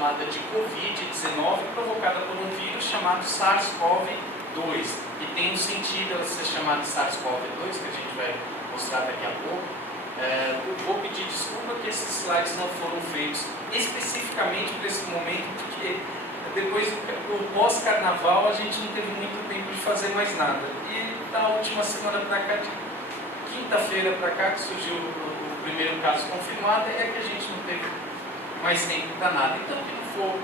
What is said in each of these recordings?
chamada de Covid-19, provocada por um vírus chamado SARS-CoV-2. E tem um sentido ela ser chamada SARS-CoV-2, que a gente vai mostrar daqui a pouco. Vou pedir desculpa que esses slides não foram feitos especificamente para esse momento, porque depois do pós-carnaval a gente não teve muito tempo de fazer mais nada. E da última semana para cá, de quinta-feira para cá, que surgiu o primeiro caso confirmado, é que a gente não teve mais tempo para nada. Então, o que não for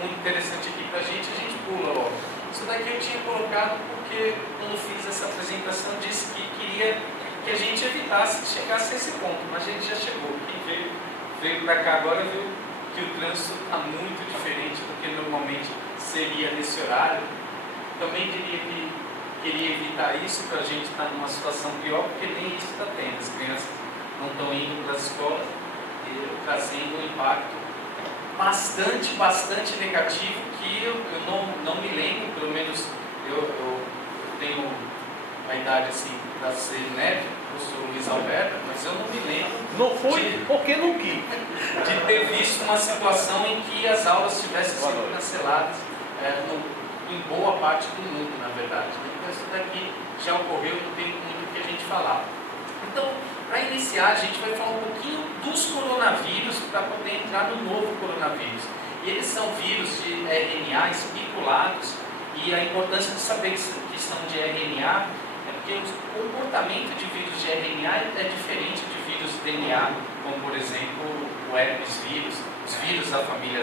muito interessante aqui para a gente pula logo. Isso daqui eu tinha colocado porque, quando fiz essa apresentação, disse que queria que a gente evitasse que chegasse a esse ponto, mas a gente já chegou. Quem veio para cá agora viu que o trânsito está muito diferente do que normalmente seria nesse horário. Também diria que queria evitar isso para a gente estar numa situação pior, porque nem isso está tendo. As crianças não estão indo para a escola, trazendo um impacto bastante negativo, que eu não me lembro, pelo menos eu tenho a idade assim para ser neto, eu sou Luiz Alberto, mas eu não me lembro. Não foi porque não quis. De ter visto uma situação em que as aulas tivessem sido canceladas em boa parte do mundo, na verdade. Então isso daqui já ocorreu, não tem muito o que a gente falar. Então, para iniciar, a gente vai falar um pouquinho dos coronavírus para poder entrar no novo coronavírus. E eles são vírus de RNA espiculados, e a importância de saber que são de RNA é porque o comportamento de vírus de RNA é diferente de vírus de DNA, como por exemplo o herpes vírus, os vírus da família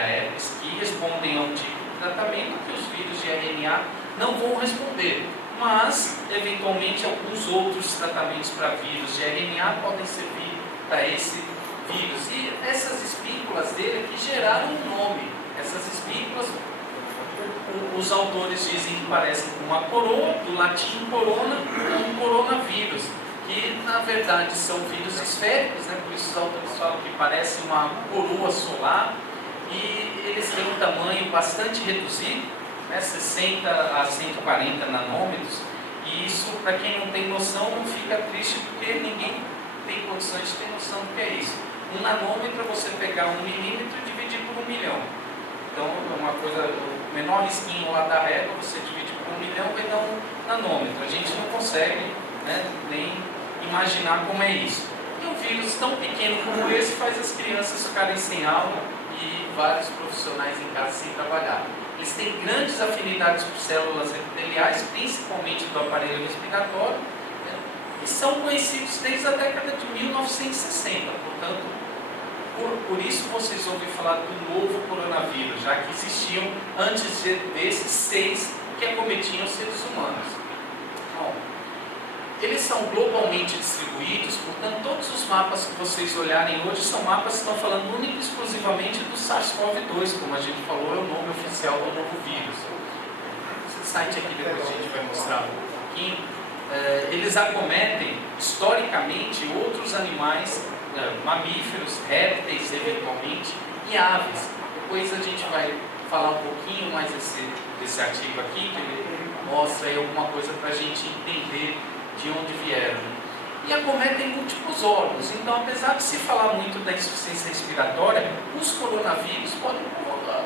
herpes, que respondem a um tipo de tratamento que os vírus de RNA não vão responder. Mas, eventualmente, alguns outros tratamentos para vírus de RNA podem servir para esse vírus. E essas espículas dele que geraram um nome. Essas espículas, os autores dizem que parecem com uma coroa, do latim corona, com um coronavírus, que na verdade são vírus esféricos, né? Por isso os autores falam que parece uma coroa solar, e eles têm um tamanho bastante reduzido, 60 a 140 nanômetros, e isso, para quem não tem noção, não fica triste, porque ninguém tem condições de ter noção do que é isso. Um nanômetro é você pegar 1 milímetro e dividir por 1 milhão. Então, é uma coisa, o menor risquinho lá da régua, você divide por 1 milhão, vai dar 1 nanômetro. A gente não consegue, nem imaginar como é isso. E um vírus tão pequeno como esse faz as crianças ficarem sem aula e vários profissionais em casa sem trabalhar. Eles têm grandes afinidades por células epiteliais, principalmente do aparelho respiratório, e são conhecidos desde a década de 1960. Portanto, por isso vocês ouvem falar do novo coronavírus, já que existiam antes desses 6 que acometiam os seres humanos. Bom, eles são globalmente distribuídos, portanto, todos os mapas que vocês olharem hoje são mapas que estão falando única e exclusivamente do SARS-CoV-2, como a gente falou, é o nome oficial do novo vírus. Esse site aqui depois a gente vai mostrar um pouquinho. Eles acometem, historicamente, outros animais, mamíferos, répteis, eventualmente, e aves. Depois a gente vai falar um pouquinho mais desse artigo aqui, que ele mostra aí alguma coisa para a gente entender de onde vieram. E acometem múltiplos órgãos. Então, apesar de se falar muito da insuficiência respiratória, os coronavírus podem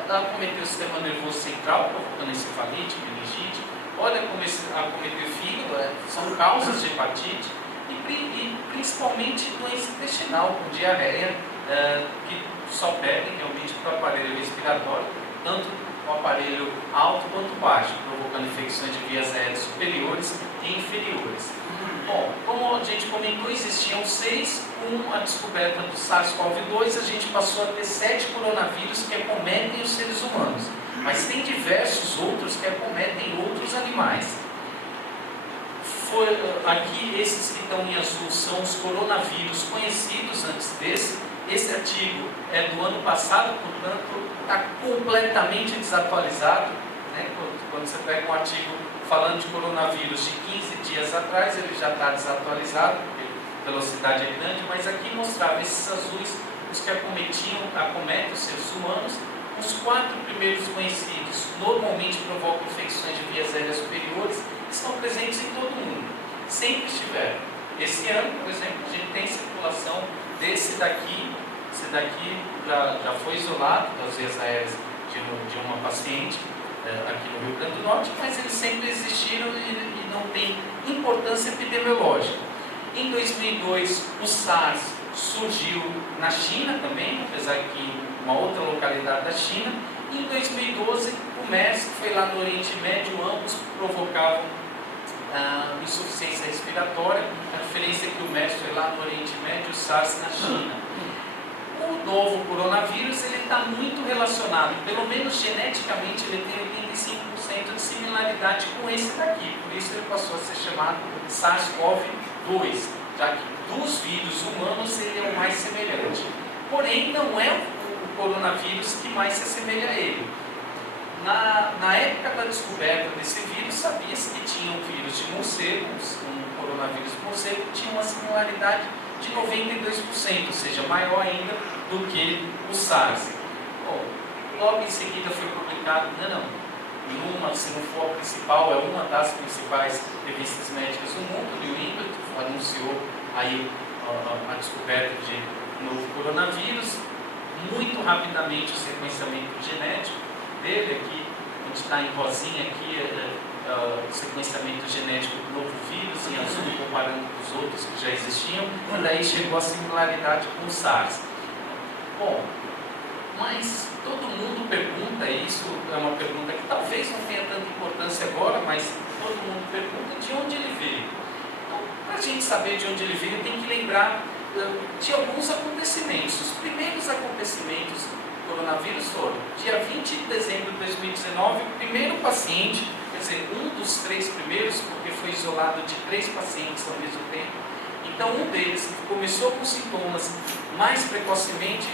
acometer o sistema nervoso central, provocando encefalite, meningite, podem acometer o fígado, são causas de hepatite, e principalmente doença intestinal, com diarreia, que só perdem realmente para o aparelho respiratório, tanto o aparelho alto quanto baixo, provocando infecções de vias aéreas superiores e inferiores. Bom, como a gente comentou, existiam 6, com a descoberta do SARS-CoV-2, a gente passou a ter 7 coronavírus que acometem os seres humanos, mas tem diversos outros que acometem outros animais. Aqui, esses que estão em azul são os coronavírus conhecidos antes desse. Esse artigo é do ano passado, portanto, está completamente desatualizado. Quando você pega um artigo falando de coronavírus de 15 dias atrás, ele já está desatualizado, porque a velocidade é grande, mas aqui mostrava esses azuis, os que acometem os seres humanos. Os 4 primeiros conhecidos normalmente provocam infecções de vias aéreas superiores, que estão presentes em todo o mundo, sempre estiveram. Esse ano, por exemplo, a gente tem circulação desse daqui, Esse daqui já foi isolado das vias aéreas de uma paciente aqui no Rio Grande do Norte, mas eles sempre existiram e não tem importância epidemiológica. Em 2002, o SARS surgiu na China também, apesar que em uma outra localidade da China. Em 2012, o MERS, que foi lá no Oriente Médio, ambos provocavam insuficiência respiratória. A diferença é que o MERS foi lá no Oriente Médio e o SARS na China. O novo coronavírus ele está muito relacionado, pelo menos geneticamente, ele tem 85% de similaridade com esse daqui. Por isso ele passou a ser chamado SARS-CoV-2, já que dos vírus humanos ele é o mais semelhante. Porém, não é o coronavírus que mais se assemelha a ele. Na época da descoberta desse vírus, sabia-se que tinha um vírus de morcego, um coronavírus de morcego, que tinha uma similaridade de 92%, ou seja, maior ainda do que o SARS. Bom, logo em seguida foi publicado, se não for a principal, é uma das principais revistas médicas do mundo, o New England, anunciou aí a descoberta de novo coronavírus. Muito rapidamente o sequenciamento genético dele, aqui, a gente está em rosinha aqui, o sequenciamento genético do novo vírus, em azul, comparando com os outros que já existiam, e daí chegou a similaridade com o SARS. Bom, mas todo mundo pergunta, e isso é uma pergunta que talvez não tenha tanta importância agora, mas todo mundo pergunta de onde ele veio. Então, para a gente saber de onde ele veio, tem que lembrar de alguns acontecimentos. Os primeiros acontecimentos do coronavírus foram dia 20 de dezembro de 2019, o primeiro paciente, quer dizer, um dos 3 primeiros, porque foi isolado de 3 pacientes ao mesmo tempo. Então, um deles que começou com sintomas mais precocemente,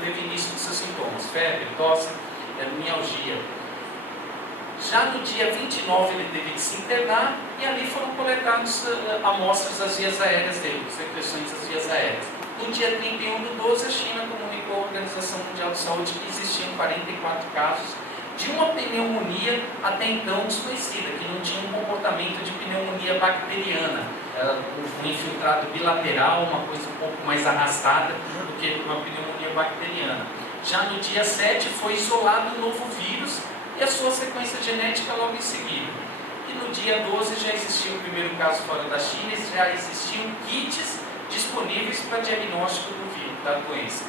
teve início dos seus sintomas, febre, tosse, mialgia. Já no dia 29 ele teve que se internar e ali foram coletadas amostras das vias aéreas dele, secreções das vias aéreas. No dia 31 de 12, a China comunicou à Organização Mundial de Saúde que existiam 44 casos de uma pneumonia até então desconhecida, que não tinha um comportamento de pneumonia bacteriana, um infiltrado bilateral, uma coisa um pouco mais arrastada do que uma pneumonia bacteriana. Já no dia 7 foi isolado um novo vírus e a sua sequência genética logo em seguida. E no dia 12 já existia o primeiro caso fora da China e já existiam kits disponíveis para diagnóstico do vírus, da doença.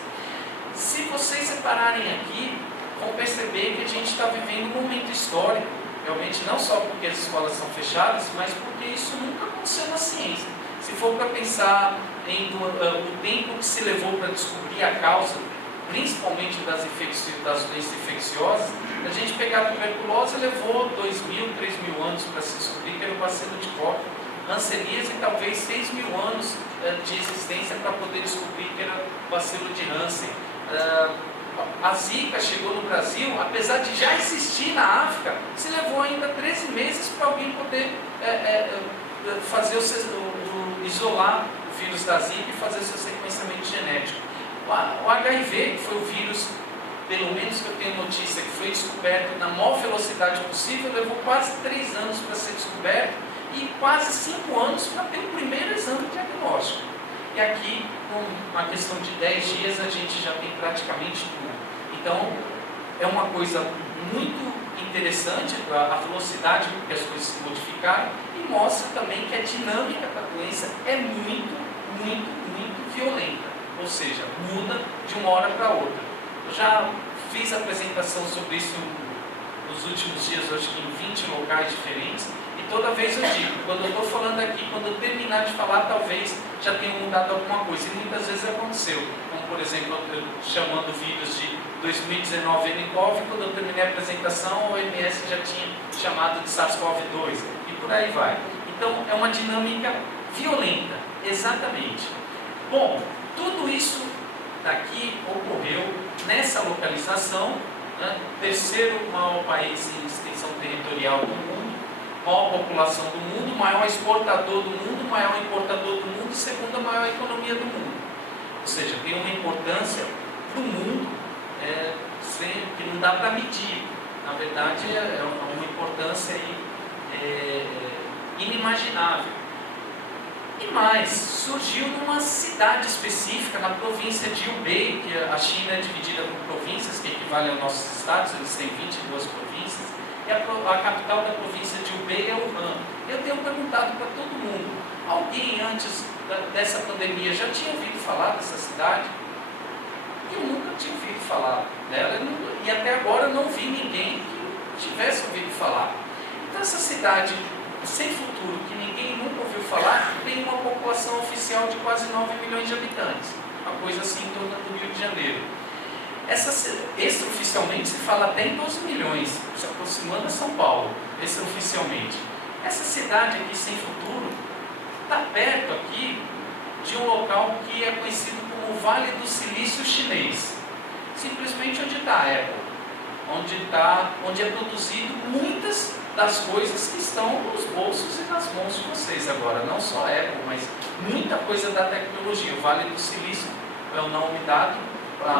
Se vocês separarem aqui, vão perceber que a gente está vivendo um momento histórico, realmente não só porque as escolas são fechadas, mas porque isso nunca aconteceu na ciência. Se for para pensar o tempo que se levou para descobrir a causa, principalmente das doenças infecciosas, a gente pegar a tuberculose levou 2.000, 3.000 anos para se descobrir que era o bacilo de Koch. Hanseníase, talvez 6.000 anos de existência para poder descobrir que era o bacilo de Hansen. A Zika chegou no Brasil, apesar de já existir na África, se levou ainda 13 meses para alguém poder fazer isolar o vírus da Zika e fazer seu sequenciamento genético. O HIV, que foi o vírus, pelo menos que eu tenho notícia, que foi descoberto na maior velocidade possível, levou quase 3 anos para ser descoberto e quase 5 anos para ter o primeiro exame diagnóstico. E aqui, com uma questão de 10 dias, a gente já tem praticamente tudo. Então, é uma coisa muito interessante a velocidade com que as coisas se modificaram e mostra também que a dinâmica da doença é muito, muito, muito violenta. Ou seja, muda de uma hora para outra. Eu já fiz apresentação sobre isso nos últimos dias, acho que em 20 locais diferentes, e toda vez eu digo, quando eu estou falando aqui, quando eu terminar de falar, talvez já tenha mudado alguma coisa, e muitas vezes aconteceu. Como, por exemplo, eu chamando o vírus de 2019 nCoV, quando eu terminei a apresentação, a OMS já tinha chamado de SARS-CoV-2, e por aí vai. Então, é uma dinâmica violenta, exatamente. Bom, tudo isso daqui ocorreu nessa localização, terceiro maior país em extensão territorial do mundo, maior população do mundo, maior exportador do mundo, maior importador do mundo e segunda maior economia do mundo. Ou seja, tem uma importância para o mundo que não dá para medir. Na verdade, é uma importância inimaginável. E mais, surgiu numa cidade específica, na província de Hubei, que a China é dividida por províncias, que equivalem aos nossos estados, eles têm 22 províncias, e a capital da província de Hubei é Wuhan. Eu tenho perguntado para todo mundo, alguém antes dessa pandemia já tinha ouvido falar dessa cidade? Eu nunca tinha ouvido falar dela, e até agora não vi ninguém que tivesse ouvido falar. Então essa cidade sem futuro, que ninguém nunca ouviu falar, tem uma população oficial de quase 9 milhões de habitantes, uma coisa assim em torno do Rio de Janeiro. Extraoficialmente se fala até em 12 milhões, se aproximando a São Paulo, extraoficialmente. Essa cidade aqui sem futuro está perto aqui de um local que é conhecido como o Vale do Silício Chinês, simplesmente onde está a Apple, onde é produzido muitas das coisas que estão nos bolsos e nas mãos de vocês agora, não só a Apple, mas muita coisa da tecnologia. O Vale do Silício é o nome dado para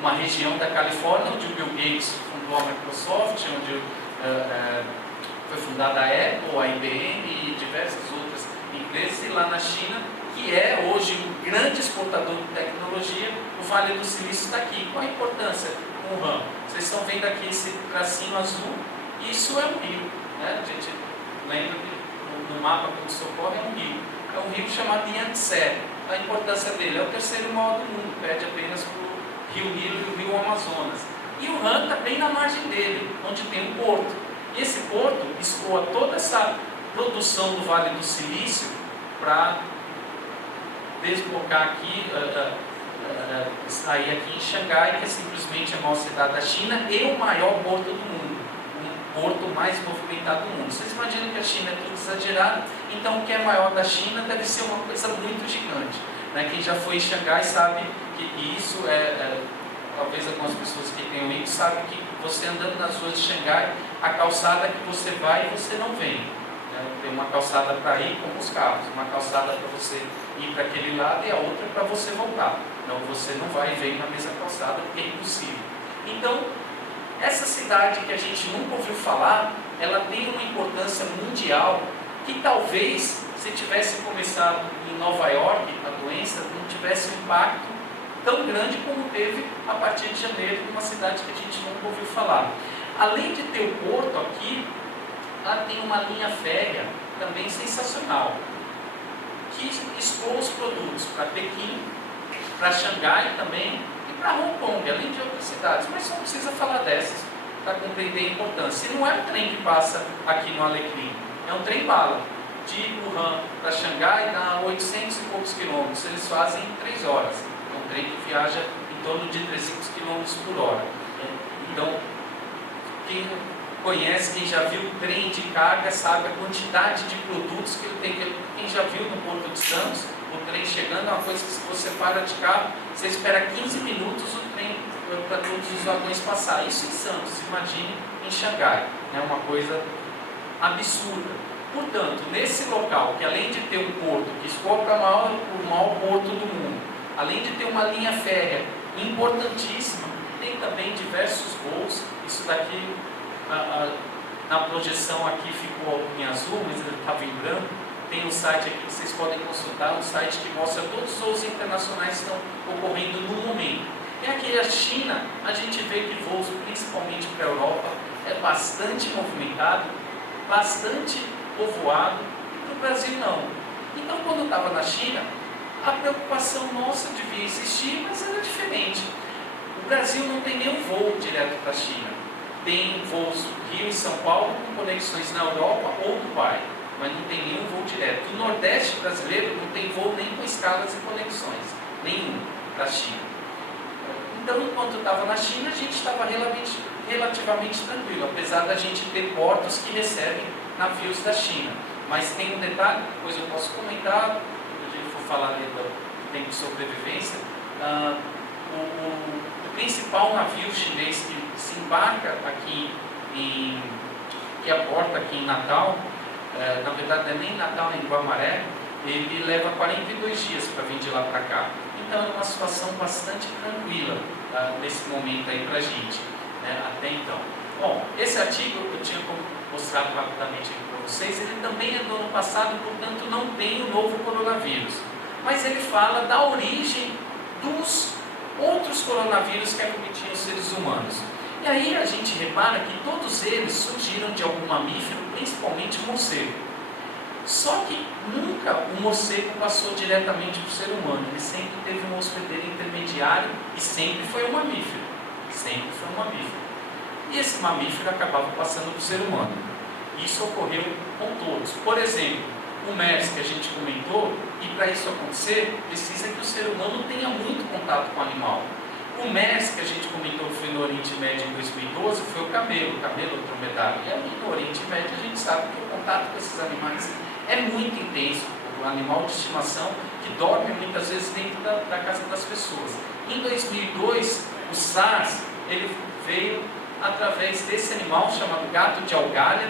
uma região da Califórnia, onde o Bill Gates fundou a Microsoft, onde foi fundada a Apple, a IBM e diversas outras empresas, e lá na China, que é hoje um grande exportador de tecnologia, o Vale do Silício está aqui. Qual a importância com o RAM? Vocês estão vendo aqui esse tracinho azul, isso é um rio, né? A gente lembra que no mapa quando socorre é um rio chamado Yangtze. A importância dele é o terceiro maior do mundo, perde apenas para o Rio Nilo e o Rio Amazonas. E o RAM está bem na margem dele, onde tem um porto. E esse porto escoa toda essa produção do Vale do Silício para deslocar aqui, sair aqui em Xangai, que é simplesmente a maior cidade da China e o maior porto do mundo, o porto mais movimentado do mundo. Vocês imaginam que a China é tudo exagerado, então o que é maior da China deve ser uma coisa muito gigante, né? Quem já foi em Xangai sabe que isso talvez algumas pessoas que tenham ido sabem que você andando nas ruas de Xangai, a calçada que você vai, você não vem. Tem uma calçada para ir com os carros, uma calçada para você ir para aquele lado e a outra para você voltar. Então você não vai e vem na mesma calçada, porque é impossível. Então, essa cidade que a gente nunca ouviu falar, ela tem uma importância mundial que talvez, se tivesse começado em Nova York, a doença, não tivesse um impacto tão grande como teve a partir de janeiro, numa cidade que a gente nunca ouviu falar. Além de ter o porto aqui, lá tem uma linha férrea também sensacional, que escoa os produtos para Pequim, para Xangai também e para Hong Kong, além de outras cidades, mas só precisa falar dessas para compreender a importância. E não é um trem que passa aqui no Alecrim, é um trem bala. De Wuhan para Xangai dá 800 e poucos quilômetros, eles fazem em 3 horas. É um trem que viaja em torno de 300 quilômetros por hora. Então, quem conhece, quem já viu o trem de carga, sabe a quantidade de produtos que ele tem. Quem já viu no Porto de Santos, o trem chegando é uma coisa que, se você para de carro, você espera 15 minutos o trem para todos os vagões passar. Isso em Santos, imagine em Xangai. É uma coisa absurda. Portanto, nesse local, que além de ter um porto, que escoa para o maior porto do mundo, além de ter uma linha férrea importantíssima, tem também diversos voos. Isso daqui, na projeção aqui ficou em azul, mas ele estava em branco. Tem um site aqui que vocês podem consultar, um site que mostra todos os voos internacionais que estão ocorrendo no momento. E aqui a China, a gente vê que voos, principalmente para a Europa, é bastante movimentado, bastante povoado, e para o Brasil não. Então, quando eu estava na China, a preocupação nossa devia existir, mas era diferente. O Brasil não tem nenhum voo direto para a China. Tem voos Rio e São Paulo com conexões na Europa ou Dubai, mas não tem nenhum voo direto. O Nordeste brasileiro não tem voo nem com escalas e conexões, nenhum para a China. Então, enquanto eu estava na China, a gente estava relativamente tranquilo, apesar da gente ter portos que recebem navios da China. Mas tem um detalhe, depois eu posso comentar, quando a gente for falar do tempo de sobrevivência. O principal navio chinês que se embarca aqui que aporta aqui em Natal, na verdade não é nem em Natal, é em Guamaré, ele leva 42 dias para vir de lá para cá. Então é uma situação bastante tranquila nesse momento aí para a gente, né, até então. Bom, esse artigo eu tinha mostrado rapidamente aqui para vocês, ele também é do ano passado, portanto não tem o novo coronavírus. Mas ele fala da origem dos outros coronavírus que acometiam os seres humanos. E aí a gente repara que todos eles surgiram de algum mamífero, principalmente o morcego. Só que nunca o morcego passou diretamente para o ser humano, ele sempre teve um hospedeiro intermediário e sempre foi um mamífero. Sempre foi um mamífero. E esse mamífero acabava passando para o ser humano. Isso ocorreu com todos. Por exemplo, o MERS que a gente comentou, e para isso acontecer, precisa que o ser humano tenha muito contato com o animal. O MERS que a gente comentou que foi no Oriente Médio em 2012 foi o camelo dromedário. E ali no Oriente Médio a gente sabe que o contato com esses animais é muito intenso. O animal de estimação que dorme muitas vezes dentro da casa das pessoas. Em 2002, o SARS ele veio através desse animal chamado gato de Algália,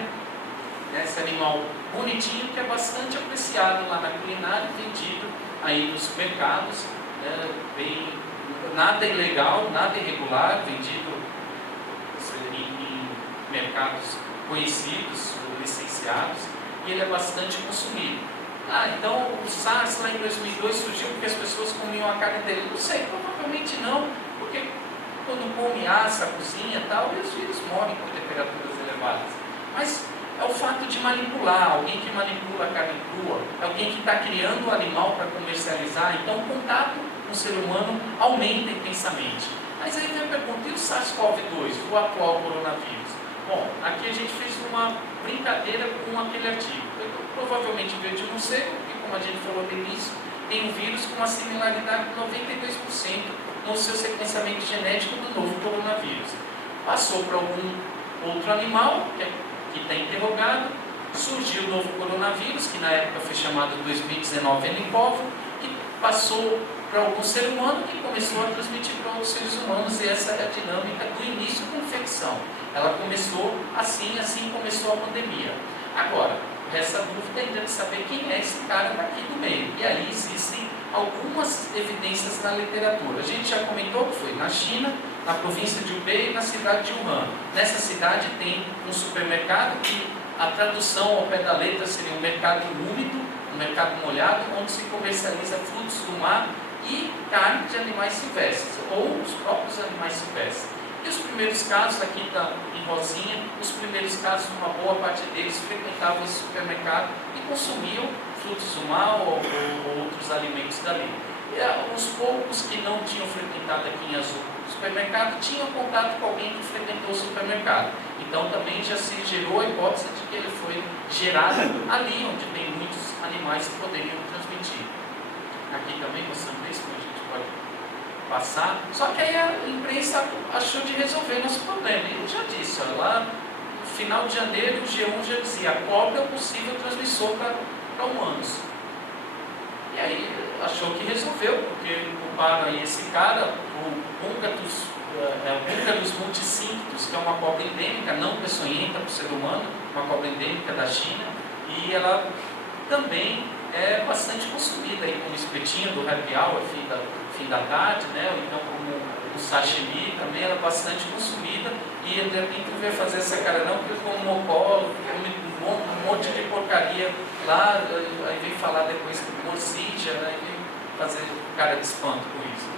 esse animal bonitinho que é bastante apreciado lá na culinária, vendido aí nos mercados, nada ilegal, nada irregular, vendido em mercados conhecidos, licenciados, e ele é bastante consumido. Então o SARS lá em 2002 surgiu porque as pessoas comiam a carne dele. Não sei, provavelmente não, porque quando come assa, cozinha e tal, e os vírus morrem com temperaturas elevadas. Mas é o fato de manipular, alguém que manipula a carne crua, é alguém que está criando o animal para comercializar, então o contato com o ser humano aumenta intensamente. Mas aí vem a pergunta, e o SARS-CoV-2, o atual coronavírus? Bom, aqui a gente fez uma brincadeira com aquele artigo. Provavelmente veio de um morcego, porque como a gente falou no início, tem um vírus com uma similaridade de 92% no seu sequenciamento genético do novo coronavírus. Passou para algum outro animal, que está interrogado, surgiu o novo coronavírus, que na época foi chamado 2019 nCoV, que passou para algum ser humano que começou a transmitir para outros seres humanos, e essa é a dinâmica do início da infecção. Ela começou assim começou a pandemia. Agora, resta a dúvida ainda de saber quem é esse cara daqui do meio. E aí existem algumas evidências na literatura. A gente já comentou que foi na China, na província de Hubei e na cidade de Wuhan. Nessa cidade tem um supermercado que a tradução ao pé da letra seria um mercado úmido, um mercado molhado, onde se comercializa frutos do mar e carne de animais silvestres, ou os próprios animais silvestres. E os primeiros casos, aqui está em rosinha, os primeiros casos, uma boa parte deles frequentavam esse supermercado e consumiam frutos do mar ou outros alimentos dali. E os poucos que não tinham frequentado aqui em azul o supermercado tinham contato com alguém que frequentou o supermercado. Então também já se gerou a hipótese de que ele foi gerado ali onde tem muitos animais que poderiam transmitir. Aqui também mostrando isso, como a gente pode passar. Só que aí a imprensa achou de resolver nosso problema. E eu já disse, lá no final de janeiro o G1 já dizia: a cobra é o possível transmissor para humanos. E aí achou que resolveu, porque culparam aí esse cara, o Bungatus multicinctus, que é uma cobra endêmica, não peçonhenta para o ser humano, uma cobra endêmica da China, e ela também é bastante consumida aí como espetinho do happy hour, fim da tarde, né? Ou então como o sashimi também, ela é bastante consumida, e eu nem que ver fazer essa cara não, porque como mocó, um monte de porcaria lá, aí vem falar depois de morcídia, né? E vem fazer cara de espanto com isso.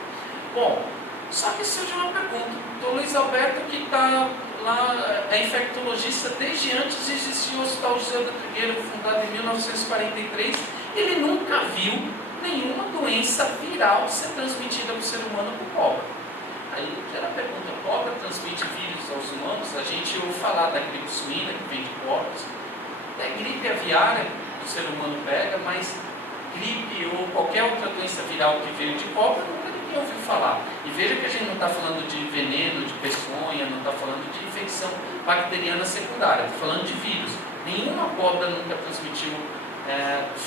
Bom, só que surge uma pergunta. O Luiz Alberto, que está lá, é infectologista desde antes de existir o Hospital José da Trigueira, fundado em 1943, ele nunca viu nenhuma doença viral ser transmitida para o ser humano por cobra. Aí gera a pergunta: cobra transmite vírus aos humanos? A gente ouve falar da gripe suína, que vem de porcos, da gripe aviária que o ser humano pega, mas gripe ou qualquer outra doença viral que veio de cobra, nunca ninguém ouviu falar. E veja que a gente não está falando de veneno, de peçonha, não está falando de infecção bacteriana secundária, está falando de vírus. Nenhuma cobra nunca transmitiu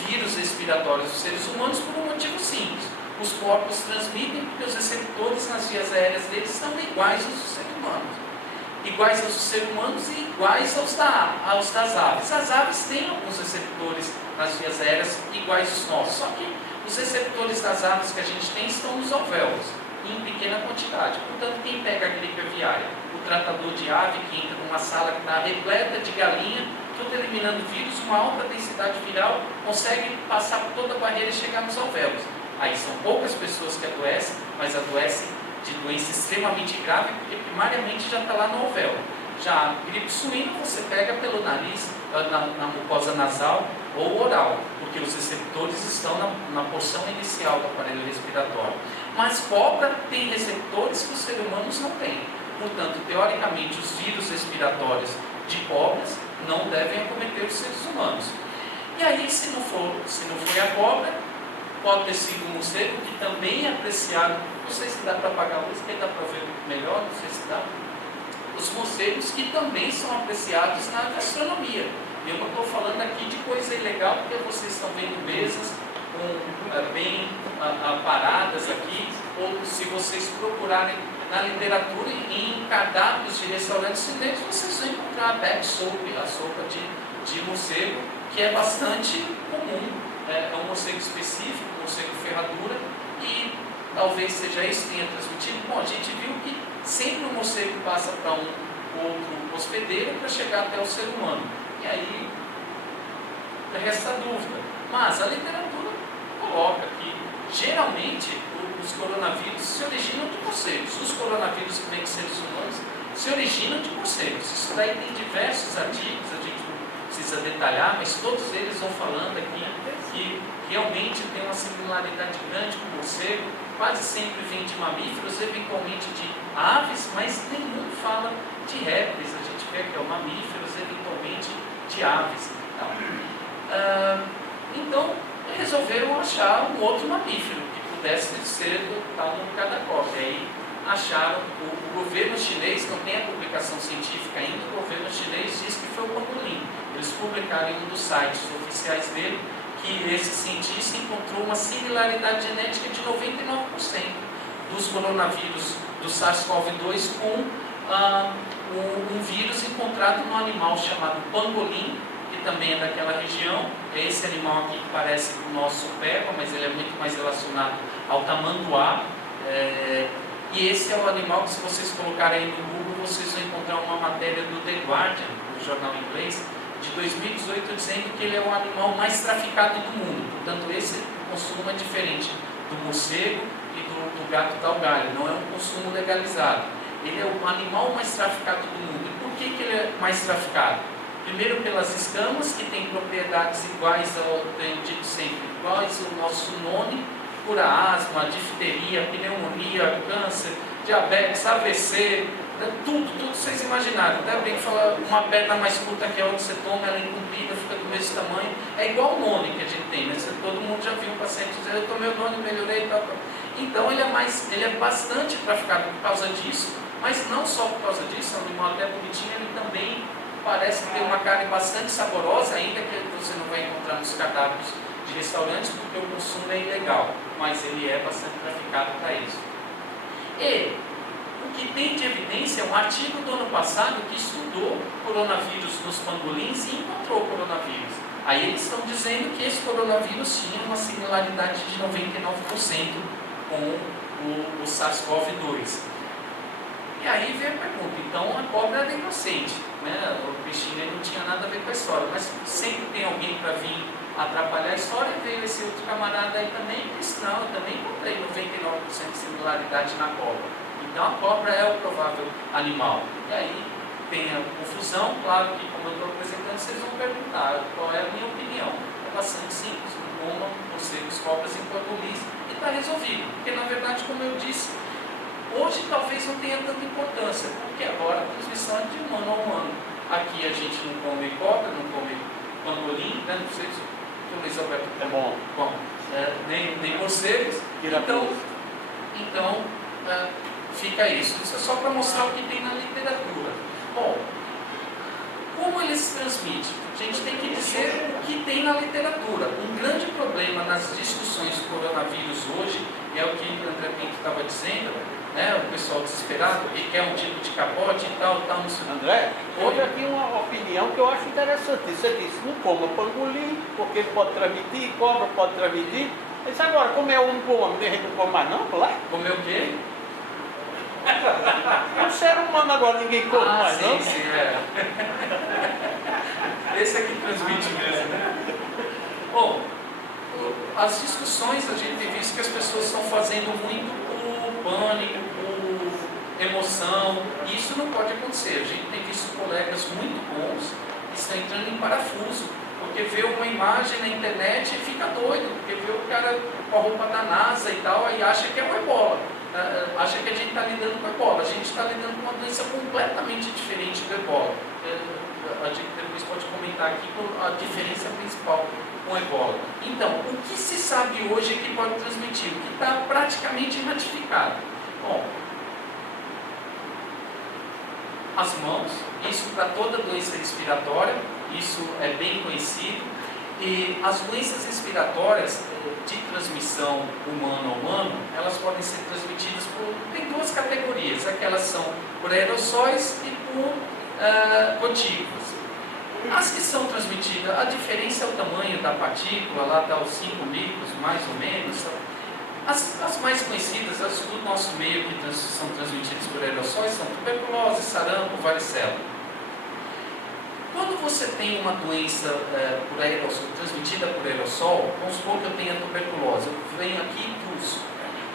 vírus respiratórios dos seres humanos por um motivo simples. Os corpos transmitem porque os receptores nas vias aéreas deles são iguais aos dos seres humanos. Iguais aos dos seres humanos e iguais aos das aves. As aves têm alguns receptores nas vias aéreas iguais aos nossos, só que os receptores das aves que a gente tem estão nos alvéolos. em pequena quantidade. Portanto, quem pega a gripe aviária, o tratador de ave que entra numa sala que está repleta de galinha, tudo eliminando vírus, uma alta densidade viral, consegue passar por toda a barreira e chegar nos alvéolos. Aí são poucas pessoas que adoecem, mas adoecem de doença extremamente grave, porque primariamente já está lá no alvéolo. Já a gripe suína você pega pelo nariz, na mucosa nasal ou oral, porque os receptores estão na porção inicial do aparelho respiratório. Mas cobra tem receptores que os seres humanos não têm. Portanto, teoricamente, os vírus respiratórios de cobras não devem acometer os seres humanos. E aí, se não foi a cobra, pode ter sido um morcego, que também é apreciado. Não sei se dá para apagar a luz, que dá para ver melhor, não sei se dá. Os morcegos que também são apreciados na gastronomia. Eu não estou falando aqui de coisa ilegal, porque vocês estão vendo mesas bem paradas aqui, ou se vocês procurarem na literatura em cardápios de restaurantes chineses, vocês vão encontrar a bag soap, a sopa de morcego, que é bastante comum. É um morcego específico, um morcego ferradura, e talvez seja isso que tenha transmitido. Bom, a gente viu que sempre o morcego passa para um outro hospedeiro para chegar até o ser humano. E aí resta dúvida. Mas a literatura coloca que geralmente os coronavírus se originam de morcegos. Os coronavírus que vêm de seres humanos se originam de morcegos. Isso daí tem diversos artigos, a gente não precisa detalhar, mas todos eles vão falando aqui que realmente tem uma similaridade grande com o morcego. Quase sempre vem de mamíferos, eventualmente de aves, mas nenhum fala de répteis. A gente vê que é mamíferos, eventualmente de aves. Então, resolveram achar um outro mamífero que pudesse ser do tal no lugar da cobra. E aí acharam, o governo chinês, não tem a publicação científica ainda, o governo chinês diz que foi o pangolim. Eles publicaram em um dos sites oficiais dele que esse cientista encontrou uma similaridade genética de 99% dos coronavírus do SARS-CoV-2 com um vírus encontrado no animal chamado pangolim, que também é daquela região. É esse animal aqui que parece com o nosso peba, mas ele é muito mais relacionado ao tamanduá. E esse é o animal que, se vocês colocarem aí no Google, vocês vão encontrar uma matéria do The Guardian, do jornal inglês, de 2018, dizendo que ele é o animal mais traficado do mundo. Portanto, esse consumo é diferente do morcego e do gato talgalho. Não é um consumo legalizado. Ele é o animal mais traficado do mundo. E por que ele é mais traficado? Primeiro, pelas escamas, que têm propriedades iguais ao, tenho dito sempre, iguais ao nosso nome, cura asma, difteria, pneumonia, câncer, diabetes, AVC, tudo vocês imaginaram. Até bem que fala, uma perna mais curta que a outra, você toma, ela é comprida, fica do mesmo tamanho. É igual o nome que a gente tem, né? Todo mundo já viu um paciente dizer, eu tomei o nome, melhorei e tal. Então ele é bastante traficado por causa disso, mas não só por causa disso, é um animal até bonitinho, ele também parece ter uma carne bastante saborosa, ainda que você não vai encontrar nos cardápios de restaurantes, porque o consumo é ilegal, mas ele é bastante traficado para isso. E o que tem de evidência é um artigo do ano passado que estudou coronavírus nos pangolins e encontrou coronavírus. Aí eles estão dizendo que esse coronavírus tinha uma similaridade de 99% com o SARS-CoV-2. E aí vem a pergunta, então a cobra era inocente, né? O bichinho não tinha nada a ver com a história, mas sempre tem alguém para vir atrapalhar a história, e veio esse outro camarada aí também e disse, não, eu também encontrei 99% de similaridade na cobra. Então a cobra é o provável animal. E aí tem a confusão, claro que como eu estou apresentando, vocês vão perguntar qual é a minha opinião. É bastante simples, não comam morcegos, cobras em pangolis e está resolvido. Porque na verdade, como eu disse, hoje talvez não tenha tanta importância, porque agora a transmissão é de humano a humano. Aqui a gente não come cobra, não come pangolim, né? Não sei se o Luiz Alberto é bom. Nem morcegos. Então fica isso. Isso é só para mostrar o que tem na literatura. Bom, como eles se transmitem? A gente tem que dizer o que tem na literatura. Um grande problema nas discussões do coronavírus hoje, é o que o André Pinto estava dizendo, né? O pessoal desesperado, que quer um tipo de capote e tal, não sei. André, houve aqui uma opinião que eu acho interessante. Você disse, não coma pangolim, porque ele pode transmitir, cobra pode transmitir. Mas agora, como é o único homem, tem gente não come mais não, lá? Comer o quê? ser humano agora, ninguém come mais, sim, não? Sim, Esse aqui transmite mesmo, né? Bom, as discussões a gente tem visto que as pessoas estão fazendo muito por pânico, por emoção, e isso não pode acontecer. A gente tem visto colegas muito bons que estão entrando em parafuso, porque vê uma imagem na internet e fica doido, porque vê o cara com a roupa da NASA e tal, aí acha que é o ebola, acha que a gente está lidando com o ebola. A gente está lidando com uma doença completamente diferente do ebola. A gente depois pode comentar aqui a diferença principal com o ebola. Então, o que se sabe hoje que pode transmitir? O que está praticamente ratificado? Bom, as mãos, isso para toda doença respiratória, isso é bem conhecido. E as doenças respiratórias de transmissão humano a humano, elas podem ser transmitidas tem duas categorias. Aquelas são por aerossóis e por gotículas. As que são transmitidas, a diferença é o tamanho da partícula, lá está os 5 micros, mais ou menos. As mais conhecidas, as do nosso meio que são transmitidas por aerossóis, são tuberculose, sarampo, varicela. Quando você tem uma doença por aerossol, transmitida por aerossol, vamos supor que eu tenha tuberculose, eu venho aqui e tuço.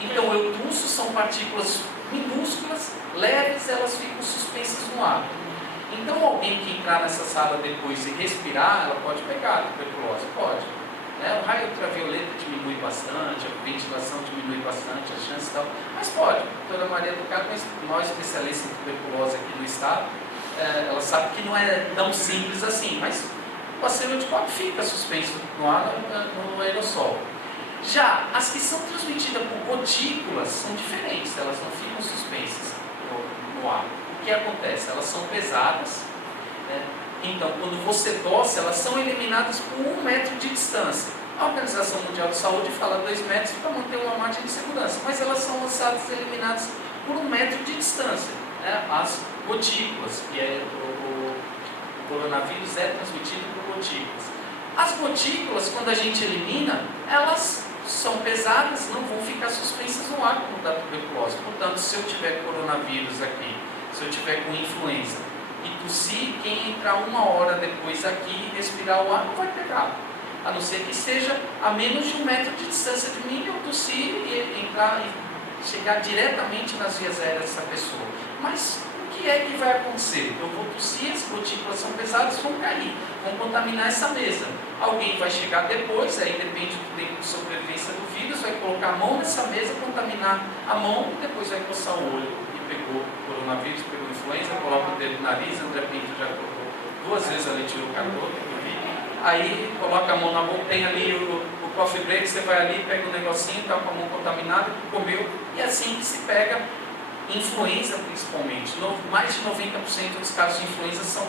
Então eu tuço, são partículas minúsculas, leves, elas ficam suspensas no ar. Então alguém que entrar nessa sala depois e respirar, ela pode pegar a tuberculose, pode. O raio ultravioleta diminui bastante, a ventilação diminui bastante, a chance e tal, mas pode. A doutora Maria do Carmo, nós especialistas em tuberculose aqui no estado, ela sabe que não é tão simples assim, mas o bacilo anticorpo fica suspenso no ar, no aerossol. Já as que são transmitidas por gotículas são diferentes, elas não ficam suspensas no ar. O que acontece? Elas são pesadas, então quando você tosse, elas são eliminadas por 1 metro de distância. A Organização Mundial de Saúde fala 2 metros para manter uma margem de segurança, mas elas são lançadas e eliminadas por 1 metro de distância. As gotículas, que o coronavírus é transmitido por gotículas. As gotículas, quando a gente elimina, elas são pesadas, não vão ficar suspensas no ar como da tuberculose. Portanto, se eu tiver coronavírus aqui, se eu tiver com influenza e tossir, quem entrar 1 hora depois aqui e respirar o ar não vai pegar. A não ser que seja a menos de 1 metro de distância de mim, eu tossir e entrar e chegar diretamente nas vias aéreas dessa pessoa. Mas o que é que vai acontecer? Eu vou tossir, as gotículas são pesadas, vão cair, vão contaminar essa mesa. Alguém vai chegar depois, aí depende do tempo de sobrevivência do vírus, vai colocar a mão nessa mesa, contaminar a mão, depois vai coçar o olho e pegou coronavírus, pegou influenza, coloca o dedo no nariz. André Pinto já colocou 2 vezes ali, tirou o cartão, aí coloca a mão na boca, tem ali o coffee break, você vai ali, pega um negocinho, está com a mão contaminada, comeu, e é assim que se pega influenza principalmente. Mais de 90% dos casos de influenza são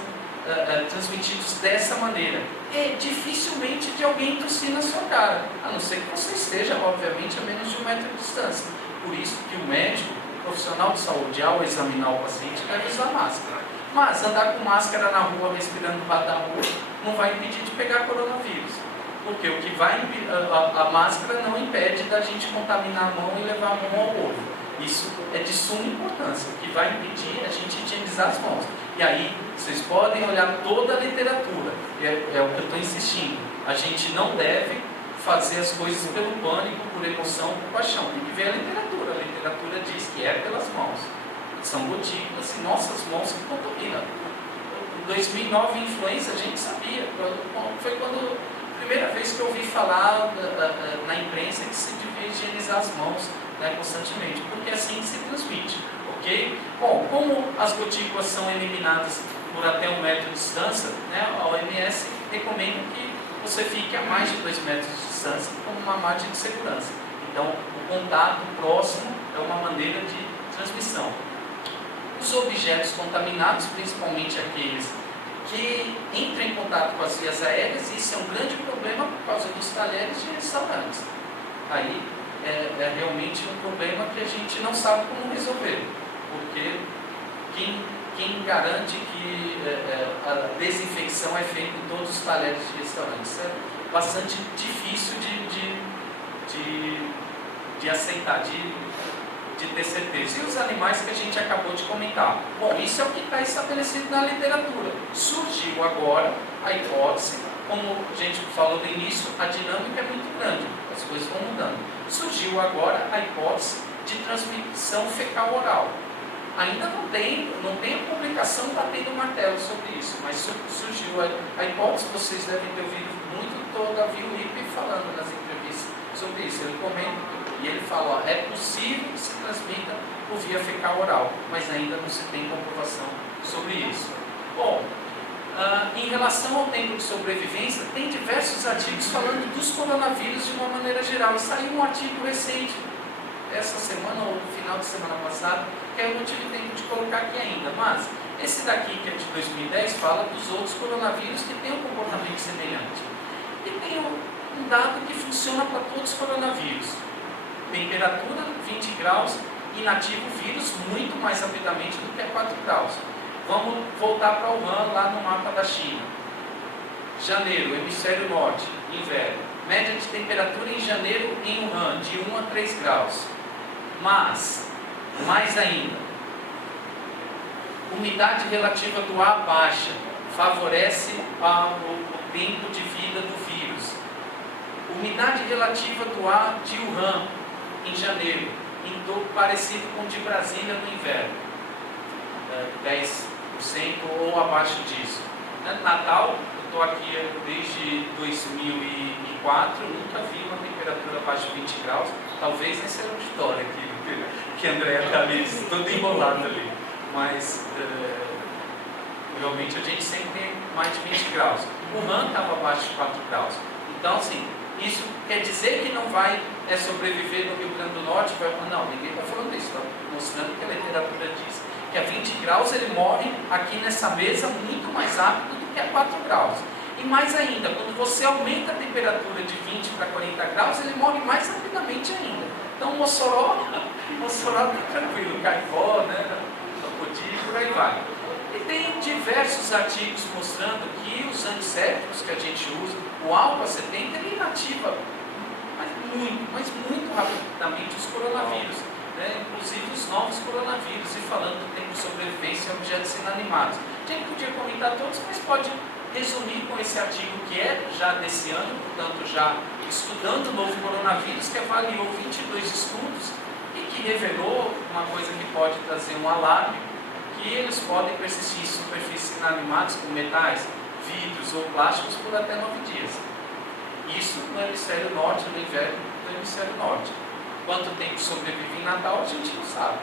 transmitidos dessa maneira. E dificilmente de alguém tossir na sua cara, a não ser que você esteja, obviamente, a menos de 1 metro de distância. Por isso que o médico, o profissional de saúde, ao examinar o paciente, deve usar máscara. Mas andar com máscara na rua, respirando do lado da rua, não vai impedir de pegar coronavírus. Porque o que vai a máscara não impede da gente contaminar a mão e levar a mão ao olho. Isso é de suma importância. O que vai impedir é a gente higienizar as mãos. E aí, vocês podem olhar toda a literatura. É o que eu estou insistindo. A gente não deve fazer as coisas pelo pânico, por emoção, por paixão. Tem que ver a literatura. A literatura diz que é pelas mãos. São gotículas e nossas mãos que contaminam. Em 2009, influenza, a gente sabia. Foi quando a primeira vez que eu ouvi falar na imprensa que se devia higienizar as mãos, constantemente, porque é assim que se transmite, ok? Bom, como as gotículas são eliminadas por até 1 metro de distância, a OMS recomenda que você fique a mais de 2 metros de distância como uma margem de segurança. Então, o contato próximo é uma maneira de transmissão. Os objetos contaminados, principalmente aqueles que entram em contato com as vias aéreas, isso é um grande problema por causa dos talheres de restaurantes. Aí é realmente um problema que a gente não sabe como resolver, porque quem garante que a desinfecção é feita em todos os talheres de restaurantes? É bastante difícil de aceitar, de de ter certeza. E os animais que a gente acabou de comentar. Bom, isso é o que está estabelecido na literatura. Surgiu agora a hipótese, como a gente falou no início, a dinâmica é muito grande, as coisas vão mudando. Surgiu agora a hipótese de transmissão fecal-oral. Ainda não tem a publicação batendo o martelo sobre isso, mas surgiu a hipótese, vocês devem ter ouvido muito toda a Viuípe falando nas entrevistas sobre isso. Ele comenta e ele fala, ó, é possível que se transmita por via fecal-oral, mas ainda não se tem comprovação sobre isso. Bom, em relação ao tempo de sobrevivência, tem diversos artigos falando dos coronavírus de uma maneira geral. E saiu um artigo recente, essa semana ou no final de semana passada, que eu não tive tempo de colocar aqui ainda, mas esse daqui, que é de 2010, fala dos outros coronavírus que têm um comportamento semelhante. E tem um dado que funciona para todos os coronavírus. Temperatura 20 graus, inativo vírus muito mais rapidamente do que a 4 graus. Vamos voltar para Wuhan, lá no mapa da China. Janeiro, hemisfério norte, inverno. Média de temperatura em janeiro em Wuhan, de 1 a 3 graus. Mas, mais ainda, umidade relativa do ar baixa favorece o tempo de vida do vírus. Umidade relativa do ar de Wuhan em janeiro, parecido com o de Brasília no inverno, 10% ou abaixo disso. Natal, eu estou aqui desde 2004, nunca vi uma temperatura abaixo de 20 graus, talvez nesse auditório aqui, que André está ali, todo enrolado ali, mas realmente a gente sempre tem mais de 20 graus. Wuhan estava abaixo de 4 graus. Então, assim, isso quer dizer que não vai sobreviver no Rio Grande do Norte? Não, ninguém está falando isso, está mostrando que a literatura diz que a 20 graus ele morre aqui nessa mesa muito mais rápido do que a 4 graus. E mais ainda, quando você aumenta a temperatura de 20 para 40 graus, ele morre mais rapidamente ainda. Então, Mossoró está tranquilo, Caicó, né, Tocoti, por aí vai. E tem diversos artigos mostrando que os antissépticos que a gente usa, o álcool 70, ele inativa mas muito rapidamente os coronavírus, né? Inclusive os novos coronavírus, e falando do tempo de sobrevivência em objetos inanimados. A gente podia comentar todos, mas pode resumir com esse artigo que é já desse ano, portanto já estudando o novo coronavírus, que avaliou 22 estudos e que revelou uma coisa que pode trazer um alarme, que eles podem persistir em superfícies inanimadas como metais, vidros ou plásticos por até 9 dias. Isso no hemisfério norte, no inverno do hemisfério norte. Quanto tempo sobrevive em Natal, a gente não sabe.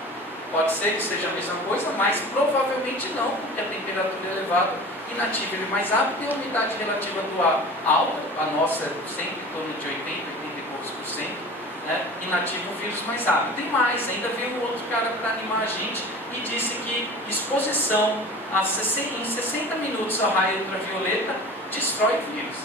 Pode ser que seja a mesma coisa, mas provavelmente não, porque a temperatura é elevada, inativa ele mais rápido e a umidade relativa do ar alta, a nossa é sempre em torno de 80, 80 e poucos por cento, né? Inativa o vírus mais rápido. E mais, ainda veio um outro cara para animar a gente e disse que exposição em 60 minutos ao raio ultravioleta destrói o vírus.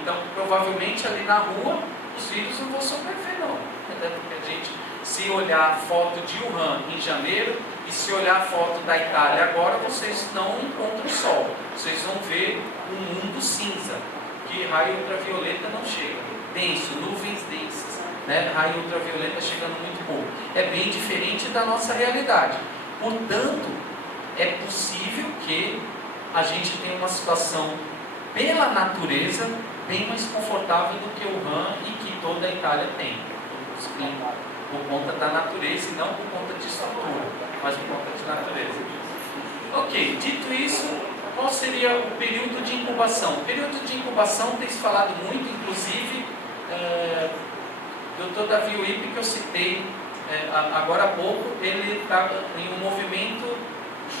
Então, provavelmente ali na rua, os vírus não vão sobreviver, não. Porque a gente, se olhar a foto de Wuhan em janeiro e se olhar a foto da Itália agora, vocês não encontram sol. Vocês vão ver um mundo cinza, que raio ultravioleta não chega. Denso, nuvens densas, né? Raio ultravioleta chegando muito pouco. É bem diferente da nossa realidade. Portanto, é possível que a gente tenha uma situação pela natureza bem mais confortável do que Wuhan e que toda a Itália tem, por conta da natureza e não por conta de estrutura, mas por conta de natureza. Ok, dito isso, qual seria o período de incubação? O período de incubação tem se falado muito, inclusive, o Dr. Davi Wippe, que eu citei agora há pouco, ele está em um movimento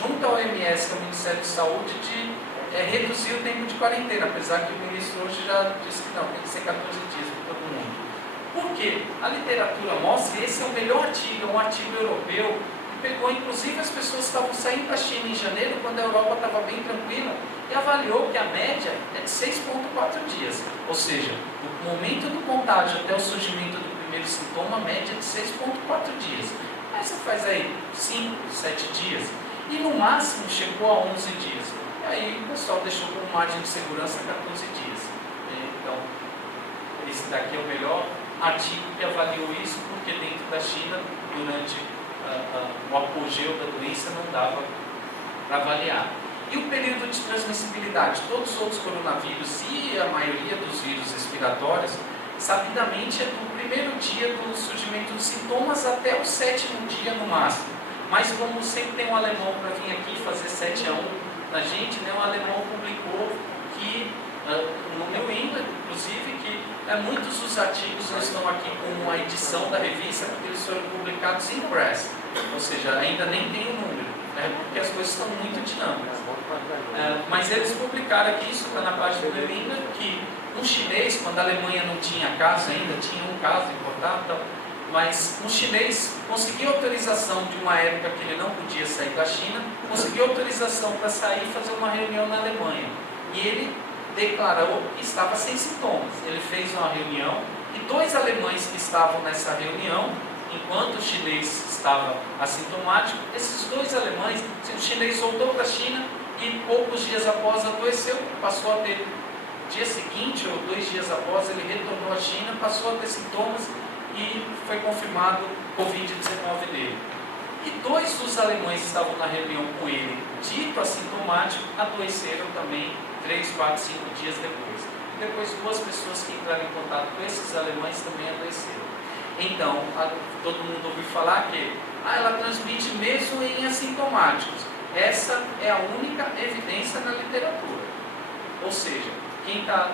junto ao OMS, que é o Ministério da Saúde, de reduzir o tempo de quarentena, apesar que o ministro hoje já disse que não, tem que ser 14 dias para todo mundo. Por quê? A literatura mostra, e esse é o melhor artigo, é um artigo europeu, que pegou inclusive as pessoas que estavam saindo da China em janeiro, quando a Europa estava bem tranquila, e avaliou que a média é de 6,4 dias. Ou seja, do momento do contágio até o surgimento do primeiro sintoma, a média é de 6,4 dias. Aí você faz aí 5, 7 dias, e no máximo chegou a 11 dias. E aí o pessoal deixou como margem de segurança 14 dias. Então, esse daqui é o melhor artigo que avaliou isso, porque dentro da China, durante o apogeu da doença, não dava para avaliar. E o período de transmissibilidade? Todos os outros coronavírus e a maioria dos vírus respiratórios, sabidamente é do primeiro dia do surgimento dos sintomas até o 7º dia no máximo. Mas como sempre tem um alemão para vir aqui fazer 7-1 na gente, né, um alemão publicou que, no New England, inclusive, que muitos dos artigos não estão aqui com a edição da revista, porque eles foram publicados em press, ou seja, ainda nem tem o número, né, porque as coisas estão muito dinâmicas. Mas eles publicaram aqui, isso está na página do New England, que um chinês, quando a Alemanha não tinha caso ainda, tinha um caso importado, então, mas um chinês conseguiu autorização de uma época que ele não podia sair da China, conseguiu autorização para sair e fazer uma reunião na Alemanha. E ele declarou que estava sem sintomas. Ele fez uma reunião e 2 alemães que estavam nessa reunião, enquanto o chinês estava assintomático, esses 2 alemães, o chinês voltou para a China e poucos dias após adoeceu, passou a ter, dia seguinte ou 2 dias após, ele retornou à China, passou a ter sintomas e foi confirmado o Covid-19 dele. E 2 dos alemães que estavam na reunião com ele, dito assintomático, adoeceram também 3, 4, 5 dias depois. E depois 2 pessoas que entraram em contato com esses alemães também adoeceram. Então, todo mundo ouviu falar que ela transmite mesmo em assintomáticos. Essa é a única evidência na literatura. Ou seja, quem está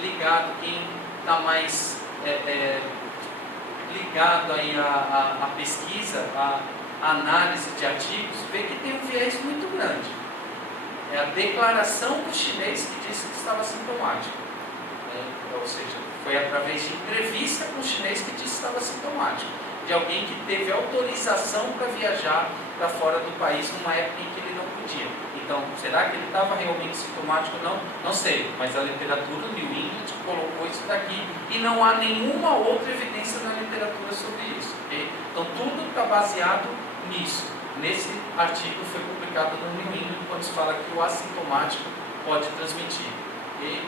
ligado, quem está mais ligado aí à pesquisa, à análise de artigos, vê que tem um viés muito grande. É a declaração do chinês que disse que estava sintomático. Ou seja, foi através de entrevista com o chinês que disse que estava sintomático. De alguém que teve autorização para viajar para fora do país numa época em que ele não podia. Então, será que ele estava realmente sintomático? Não sei, mas a literatura New England colocou isso daqui e não há nenhuma outra evidência na literatura sobre isso. Okay? Então, tudo está baseado nisso. Nesse artigo foi publicado no New England, quando se fala que o assintomático pode transmitir. Okay?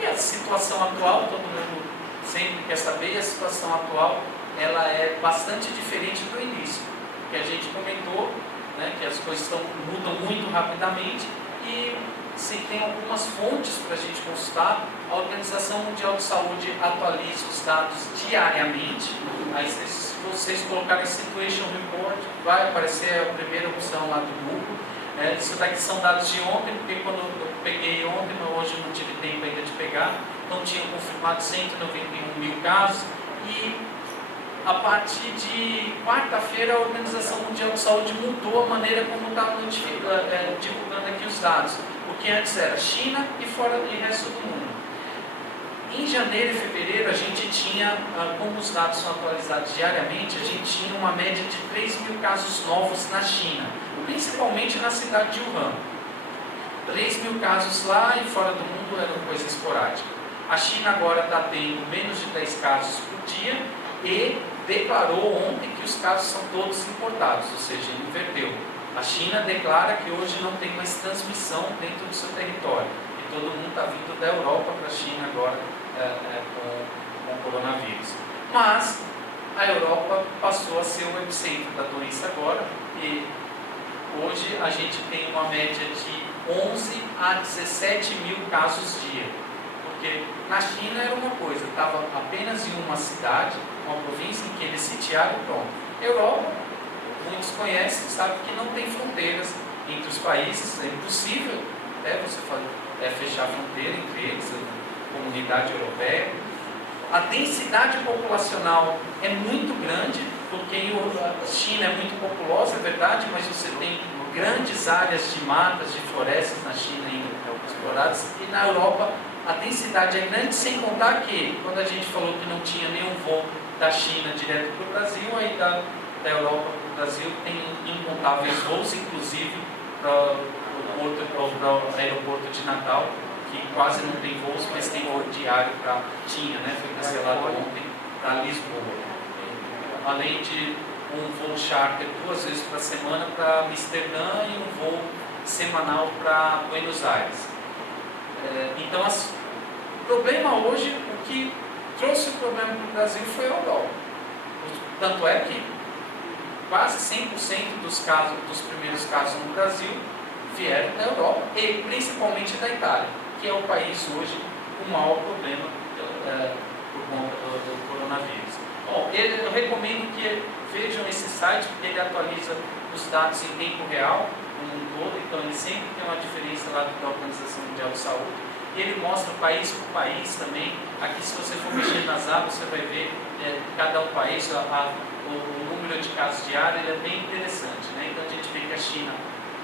E a situação atual, todo mundo sempre quer saber, a situação atual ela é bastante diferente do início, que a gente comentou, né, que as coisas mudam muito rapidamente e se tem algumas fontes para a gente consultar. A Organização Mundial de Saúde atualiza os dados diariamente. Aí, se vocês colocarem Situation Report, vai aparecer a primeira opção lá do Google. Isso daqui são dados de ontem, porque quando eu peguei ontem, mas hoje não tive tempo ainda de pegar, não tinham confirmado 191 mil casos. E a partir de quarta-feira, a Organização Mundial de Saúde mudou a maneira como está divulgando aqui os dados. Porque antes era China e fora do resto do mundo. Em janeiro e fevereiro, a gente tinha, como os dados são atualizados diariamente, a gente tinha uma média de 3 mil casos novos na China, principalmente na cidade de Wuhan. 3 mil casos lá e fora do mundo era coisa esporádica. A China agora está tendo menos de 10 casos por dia e declarou ontem que os casos são todos importados, ou seja, inverteu. A China declara que hoje não tem mais transmissão dentro do seu território. E todo mundo está vindo da Europa para a China agora com o coronavírus. Mas a Europa passou a ser o epicentro da doença agora e hoje a gente tem uma média de 11 a 17 mil casos dia. Porque na China era uma coisa, estava apenas em uma cidade, uma província em que eles sitiaram e pronto. Europa, muitos conhecem, sabem que não tem fronteiras entre os países, é impossível você fechar a fronteira entre eles, a comunidade europeia. A densidade populacional é muito grande, porque a China é muito populosa, é verdade, mas você tem grandes áreas de matas, de florestas na China ainda exploradas, e na Europa a densidade é grande, sem contar que, quando a gente falou que não tinha nenhum voo da China direto para o Brasil, aí da Europa para o Brasil tem incontáveis voos, inclusive para o aeroporto de Natal, que quase não tem voos, mas tem voo diário foi cancelado ontem para Lisboa. Além de um voo charter 2 vezes por semana para Amsterdã e um voo semanal para Buenos Aires. Então, o problema hoje, o que trouxe o problema para o Brasil foi a Europa. Tanto é que quase 100% dos primeiros casos no Brasil vieram da Europa e principalmente da Itália, que é o país hoje com o maior problema por conta do coronavírus. Bom, eu recomendo que vejam esse site, porque ele atualiza os dados em tempo real, no mundo todo, então ele sempre tem uma diferença lá da Organização Mundial de Saúde, e ele mostra país por país também. Aqui, se você for mexer nas abas, você vai ver cada país, o número de casos diários, ele é bem interessante, né? Então a gente vê que a China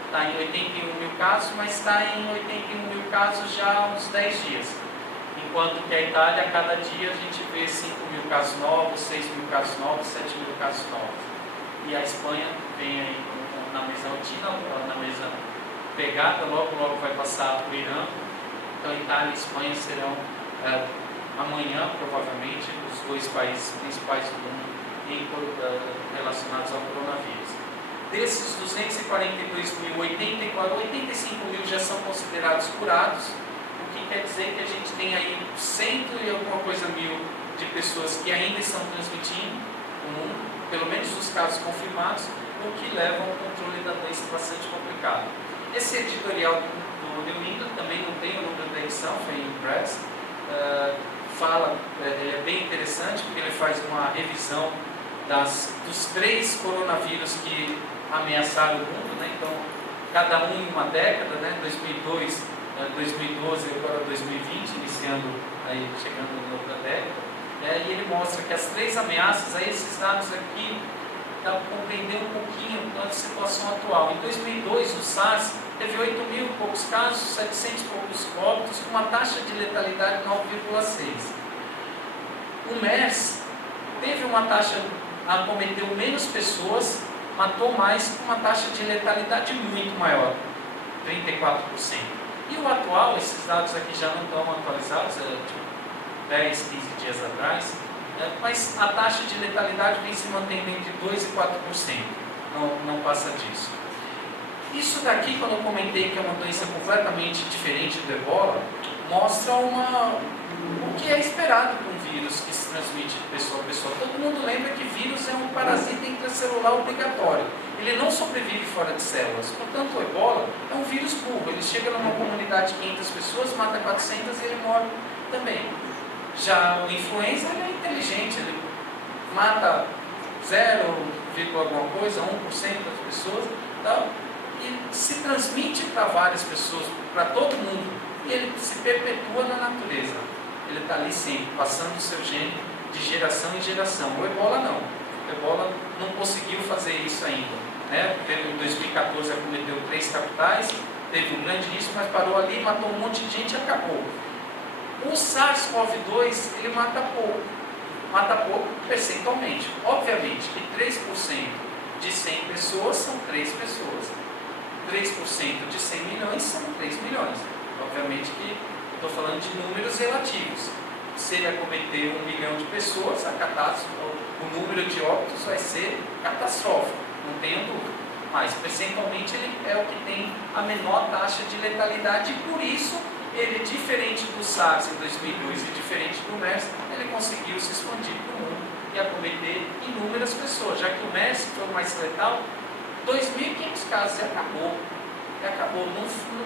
está em 81 mil casos, mas está em 81 mil casos já há uns 10 dias. Enquanto que a Itália, a cada dia, a gente vê 5 mil casos novos, 6 mil casos novos, 7 mil casos novos. E a Espanha vem aí na mesma rotina, na mesma pegada, logo vai passar o Irã. Então Itália e Espanha serão amanhã, provavelmente, os dois países principais do mundo relacionados ao coronavírus. Desses 242 mil, 85 mil já são considerados curados, o que quer dizer que a gente tem aí 100 e alguma coisa mil de pessoas que ainda estão transmitindo no mundo, pelo menos os casos confirmados, o que leva a um controle da doença bastante complicado. Esse editorial do New England também não tem o número da edição, foi em press, ele é bem interessante porque ele faz uma revisão dos 3 coronavírus que ameaçaram o mundo, né? Então, cada um em uma década, né? 2002, 2012 e agora 2020, iniciando, aí, chegando na outra década, e ele mostra que as 3 ameaças, aí esses dados aqui, dá para compreender um pouquinho da situação atual. Em 2002, o SARS teve 8 mil e poucos casos, 700 e poucos óbitos, com uma taxa de letalidade de 9,6. O MERS teve uma taxa, acometeu menos pessoas, matou mais, com uma taxa de letalidade muito maior, 34%. E o atual, esses dados aqui já não estão atualizados, tipo 10, 15 dias atrás, mas a taxa de letalidade vem se mantendo entre 2% e 4%, não passa disso. Isso daqui, quando eu comentei que é uma doença completamente diferente do Ebola, mostra o que é esperado de um vírus que se transmite de pessoa a pessoa. Todo mundo lembra que vírus é um parasita intracelular obrigatório. Ele não sobrevive fora de células. Portanto, o Ebola é um vírus burro. Ele chega numa comunidade de 500 pessoas, mata 400 e ele morre também. Já o influenza, ele é inteligente. Ele mata 0, alguma coisa, 1% das pessoas, tá? E se transmite para várias pessoas, para todo mundo, e ele se perpetua na natureza. Ele está ali sempre, passando o seu gene de geração em geração. O Ebola não. O Ebola não conseguiu fazer isso ainda, né? Em 2014 acometeu 3 capitais, teve um grande risco, mas parou ali, matou um monte de gente e acabou. O SARS-CoV-2, ele mata pouco percentualmente. Obviamente que 3% de 100 pessoas são 3 pessoas. 3% de 100 milhões são 3 milhões. Obviamente que eu estou falando de números relativos. Se ele acometer 1 milhão de pessoas, a catástrofe, o número de óbitos vai ser catastrófico, não tenho dúvida. Mas percentualmente ele é o que tem a menor taxa de letalidade e por isso ele, diferente do SARS em 2002 e diferente do MERS, ele conseguiu se expandir para o mundo e acometer inúmeras pessoas, já que o MERS foi o mais letal, 2.500 casos e acabou,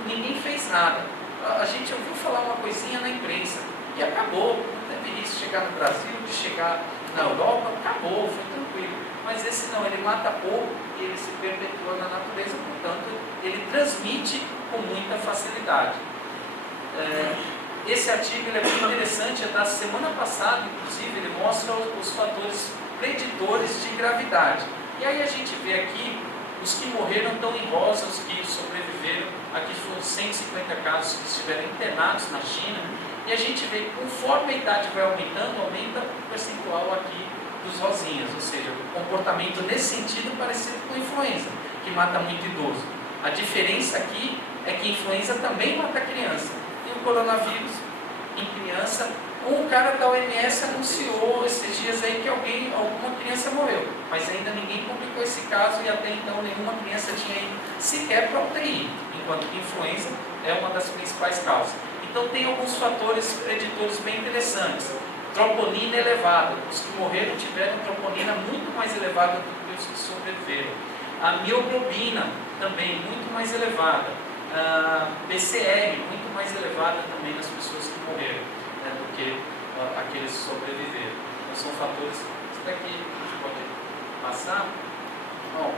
ninguém fez nada. A gente ouviu falar uma coisinha na imprensa e acabou, não teve risco de chegar no Brasil, de chegar na Europa, acabou, foi tranquilo. Mas esse não, ele mata pouco e ele se perpetua na natureza, portanto, ele transmite com muita facilidade. Esse artigo ele é muito interessante, é da semana passada, inclusive, ele mostra os fatores preditores de gravidade. E aí a gente vê aqui os que morreram estão em rosa, os que sobreviveram. Aqui foram 150 casos que estiveram internados na China. E a gente vê que conforme a idade vai aumentando, aumenta o percentual aqui dos rosinhas. Ou seja, o comportamento nesse sentido parecido com a influenza, que mata muito idoso. A diferença aqui é que a influenza também mata criança. E o coronavírus, em criança, um cara da OMS anunciou esses dias aí que alguma criança morreu, mas ainda ninguém publicou esse caso e até então nenhuma criança tinha ido sequer para a UTI, enquanto que a influenza é uma das principais causas. Então tem alguns fatores preditores bem interessantes. troponina elevada. Os que morreram tiveram troponina muito mais elevada do que os que sobreviveram. A mioglobina também muito mais elevada. A PCR muito mais elevada também nas pessoas que morreram, né, do que aqueles que sobreviveram. Então são fatores. Isso daqui a gente pode passar. Bom,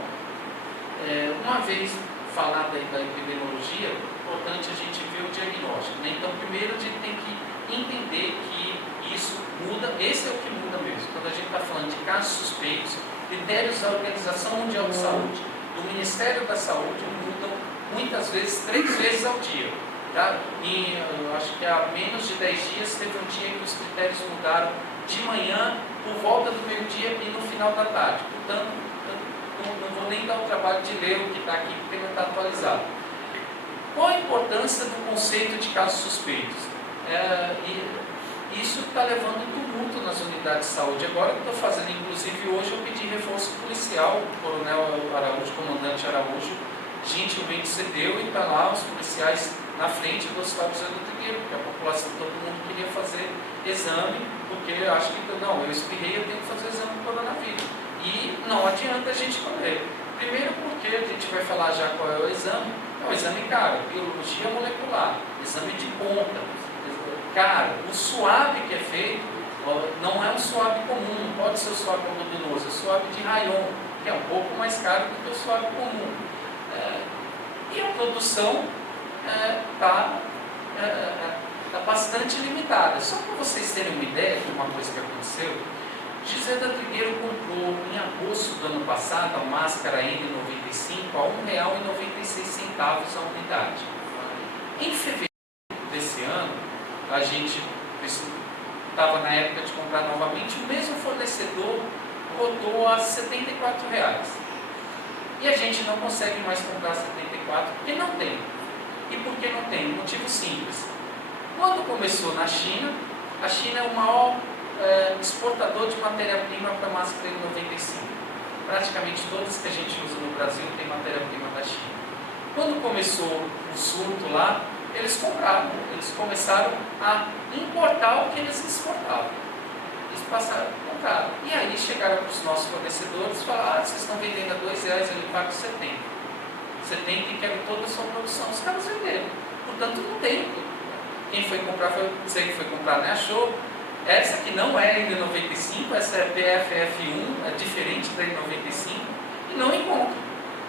uma vez falada da epidemiologia, é importante a gente ver o diagnóstico, né? Então primeiro a gente tem que entender que isso muda, esse é o que muda mesmo. Quando a gente está falando de casos suspeitos, critérios da Organização Mundial de Saúde, do Ministério da Saúde, mudam muitas vezes, 3 vezes ao dia. Tá? E eu acho que há menos de 10 dias teve um dia que os critérios mudaram de manhã, por volta do meio-dia e no final da tarde. Portanto, eu não vou nem dar o trabalho de ler o que está aqui, porque não está atualizado. Qual a importância do conceito de casos suspeitos? Isso está levando tumulto nas unidades de saúde. Agora que estou fazendo, inclusive hoje eu pedi reforço policial, o coronel Araújo, comandante Araújo, gentilmente cedeu e está lá os policiais na frente do Hospital Bezerra do Trigueiro, porque a população, todo mundo queria fazer exame, porque acho que, não, eu espirrei, eu tenho que fazer exame do coronavírus. E não adianta a gente correr. Primeiro porque a gente vai falar já qual é o exame. É um exame caro, biologia molecular, exame de ponta. Cara, o suave que é feito não é um suave comum, não pode ser o suave algodinoso, é o suave de rayon, que é um pouco mais caro do que o suave comum. E a produção está bastante limitada. Só para vocês terem uma ideia de uma coisa que aconteceu, José da Trigueiro comprou em agosto do ano passado a máscara N95 a R$ 1,96 a unidade. Em fevereiro desse ano, a gente estava na época de comprar novamente, o mesmo fornecedor botou a R$ 74. E a gente não consegue mais comprar 74 porque não tem. E por que não tem? Motivo simples. Quando começou na China, a China é o maior exportador de matéria-prima para máscara N95. Praticamente todas que a gente usa no Brasil tem matéria-prima da China. Quando começou o surto lá, eles compraram, eles começaram a importar o que eles exportavam. Eles passaram a comprar. E aí chegaram para os nossos fornecedores e falaram: vocês estão vendendo a R$2, eu pago 70. 70 e quero toda a sua produção. Os caras venderam. Portanto, não tem. Quem foi comprar, você que foi comprar, né, achou. Essa aqui não é N95, essa é PFF1, é diferente da N95, e não encontra.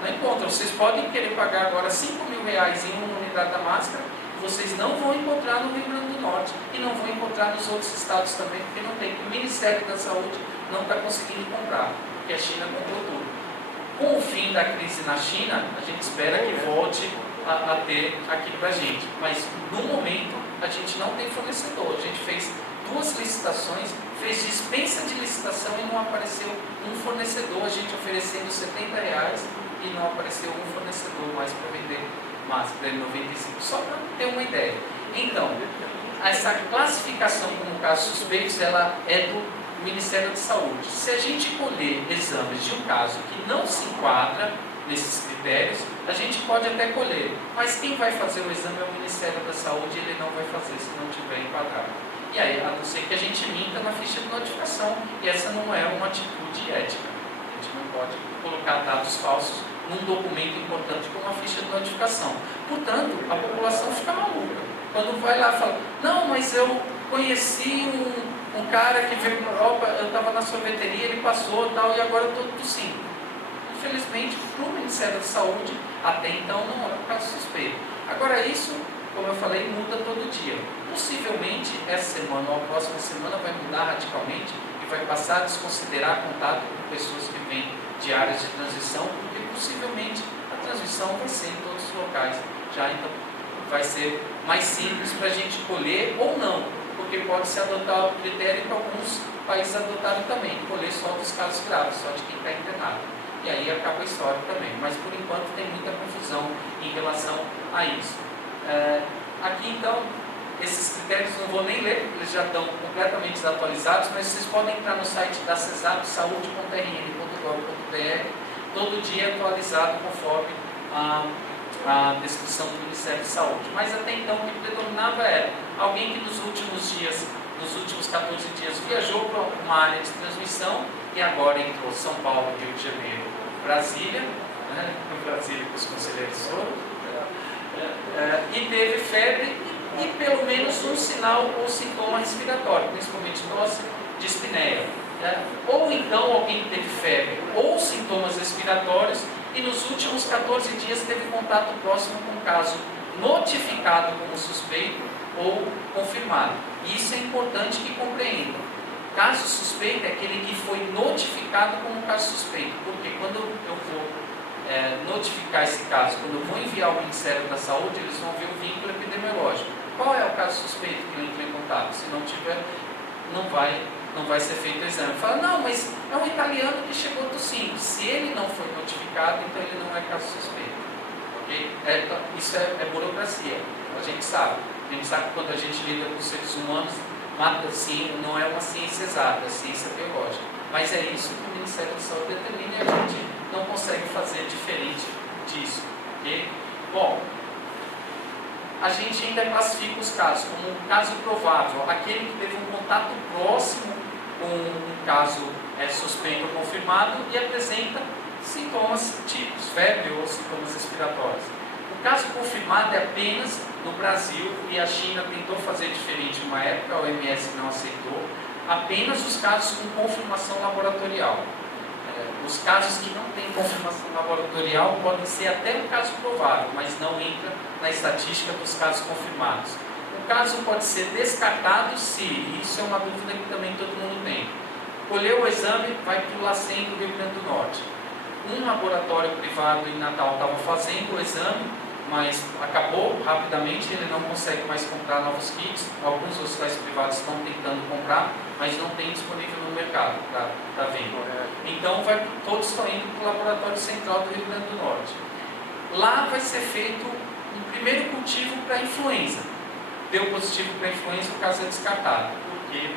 Não encontra. Vocês podem querer pagar agora R$5.000 em uma unidade da máscara, e vocês não vão encontrar no Rio Grande do Norte, e não vão encontrar nos outros estados também, porque não tem. O Ministério da Saúde não está conseguindo comprar, porque a China comprou tudo. Com o fim da crise na China, a gente espera que volte a ter aqui para a gente. Mas, no momento, a gente não tem fornecedor. A gente fez 2 licitações, fez dispensa de licitação e não apareceu um fornecedor. A gente oferecendo R$70 e não apareceu um fornecedor mais para vender máscara N95. Só para ter uma ideia. Então, essa classificação como casos suspeitos, ela é do Ministério da Saúde. Se a gente colher exames de um caso que não se enquadra nesses critérios, a gente pode até colher, mas quem vai fazer o exame é o Ministério da Saúde, ele não vai fazer se não tiver enquadrado. E aí, a não ser que a gente minta na ficha de notificação, e essa não é uma atitude ética. A gente não pode colocar dados falsos num documento importante como a ficha de notificação. Portanto, a população fica maluca. Quando vai lá e fala: não, mas eu conheci um cara que veio para a Europa, eu estava na sorveteria, ele passou tal, e agora eu estou tossindo. Infelizmente, para o Ministério da Saúde, até então não é um caso suspeito. Agora, isso, como eu falei, muda todo dia. Possivelmente, essa semana ou a próxima semana vai mudar radicalmente e vai passar a desconsiderar contato com pessoas que vêm de áreas de transmissão, porque possivelmente a transmissão vai ser em todos os locais. Já então vai ser mais simples para a gente colher ou não, porque pode-se adotar o critério que alguns países adotaram também, colher só dos casos graves, só de quem está internado. E aí acaba a história também. Mas por enquanto tem muita confusão em relação a isso. Aqui então, esses critérios não vou nem ler, eles já estão completamente desatualizados, mas vocês podem entrar no site da CESAP, saude.rn.gov.br, todo dia atualizado conforme a descrição do Ministério da Saúde. Mas até então o que predominava era alguém que nos últimos dias nos últimos 14 dias viajou para uma área de transmissão e agora entrou São Paulo, Rio de Janeiro, Brasília, né? Brasília que os conselheiros foram, e teve febre e pelo menos um sinal ou sintoma respiratório, principalmente tosse, dispneia. Ou então alguém teve febre ou sintomas respiratórios e nos últimos 14 dias teve contato próximo com um caso notificado como suspeito ou confirmado. Isso é importante que compreendam. Caso suspeito é aquele que foi notificado como caso suspeito, porque quando eu vou notificar esse caso, quando eu vou enviar ao Ministério da Saúde, eles vão ver o vínculo epidemiológico. Qual é o caso suspeito que ele entrou em contato? Se não tiver, não vai ser feito o exame. Fala, não, mas é um italiano que chegou tossindo. Se ele não foi notificado, então ele não é caso suspeito. Okay? Isso é burocracia. A gente sabe que quando a gente lida com seres humanos, assim, não é uma ciência exata, é ciência biológica. Mas é isso que o Ministério da Saúde determina e a gente não consegue fazer diferente disso. Okay? Bom, a gente ainda classifica os casos como um caso provável, aquele que teve um contato próximo com um caso suspeito ou confirmado e apresenta sintomas típicos, febre ou sintomas respiratórios. O caso confirmado é apenas no Brasil, e a China tentou fazer diferente uma época, a OMS não aceitou, apenas os casos com confirmação laboratorial. Os casos que não têm confirmação laboratorial podem ser até um caso provável, mas não entra na estatística dos casos confirmados. O caso pode ser descartado se, e isso é uma dúvida que também todo mundo tem, colheu o exame, vai para o LACEN do Rio Grande do Norte. Um laboratório privado em Natal estava fazendo o exame, mas acabou rapidamente, ele não consegue mais comprar novos kits. Alguns hospitais privados estão tentando comprar, mas não tem disponível no mercado para venda. Então todos estão indo para o laboratório central do Rio Grande do Norte. Lá vai ser feito um primeiro cultivo para influenza. Deu positivo para influenza, o caso é descartado, porque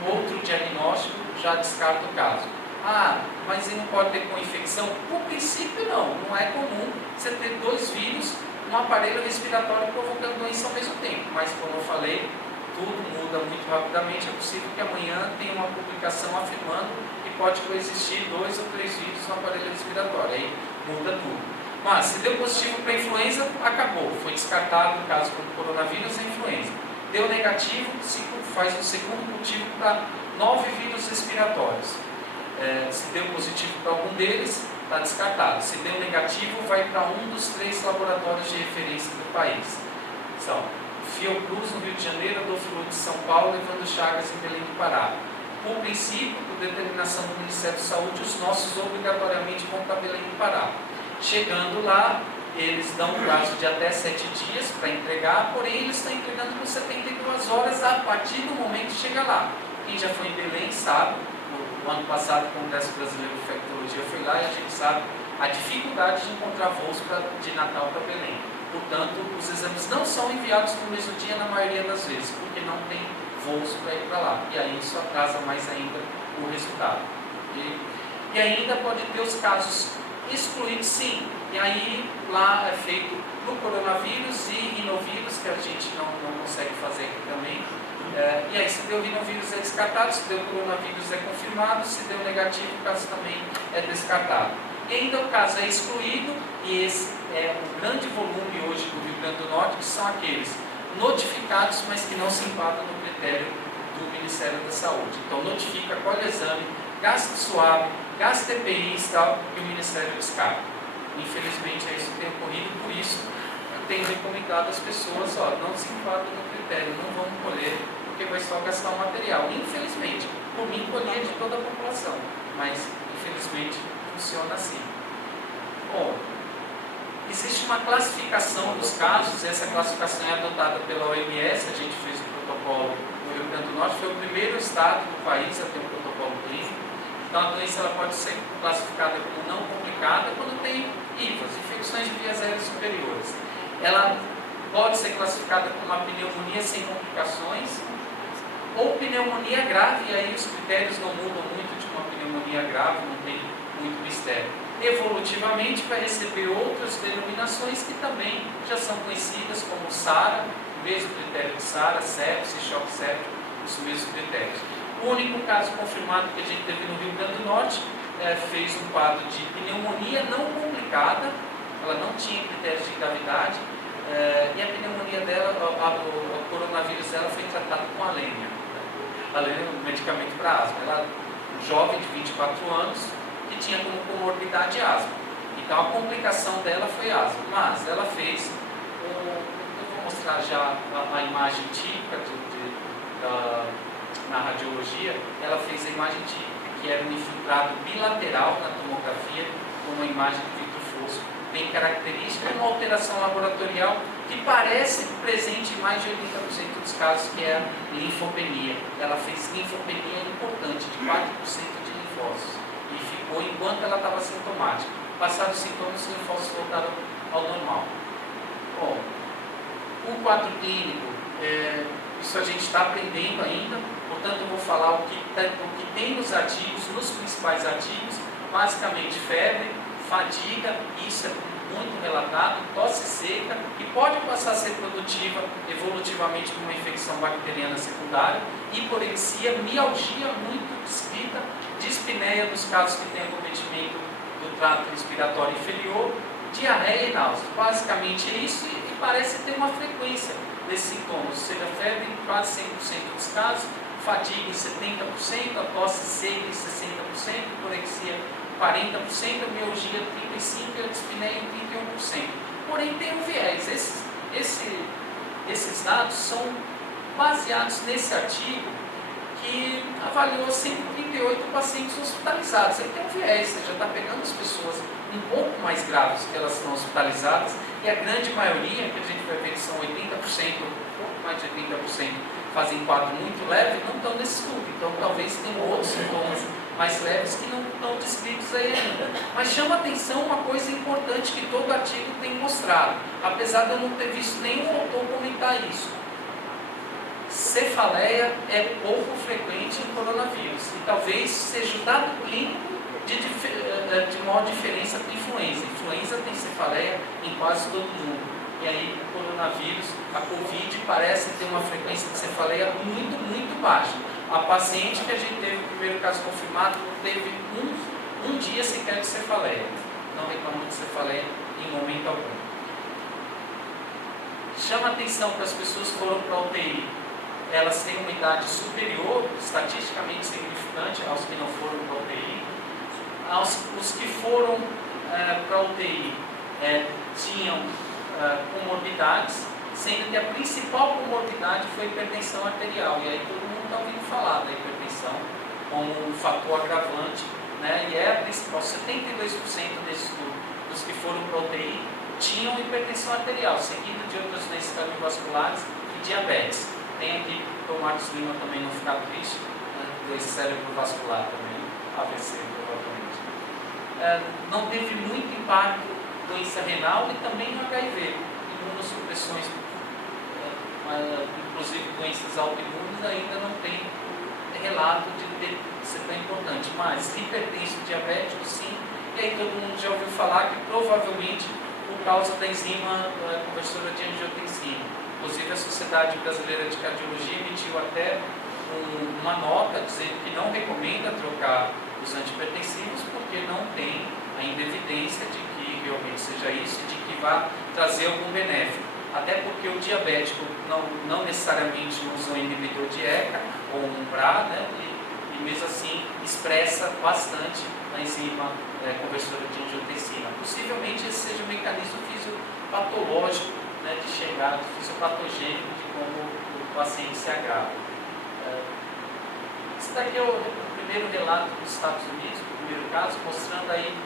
um outro diagnóstico já descarta o caso. Ah, mas ele não pode ter com infecção? Por princípio não é comum você ter dois vírus, um aparelho respiratório provocando doença ao mesmo tempo, mas como eu falei, tudo muda muito rapidamente, é possível que amanhã tenha uma publicação afirmando que pode coexistir 2 ou 3 vírus no aparelho respiratório, aí muda tudo. Mas se deu positivo para a influenza, acabou, foi descartado o caso do coronavírus e influenza. Deu negativo, se faz um segundo cultivo para 9 vírus respiratórios. Se deu positivo para algum deles, está descartado. Se deu negativo, vai para um dos 3 laboratórios de referência do país. São Fiocruz, no Rio de Janeiro, Adolfo Lutz, em São Paulo, Evandro Chagas, em Belém do Pará. Por princípio, por determinação do Ministério da Saúde, os nossos obrigatoriamente vão para Belém do Pará. Chegando lá, eles dão um prazo de até 7 dias para entregar, porém eles estão entregando por 72 horas a partir do momento que chega lá. Quem já foi em Belém sabe, no ano passado o Congresso Brasileiro de Infectologia foi lá e a gente sabe a dificuldade de encontrar voos de Natal para Belém. Portanto, os exames não são enviados no mesmo dia na maioria das vezes, porque não tem voos para ir para lá. E aí isso atrasa mais ainda o resultado. E ainda pode ter os casos excluídos, sim. E aí lá é feito no coronavírus e rinovírus, que a gente não consegue fazer aqui também. E aí se deu rinovírus é descartado, se deu coronavírus é confirmado, se deu negativo o caso também é descartado. E ainda o caso é excluído, e esse é o grande volume hoje do Rio Grande do Norte, que são aqueles notificados, mas que não se enquadram no critério do Ministério da Saúde. Então notifica, colhe o exame, gasta suave, gasta EPIs e tal, e o Ministério descarta. Infelizmente é isso que tem ocorrido, por isso eu tenho recomendado às pessoas, não se enquadram no critério, não vão colher, porque vai só gastar o material. Infelizmente, por mim colher de toda a população, mas infelizmente funciona assim. Bom, existe uma classificação dos casos, essa classificação é adotada pela OMS, a gente fez o protocolo no Rio Grande do Norte, foi o primeiro estado do país a ter um protocolo clínico. Então a doença ela pode ser classificada como não complicada quando tem IVAs, infecções de vias aéreas superiores. Ela pode ser classificada como uma pneumonia sem complicações ou pneumonia grave, e aí os critérios não mudam muito de uma pneumonia grave, não tem muito mistério. Evolutivamente vai receber outras denominações que também já são conhecidas como SARA, o mesmo critério de SARA, sepsis, choque séptico, os mesmos critérios. O único caso confirmado que a gente teve no Rio Grande do Norte fez um quadro de pneumonia não complicada, ela não tinha critérios de gravidade, e a pneumonia dela, o coronavírus dela foi tratado com alênia. Alênia é um medicamento para asma. Ela um jovem de 24 anos que tinha como comorbidade asma. Então a complicação dela foi asma, mas ela fez, eu vou mostrar já a imagem típica na radiologia, ela fez a imagem típica, que era um infiltrado bilateral na tomografia, com uma imagem de vidro fosco bem característica, uma alteração laboratorial que parece presente em mais de 80% dos casos, que é a linfopenia. Ela fez linfopenia importante, de 4% de linfócitos, e ficou enquanto ela estava sintomática. Passados os sintomas, os linfócitos voltaram ao normal. Bom, o quadro clínico, isso a gente está aprendendo ainda, portanto eu vou falar o que tem nos artigos, nos principais artigos, basicamente febre, fadiga, isso é muito relatado, tosse seca, que pode passar a ser produtiva evolutivamente por uma infecção bacteriana secundária, hiporexia, mialgia muito descrita, dispneia dos casos que têm acometimento do trato respiratório inferior, diarreia e náusea. Basicamente é isso, e parece ter uma frequência desses sintomas, ou seja, febre em quase 100% dos casos, fadiga em 70%, a tosse seca em 60%, hiporexia 40%, a mialgia 35% e a dispneia em 31%. Porém, tem um viés. Esses dados são baseados nesse artigo que avaliou 138 pacientes hospitalizados. Aí tem um viés, você já está pegando as pessoas um pouco mais graves que elas estão hospitalizadas, e a grande maioria, que a gente vai ver que são 80%, um pouco mais de 80%, fazem quadro muito leve, não estão nesse estudo. Então, talvez tenham outros sintomas mais leves que não estão descritos aí ainda. Mas chama atenção uma coisa importante que todo artigo tem mostrado, apesar de eu não ter visto nenhum autor comentar isso. Cefaleia é pouco frequente em coronavírus, e talvez seja o dado clínico de maior diferença com influenza. Influenza tem cefaleia em quase todo mundo. E aí o coronavírus, a Covid, parece ter uma frequência de cefaleia muito, muito baixa. A paciente que a gente teve o primeiro caso confirmado teve um dia sequer de cefaleia. Não reclamou de cefaleia em momento algum. Chama atenção para as pessoas que foram para a UTI. Elas têm uma idade superior, estatisticamente significante, aos que não foram para a UTI. Os que foram para a UTI tinham comorbidades, sendo que a principal comorbidade foi a hipertensão arterial. E aí todo mundo está ouvindo falar da hipertensão como um fator agravante, né? E é a principal. 72% dos que foram para a UTI tinham hipertensão arterial, seguido de outras doenças cardiovasculares e diabetes. Tem aqui para o Marcos Lima também não ficar triste, né? Doença cerebrovascular também, AVC provavelmente. Não teve muito impacto doença renal e também no HIV, imunossupressões, inclusive doenças autoimunes, ainda não tem relato de ter ser tão importante, mas hipertenso diabético sim, e aí todo mundo já ouviu falar que provavelmente por causa da enzima conversora de angiotensina. Inclusive a Sociedade Brasileira de Cardiologia emitiu até uma nota dizendo que não recomenda trocar os antihipertensivos porque não tem ainda evidência de que realmente seja isso, de que vá trazer algum benéfico. Até porque o diabético não necessariamente usa um inibidor de ECA ou um BRA, né? E mesmo assim expressa bastante a enzima conversora de angiotensina. Possivelmente esse seja um mecanismo fisiopatológico, né, de chegar, fisiopatogênico de como o paciente se agrava. Esse daqui é o primeiro relato dos Estados Unidos, o primeiro caso, mostrando aí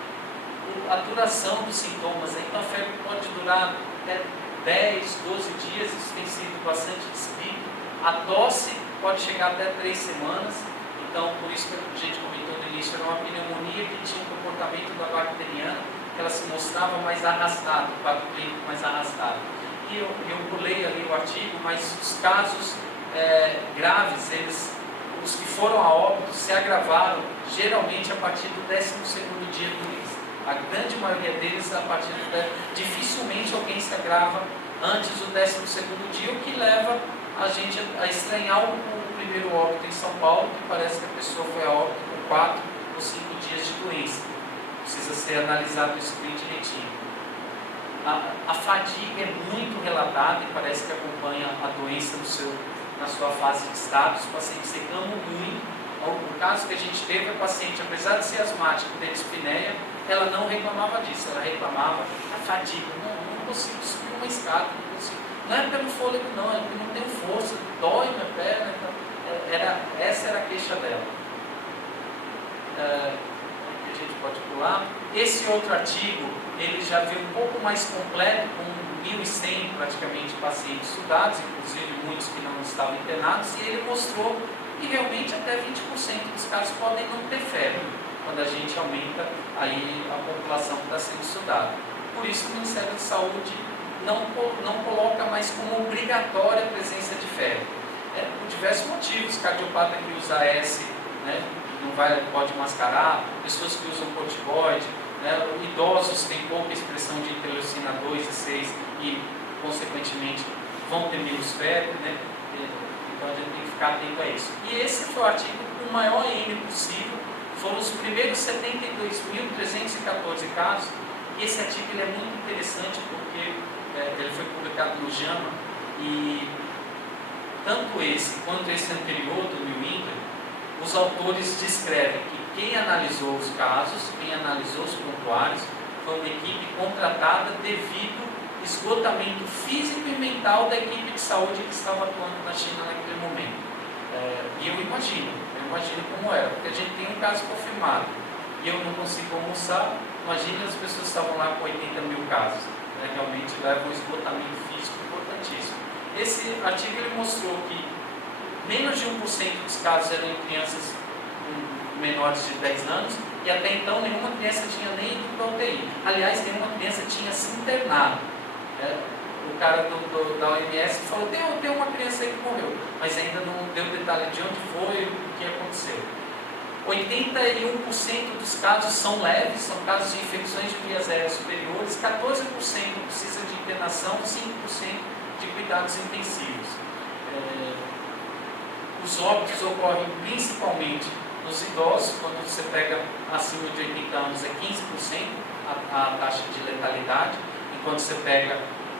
a duração dos sintomas. Então a febre pode durar até 10, 12 dias, isso tem sido bastante descrito. A tosse pode chegar até 3 semanas, então por isso que a gente comentou no início, era uma pneumonia que tinha um comportamento da bacteriana, que ela se mostrava mais arrastada, o quadro clínico mais arrastado. E eu pulei ali o artigo, mas os casos graves, os que foram a óbito se agravaram geralmente a partir do 12º dia do mês. A grande maioria deles a partir do dificilmente alguém se agrava antes do 12º dia, o que leva a estranhar o primeiro óbito em São Paulo, que parece que a pessoa foi a óbito com 4 ou 5 dias de doença. Precisa ser analisado isso bem direitinho. A fadiga é muito relatada e parece que acompanha a doença na sua fase de status. Os pacientes reclamam muito. No caso que a gente teve, a paciente, apesar de ser asmática e ter dispneia, ela não reclamava disso, ela reclamava da fadiga. Não consigo subir uma escada, não consigo. Não é pelo fôlego não, é porque não tenho força, dói minha perna. Essa era a queixa dela. Aqui a gente pode pular. Esse outro artigo, ele já veio um pouco mais completo, com 1.100 praticamente pacientes estudados, inclusive muitos que não estavam internados, e ele mostrou que realmente até 20% dos casos podem não ter febre, quando a gente aumenta aí a população que está sendo estudada. Por isso o Ministério da Saúde não coloca mais como obrigatória a presença de febre. Por diversos motivos, cardiopata que usa AS, né, pode mascarar, pessoas que usam corticoide, né, idosos têm pouca expressão de interleucina 2 e 6 e, consequentemente, vão ter menos febre, né? Então a gente tem que ficar atento a isso. E esse foi o artigo com o maior N possível, foram os primeiros 72.314 casos, e esse artigo ele é muito interessante porque ele foi publicado no JAMA, e tanto esse quanto esse anterior do New England, os autores descrevem que quem analisou os casos, quem analisou os prontuários, foi uma equipe contratada devido ao esgotamento físico e mental da equipe de saúde que estava atuando na China naquele momento. E eu imagino como era, porque a gente tem um caso confirmado e eu não consigo almoçar, imagine as pessoas que estavam lá com 80 mil casos. Realmente leva um esgotamento físico importantíssimo. Esse artigo ele mostrou que menos de 1% dos casos eram em crianças menores de 10 anos, e até então nenhuma criança tinha nem ido para a UTI. Aliás, nenhuma criança tinha se internado. O cara da OMS falou, tem uma criança aí que morreu, mas ainda não deu detalhe de onde foi e o que aconteceu. 81% dos casos são leves, são casos de infecções de vias aéreas superiores, 14% precisam de internação, 5% de cuidados intensivos. Os óbitos ocorrem principalmente nos idosos, quando você pega acima de 80 anos é 15% a taxa de letalidade, enquanto você pega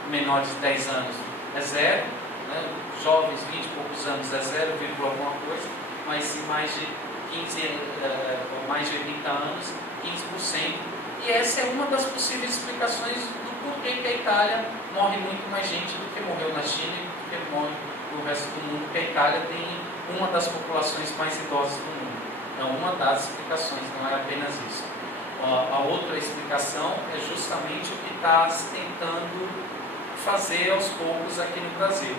menores de 10 anos é 0, né? Jovens 20 e poucos anos é 0, alguma coisa, mas se mais de 15 ou mais de 80 anos, 15%. E essa é uma das possíveis explicações do porquê que a Itália morre muito mais gente do que morreu na China e do que morre no resto do mundo, porque a Itália tem uma das populações mais idosas do mundo. Então, uma das explicações, não é apenas isso. A outra explicação é justamente o que está se tentando fazer aos poucos aqui no Brasil.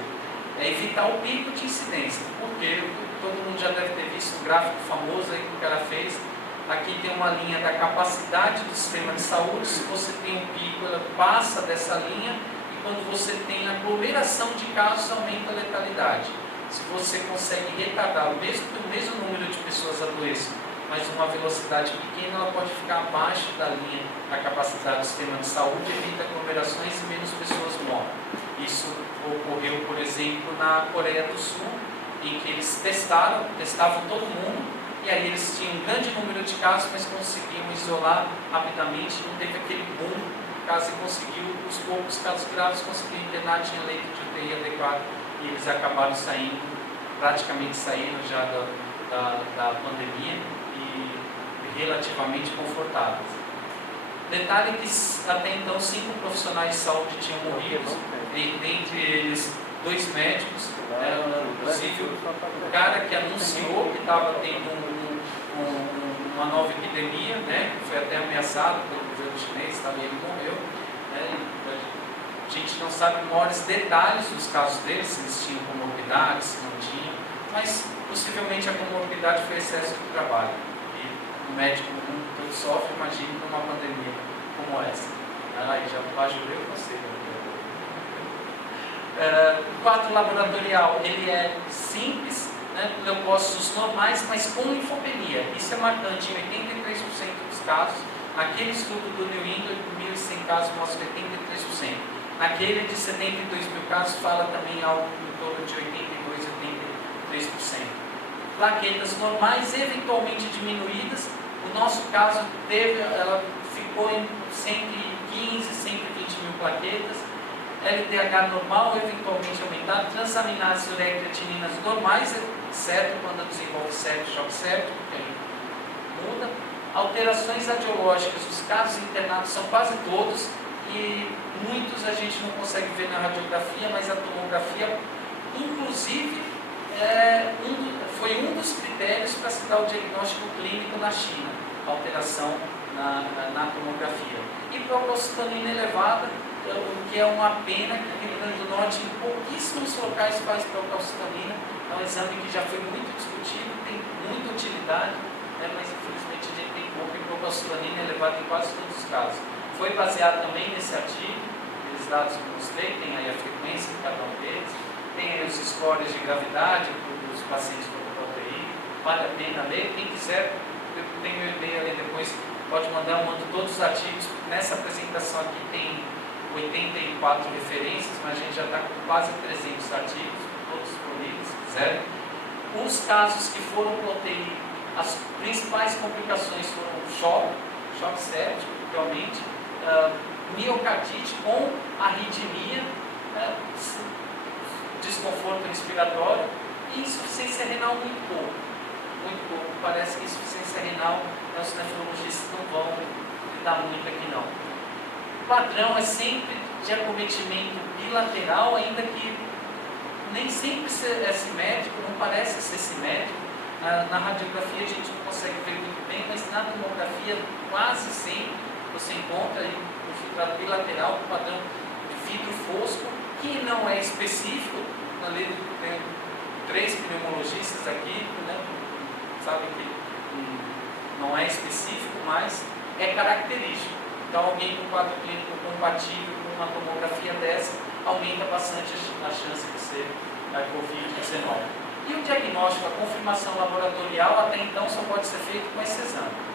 É evitar o pico de incidência, porque todo mundo já deve ter visto um gráfico famoso aí que o cara fez. Aqui tem uma linha da capacidade do sistema de saúde. Se você tem um pico, ela passa dessa linha, e quando você tem aglomeração de casos, aumenta a letalidade. Se você consegue retardar, mesmo que o mesmo número de pessoas adoeçam, mas uma velocidade pequena, ela pode ficar abaixo da linha da capacidade do sistema de saúde, evita aglomerações e menos pessoas morrem. Isso ocorreu, por exemplo, na Coreia do Sul, em que eles testavam todo mundo, e aí eles tinham um grande número de casos, mas conseguiam isolar rapidamente, não teve aquele boom, caso conseguiu, os poucos casos graves conseguiram internar, tinha leito de UTI adequado, e eles acabaram praticamente saíram já da pandemia, e relativamente confortáveis. Detalhe que até então 5 profissionais de saúde tinham morrido, e dentre eles 2 médicos, inclusive o cara que anunciou que estava tendo uma nova epidemia, né, que foi até ameaçado pelo governo chinês, também ele morreu. A gente não sabe maiores detalhes dos casos deles, se eles tinham comorbidade, se não tinham, mas possivelmente a comorbidade foi excesso de trabalho. E o médico todo sofre, imagine numa pandemia como essa. Aí já ajudei você. O quadro laboratorial, ele é simples, né, leucócitos normais, mas com linfopenia. Isso é marcante em 83% dos casos. Naquele estudo do New England, 1.100 casos mostra 83%. Naquele de 72 mil casos, fala também algo em torno de 82, 83%. Plaquetas normais, eventualmente diminuídas. O nosso caso ela ficou em 115, 120 mil plaquetas. LDH normal, eventualmente aumentado. Transaminases, ureia e creatininas normais, exceto quando desenvolve septo, choque séptico, que aí muda. Alterações radiológicas, os casos internados são quase todos, e muitos a gente não consegue ver na radiografia, mas a tomografia, inclusive, foi um dos critérios para se dar o diagnóstico clínico na China, alteração na tomografia. E procalcitonina elevada, o que é uma pena que o Rio Grande do Norte, em pouquíssimos locais, faz procalcitonina. É um exame que já foi muito discutido, tem muita utilidade, mas infelizmente a gente tem pouco, e procalcitonina elevada em quase todos os casos. Foi baseado também nesse artigo, os dados que eu mostrei, tem aí a frequência de cada um deles, tem aí os scores de gravidade dos pacientes com UTI, vale a pena ler. Quem quiser, eu tenho meu e-mail ali depois, pode mandar, eu mando todos os artigos. Nessa apresentação aqui tem 84 referências, mas a gente já está com quase 300 artigos, todos disponíveis, se quiserem. Os casos que foram com UTI, as principais complicações foram choque séptico, realmente, miocardite com arritmia, desconforto respiratório e insuficiência renal muito pouco. Muito pouco. Parece que insuficiência renal, os nefrologistas não vão lidar muito aqui não. O padrão é sempre de acometimento bilateral, ainda que nem sempre é simétrico, não parece ser simétrico. Na radiografia a gente não consegue ver muito bem, mas na tomografia quase sempre você encontra aí um filtrado bilateral com padrão de vidro fosco, que não é específico. Ali tem 3 pneumologistas aqui, sabem que não é específico, mas é característico. Então, alguém com quadro clínico compatível com uma tomografia dessa aumenta bastante a chance de ser a Covid-19. E o diagnóstico, a confirmação laboratorial, até então só pode ser feito com esse exame.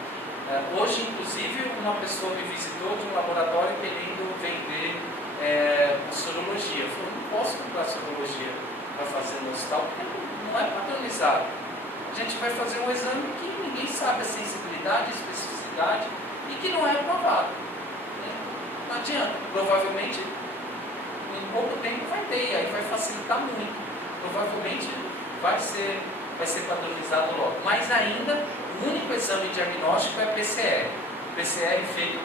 Hoje, inclusive, uma pessoa me visitou de um laboratório querendo vender sorologia. Eu falei, não posso comprar sorologia para fazer no hospital, porque não é padronizado. A gente vai fazer um exame que ninguém sabe a sensibilidade, a especificidade e que não é aprovado. Não adianta, provavelmente em pouco tempo vai ter, e aí vai facilitar muito. Provavelmente vai ser padronizado logo. Mas ainda, o único exame diagnóstico é PCR. PCR feito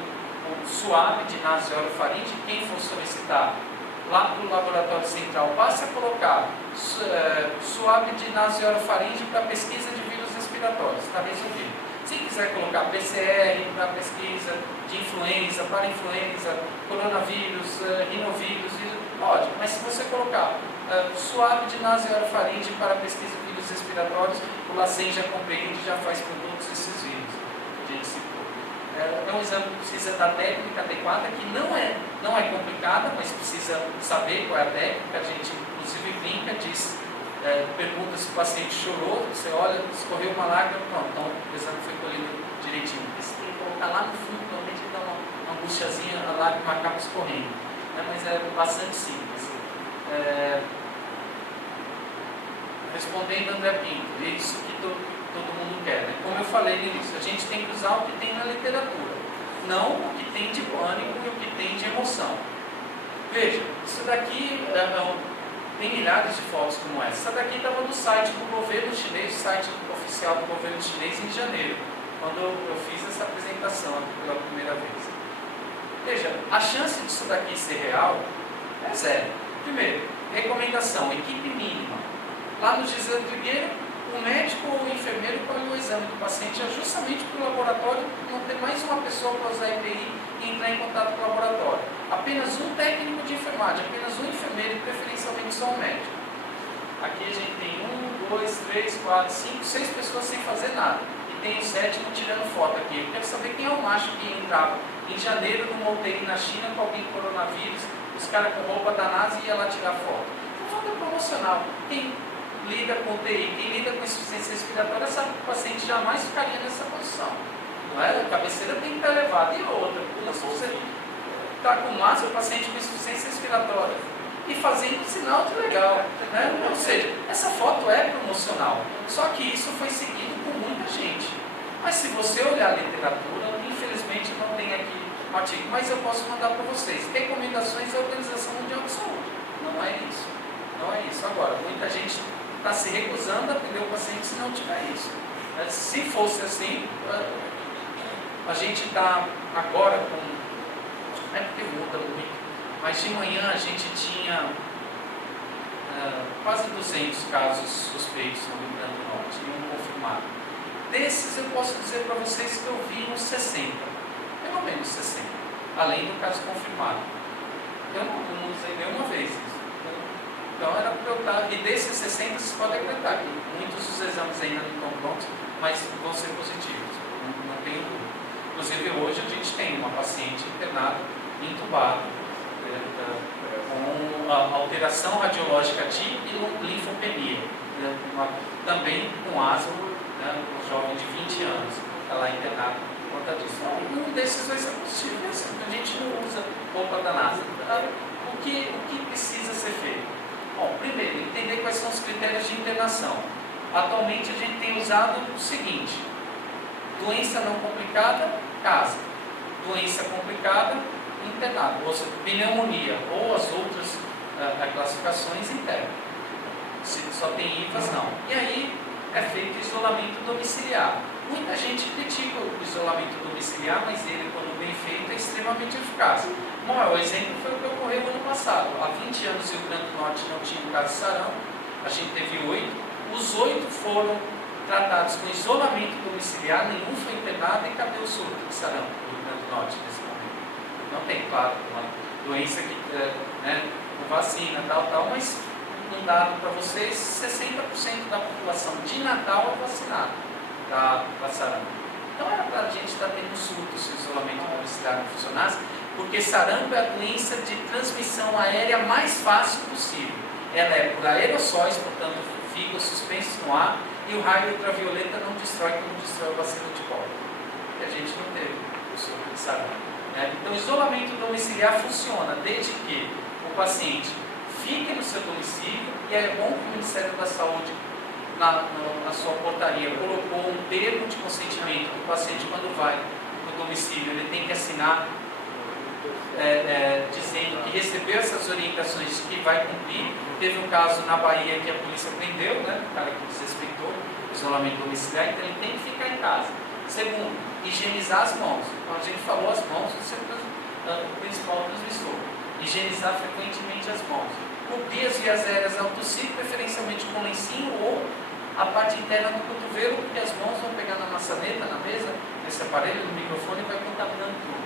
com suave de nasoorofaringe. Quem for solicitar lá para o laboratório central, passe a colocar suave de nasoorofaringe para pesquisa de vírus respiratórios. Está resolvido. Se quiser colocar PCR para pesquisa de influenza, para-influenza, coronavírus, rinovírus, pode. Mas se você colocar suave de nasoorofaringe para pesquisa de vírus respiratórios, o LACEN já compreende, já faz com todos esses vírus que a gente citou. É um exame que precisa da técnica adequada, que não é complicada, mas precisa saber qual é a técnica. A gente, inclusive, brinca, diz, pergunta se o paciente chorou, você olha, escorreu uma lágrima, pronto, então o exame foi colhido direitinho. Você tem que colocar lá no fundo, normalmente dá uma angustiazinha, a lágrima acaba escorrendo. Mas é bastante simples. Respondendo André Pinto, é isso que todo mundo quer. Como eu falei no início, a gente tem que usar o que tem na literatura, não o que tem de pânico e o que tem de emoção. Veja, isso daqui tem milhares de fotos como essa. Essa daqui estava no site do governo chinês, site oficial do governo chinês em janeiro, quando eu fiz essa apresentação aqui pela primeira vez. Veja, a chance disso daqui ser real é zero. Primeiro, recomendação, equipe mínima. Lá no Gisele Trigueiro, o médico ou o enfermeiro colhe o exame do paciente justamente para o laboratório não ter mais uma pessoa para usar a EPI e entrar em contato com o laboratório. Apenas um técnico de enfermagem, apenas um enfermeiro e preferencialmente só um médico. Aqui a gente tem 1, 2, 3, 4, 5, 6 pessoas sem fazer nada. E tem o 7º tirando foto aqui. Eu quero saber quem é o macho que entrava em janeiro numa UTI na China com alguém com coronavírus, os caras com roupa da NASA e ia lá tirar foto. Então, foto promocional. Quem lida com UTI, quem lida com insuficiência respiratória sabe que o paciente jamais ficaria nessa posição. Não é? A cabeceira tem que estar elevada. E outra, está com massa, o paciente com insuficiência respiratória, e fazendo sinal de legal, né? Ou seja, essa foto é promocional, só que isso foi seguido por muita gente. Mas se você olhar a literatura, infelizmente não tem aqui um artigo, mas eu posso mandar para vocês. Recomendações da Organização Mundial de Saúde. Não é isso. Não é isso. Agora, muita gente está se recusando a atender o paciente se não tiver isso. Se fosse assim, a gente está agora com... Não é porque muda muito, mas de manhã a gente tinha quase 200 casos suspeitos no Rio Grande do Norte, e um confirmado. Desses eu posso dizer para vocês que eu vi uns 60, pelo menos 60, além do caso confirmado. Eu não usei nenhuma vez isso. Então era para eu estar, e desses 60 vocês podem acreditar que muitos dos exames ainda não estão prontos, mas vão ser positivos, não tenho dúvida. Inclusive hoje a gente tem uma paciente internada, entubada, com alteração radiológica típica e linfopenia, também com asma, um jovem de 20 anos, ela é internada por conta disso. Um desses vai ser positivo, a gente não usa roupa da NASA. O que precisa ser feito? Bom, primeiro, entender quais são os critérios de internação. Atualmente a gente tem usado o seguinte: doença não complicada, casa. Doença complicada, internado. Ou seja, pneumonia, ou as outras classificações internas. Se só tem IVAs, não. E aí é feito isolamento domiciliar. Muita gente critica o isolamento domiciliar, mas ele, quando bem feito, é extremamente eficaz. O maior exemplo foi o que ocorreu ano passado. Há 20 anos o Rio Grande do Norte não tinha um caso de sarampo, a gente teve 8. Os 8 foram tratados com isolamento domiciliar, nenhum foi internado. E cadê o surto de sarampo no Rio Grande do Norte nesse momento? Não tem, claro, uma doença que, com vacina, tal, mas um dado para vocês: 60% da população de Natal é vacinada da sarampo. Então era para a gente estar tendo surto se o isolamento domiciliar não funcionasse, porque sarampo é a doença de transmissão aérea mais fácil possível. Ela é por aerossóis, portanto fica suspenso no ar, e o raio ultravioleta não destrói como destrói o bacilo de cola. E a gente não teve o surto de sarampo. Então o isolamento domiciliar funciona desde que o paciente fique no seu domicílio, e é bom que o Ministério da Saúde, na sua portaria, colocou um termo de consentimento que o paciente, quando vai no domicílio, ele tem que assinar dizendo que recebeu essas orientações, que vai cumprir. Teve um caso na Bahia que a polícia prendeu, o cara que desrespeitou o isolamento domiciliar, então ele tem que ficar em casa. Segundo, higienizar as mãos. Então a gente falou as mãos, o principal transmissor. Higienizar frequentemente as mãos. Cobrir as vias aéreas ao tossir, preferencialmente com lencinho ou a parte interna do cotovelo, porque as mãos vão pegar na maçaneta, na mesa, nesse aparelho, no microfone, e vai contaminando tudo.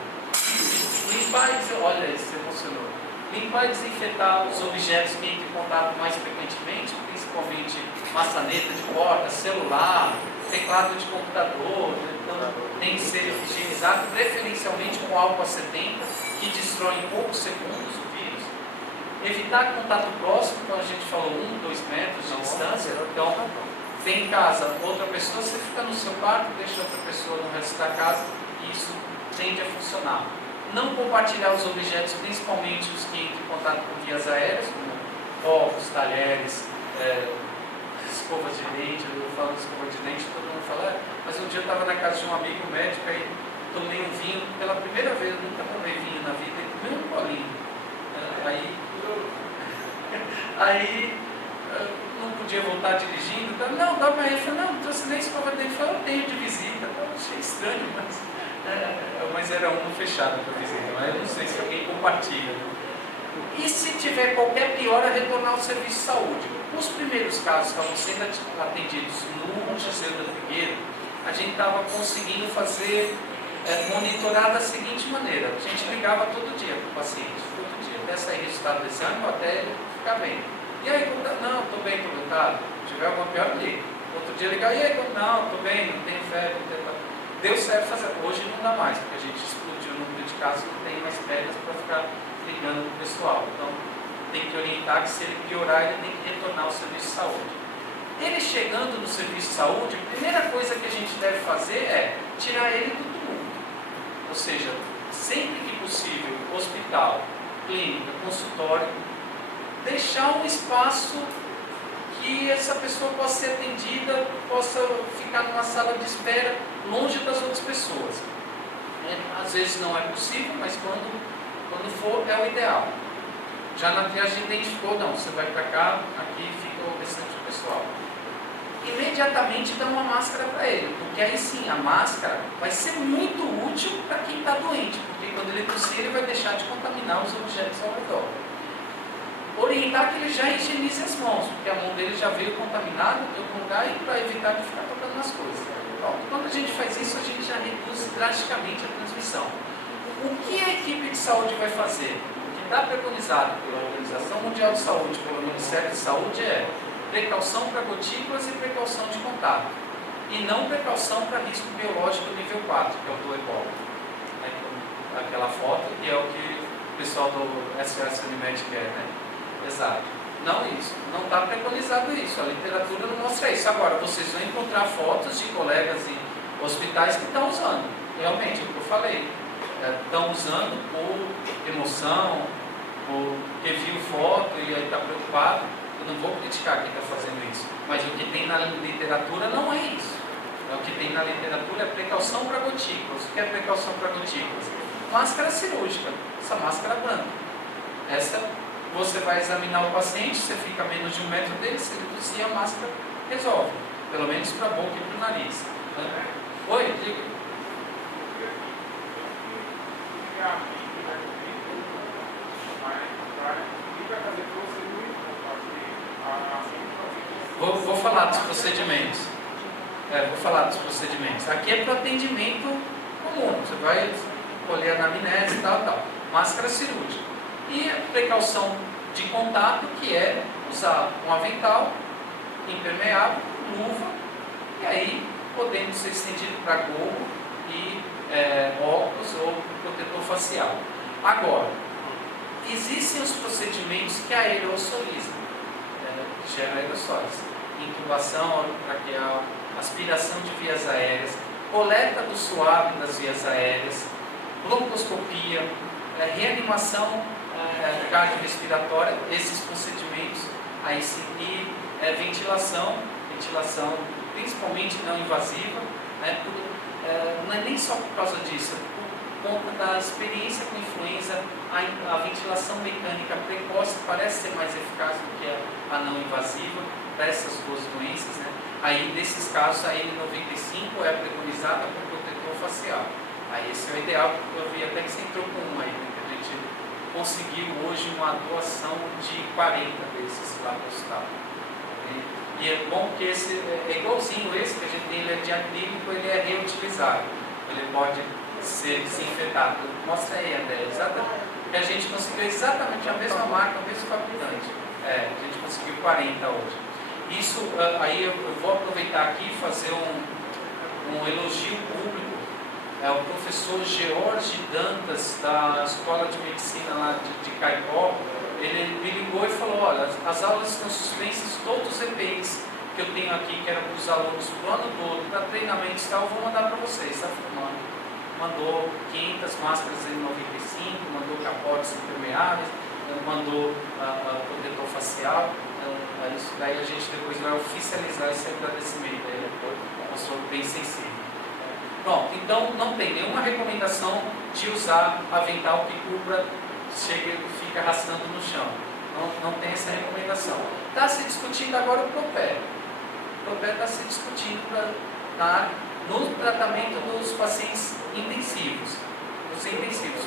Limpar e olha, isso emocionou. Limpar e desinfetar os objetos que entram em contato mais frequentemente, principalmente maçaneta de porta, celular, teclado de computador. Então tem que ser higienizado, preferencialmente com álcool a 70, que destrói em poucos segundos o vírus. Evitar contato próximo, então a gente falou 1-2 metros de distância. Então, tem em casa outra pessoa, você fica no seu quarto, deixa outra pessoa no resto da casa, e isso tende a funcionar. Não compartilhar os objetos, principalmente os que entram em contato com vias aéreas, como copos, talheres, escovas de dente. Eu falo de escova de dente, todo mundo fala, mas um dia eu estava na casa de um amigo médico, aí tomei um vinho pela primeira vez, eu nunca tomei vinho na vida, e tomei um colinho. Aí não podia voltar dirigindo, não, dá para ele. Eu falei, não trouxe nem escova de dente. Eu falei, eu tenho de visita. Eu achei estranho, mas era um fechado para visita. Mas eu não sei se alguém compartilha. E se tiver qualquer piora, retornar ao serviço de saúde. Os primeiros casos estavam sendo atendidos no José da Figueira, a gente estava conseguindo fazer, monitorar da seguinte maneira: a gente ligava todo dia para o paciente, todo dia, até sair resultado desse ano, até ele ficar bem. E aí, não, estou bem, estou deitado. Se tiver alguma pior, liga. Outro dia ligar, e aí, não, estou bem, não tenho febre, não tenho... Deu certo fazer. Hoje não dá mais, porque a gente explodiu o número de casos, não tem mais pedras para ficar ligando para o pessoal. Então, tem que orientar que se ele piorar, ele tem que retornar ao serviço de saúde. Ele chegando no serviço de saúde, a primeira coisa que a gente deve fazer é tirar ele do tumulto. Ou seja, sempre que possível, hospital, clínica, consultório, deixar um espaço que essa pessoa possa ser atendida, possa ficar numa sala de espera longe das outras pessoas. Às vezes não é possível, mas quando for é o ideal. Já na viagem a gente identificou, não, você vai para cá, aqui fica o restante do pessoal. Imediatamente dá uma máscara para ele, porque aí sim a máscara vai ser muito útil para quem está doente, porque quando ele tossir ele vai deixar de contaminar os objetos ao redor. Orientar que ele já higienize as mãos, porque a mão dele já veio contaminada em algum lugar e para evitar de ficar tocando nas coisas. Pronto. Quando a gente faz isso, a gente já reduz drasticamente a transmissão. O que a equipe de saúde vai fazer? O que está preconizado pela Organização Mundial de Saúde, pelo Ministério de Saúde é precaução para gotículas e precaução de contato. E não precaução para risco biológico nível 4, que é o do ebola. Aquela foto que é o que o pessoal do SOS Unimed quer, né? Exato. Não isso. Não está preconizado isso. A literatura não mostra isso. Agora, vocês vão encontrar fotos de colegas em hospitais que estão usando. Realmente, é o que eu falei. Estão usando por emoção, porque viu foto e aí está preocupado. Eu não vou criticar quem está fazendo isso. Mas o que tem na literatura não é isso. O que tem na literatura é precaução para gotículas. O que é precaução para gotículas? Máscara cirúrgica. Essa máscara branca. Essa você vai examinar o paciente, você fica a menos de 1 metro dele, se ele tossir, a máscara resolve. Pelo menos para a boca e para o nariz. Oi, diga. Vou falar dos procedimentos. Vou falar dos procedimentos. Aqui é para atendimento comum. Você vai colher a anamnese e tal. Máscara cirúrgica. E a precaução de contato, que é usar um avental impermeável, luva, e aí podendo ser estendido para gorro e óculos ou protetor facial. Agora, existem os procedimentos que aerossolizam, que geram aerossóis. Intubação, aspiração de vias aéreas, coleta do suave das vias aéreas, broncoscopia, reanimação cardiorrespiratória, esses procedimentos, aí seguir ventilação principalmente não invasiva, não é nem só por causa disso, é por conta da experiência com influenza, a ventilação mecânica precoce parece ser mais eficaz do que a não invasiva para essas duas doenças, né? Aí nesses casos a N95 é preconizada com protetor facial. Aí esse é o ideal, porque eu vi até que você entrou com um aí, né? Que a gente conseguiu hoje uma doação de 40 desses lá no estado. E é bom que esse é igualzinho esse que a gente tem, ele é de acrílico, ele é reutilizável. Ele pode ser desinfetado. Mostra aí, André, exatamente. Porque a gente conseguiu exatamente a mesma marca, o mesmo fabricante. A gente conseguiu 40 hoje. Isso, aí eu vou aproveitar aqui e fazer um elogio público. O professor George Dantas, da Escola de Medicina lá de Caicó, ele me ligou e falou: olha, as aulas estão suspensas, todos os EPIs que eu tenho aqui, que eram para os alunos para o ano todo, para treinamentos e tal, eu vou mandar para vocês, está filmando. Mandou 500 máscaras N95, mandou capotes impermeáveis, mandou protetor facial. Isso daí a gente depois vai oficializar esse agradecimento. Ele mostrou bem sensível. Pronto, então não tem nenhuma recomendação de usar avental que cubra, chega e fica arrastando no chão. Não tem essa recomendação. Está se discutindo agora o Propé. O Propé está se discutindo no tratamento dos pacientes intensivos.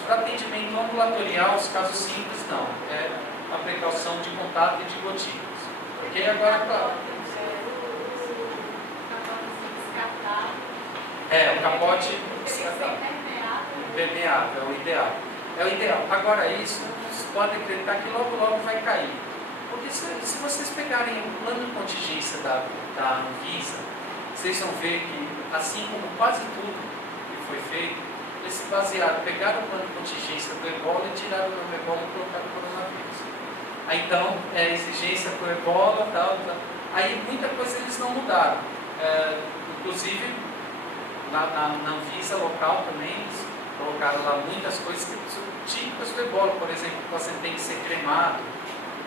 Para atendimento ambulatorial, os casos simples não. É a precaução de contato e de gotículas. Porque agora, claro. O capote impermeável, é o ideal. É o ideal. Agora isso, vocês podem acreditar que logo vai cair. Porque se vocês pegarem o plano de contingência da Anvisa, vocês vão ver que, assim como quase tudo que foi feito, eles se basearam, pegaram o plano de contingência do ebola e tiraram o nome ebola e colocaram o coronavírus. Aí então, exigência para o ebola, tal. Aí muita coisa eles não mudaram. Inclusive, na Anvisa local também, eles colocaram lá muitas coisas que são típicas do ebola, por exemplo, que você tem que ser cremado.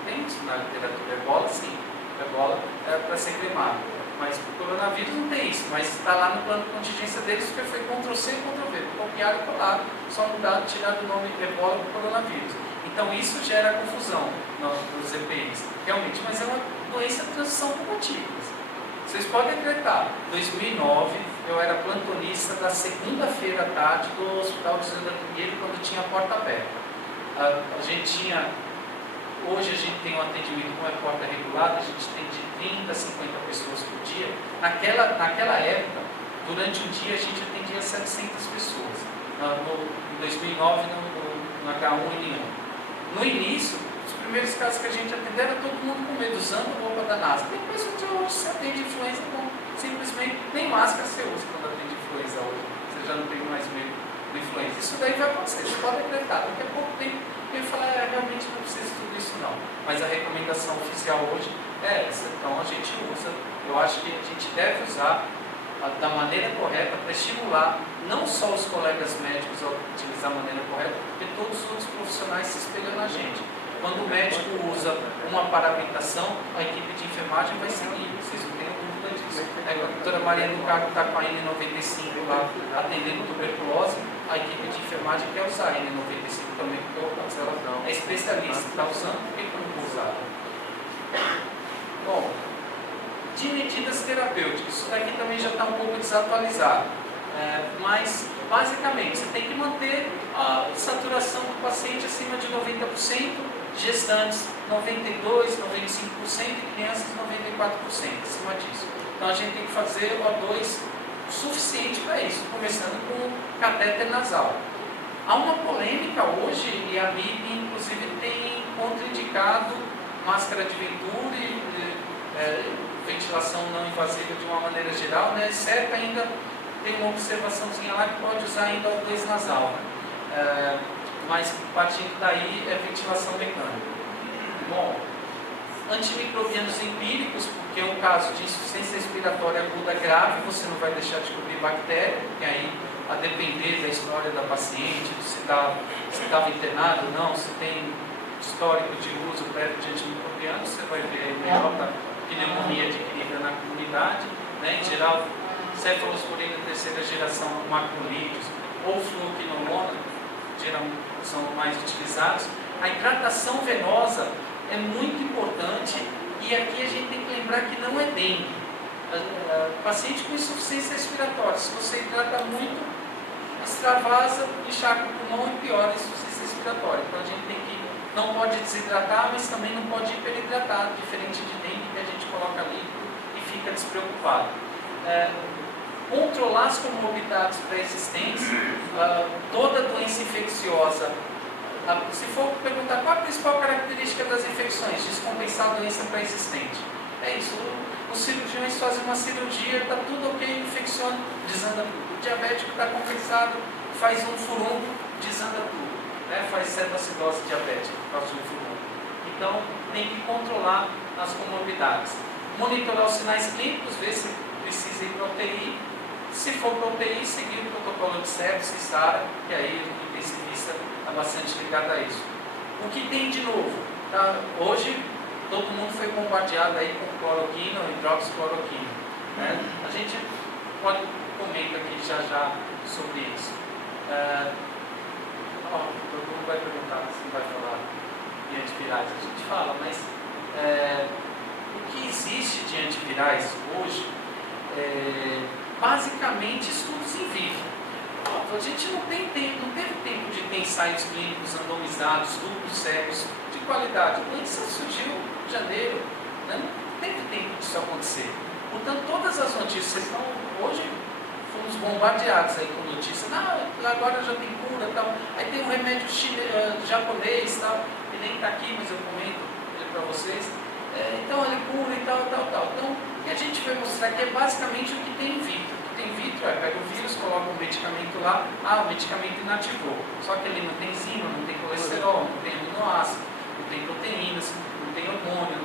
Tem isso na literatura. Ebola, sim. Ebola é para ser cremado. Mas o coronavírus não tem isso, mas está lá no plano de contingência deles, porque foi Ctrl+C e Ctrl+V, copiaram e colaram, só mudaram, tiraram o nome ebola para o coronavírus. Então isso gera confusão nos EPIs, realmente, mas é uma doença de transição combatível. Vocês podem acreditar, em 2009 eu era plantonista da segunda-feira à tarde do Hospital de Zé Pinheiro, quando tinha a porta aberta. Hoje a gente tem um atendimento com a porta regulada, a gente tem de 30 a 50 pessoas por dia. Naquela época, durante um dia, a gente atendia 700 pessoas. Em 2009, no H1N1. No início, os primeiros casos que a gente atendeu, era todo mundo com medo, usando roupa da NASA. Depois de hoje, você atende influenza com simplesmente, nem máscara você usa quando atende influenza hoje. Você já não tem mais medo de influenza. Isso daí vai acontecer, você pode acreditar. Daqui a pouco tem quem fala, realmente não precisa de tudo isso não. Mas a recomendação oficial hoje é essa. Então a gente usa, eu acho que a gente deve usar da maneira correta para estimular não só os colegas médicos a utilizar a maneira correta, porque todos os outros profissionais se espelham na gente. Quando o médico usa uma paramentação, a equipe de enfermagem vai seguir, vocês não tenham dúvida disso. A doutora Maria do Carmo está com a N95 lá atendendo tuberculose, a equipe de enfermagem quer usar a N95 também, porque ela é especialista, está usando, por que eu não vou usar? Bom, de medidas terapêuticas, isso daqui também já está um pouco desatualizado, mas basicamente você tem que manter a saturação do paciente acima de 90%, gestantes 92%, 95% e crianças 94% acima disso. Então a gente tem que fazer O2 suficiente para isso, começando com catéter nasal. Há uma polêmica hoje, e a MIB inclusive tem contraindicado máscara de Venturi, ventilação não invasiva de uma maneira geral, né? Certo, ainda tem uma observaçãozinha lá que pode usar ainda O2 nasal, mas partindo daí é ventilação mecânica. Bom, antimicrobianos empíricos, porque é um caso de insuficiência respiratória aguda grave, você não vai deixar de cobrir bactéria, porque aí, a depender da história da paciente, se estava internado ou não, se tem histórico de uso prévio de antimicrobianos, você vai ver melhor da pneumonia adquirida na comunidade, né? Em geral, cefalosporina terceira geração com macrolídeos ou fluoquinolona são mais utilizados. A hidratação venosa é muito importante e aqui a gente tem que lembrar que não é dengue. Paciente com insuficiência respiratória, se você hidrata muito, extravasa, encharca o pulmão e piora a insuficiência respiratória. Então a gente não pode desidratar, mas também não pode hiperidratar, diferente de dengue que a gente coloca líquido e fica despreocupado. Controlar as comorbidades pré-existentes, toda doença infecciosa. Se for perguntar qual a principal característica das infecções, descompensar a doença pré-existente. É isso, os cirurgiões fazem uma cirurgia, está tudo ok, infecciona, desanda tudo. O diabético está compensado, faz um furúnculo, desanda tudo. Faz cetoacidose diabética por causa de um furúnculo. Então, tem que controlar as comorbidades. Monitorar os sinais clínicos, ver se precisa ir para a UTI. Se for para a UTI, seguir o protocolo de sepsis, SARA, que aí o intensivista está bastante ligado a isso. O que tem de novo? Hoje, todo mundo foi bombardeado aí com cloroquina ou hidroxicloroquina. A gente pode comentar aqui já sobre isso. Todo mundo vai perguntar se vai falar de antivirais. A gente fala, mas o que existe de antivirais hoje basicamente estudos em vivo. A gente não teve tempo de ter ensaios clínicos randomizados, duplos cegos, de qualidade. A doença surgiu em janeiro, né? Não teve tempo disso acontecer. Portanto, todas as notícias estão hoje. Fomos bombardeados aí com notícias, agora já tem cura e tal, aí tem um remédio japonês tal, que nem está aqui, mas eu comento ele para vocês, então ele cura e tal. Então, e a gente vai mostrar que é basicamente o que tem in vitro. O que tem in vitro pega o vírus, coloca um medicamento lá, o medicamento inativou, só que ele não tem enzima, não tem colesterol, não tem aminoácido, não tem proteínas, não tem hormônio,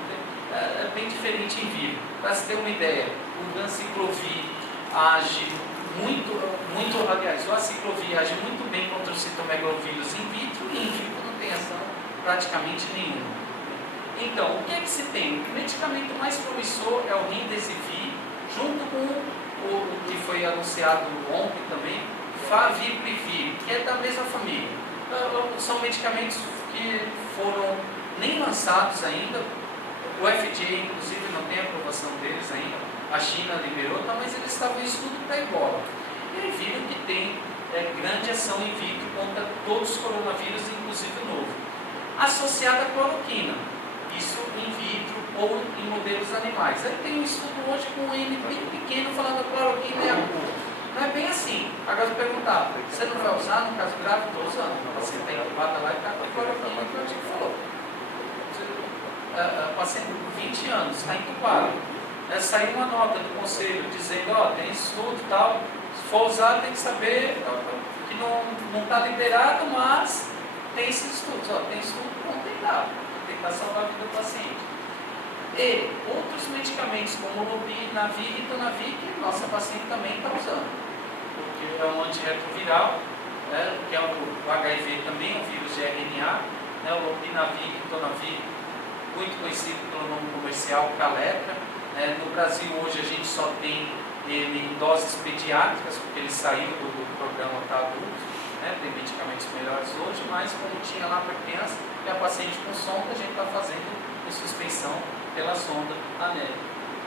é bem diferente em vivo. Para se ter uma ideia, o Ganciclovir age aliás, o aciclovir age muito bem contra o citomegalovírus in vitro e in vivo não tem ação praticamente nenhuma. Então, o que é que se tem? O medicamento mais promissor é o Remdesivir, junto com o que foi anunciado ontem também, Faviprevir, que é da mesma família. São medicamentos que foram nem lançados ainda, o FDA inclusive não tem aprovação deles ainda, a China liberou, mas eles estavam em estudo para ebola. E aí viram que tem grande ação in vitro contra todos os coronavírus, inclusive o novo, associada à cloroquina, isso in vitro ou em modelos animais. Aí tem um estudo hoje com um N bem pequeno falando que a cloroquina é a cura. Não é bem assim. Agora eu vou perguntar, você não vai usar no caso grave? Estou usando. Você tem incubada lá e está com a cloroquina que o artigo falou. Paciente com 20 anos, está entubado. Saiu uma nota do conselho dizendo, tem estudo e tal, se for usar tem que saber que não está liberado, mas tem esses estudos. Tem estudo, vamos tentar salvar a vida do paciente. E outros medicamentos como o Lopinavir e Ritonavir, que nossa paciente também está usando, porque é um antirretroviral, que é o HIV também, um vírus de RNA, o Lopinavir e Ritonavir, muito conhecido pelo nome comercial Kaletra. No Brasil hoje a gente só tem ele em doses pediátricas, porque ele saiu do programa para adultos, tem medicamentos melhores hoje, mas como tinha lá para criança, e a paciente com sonda, a gente está fazendo com suspensão pela sonda anélica,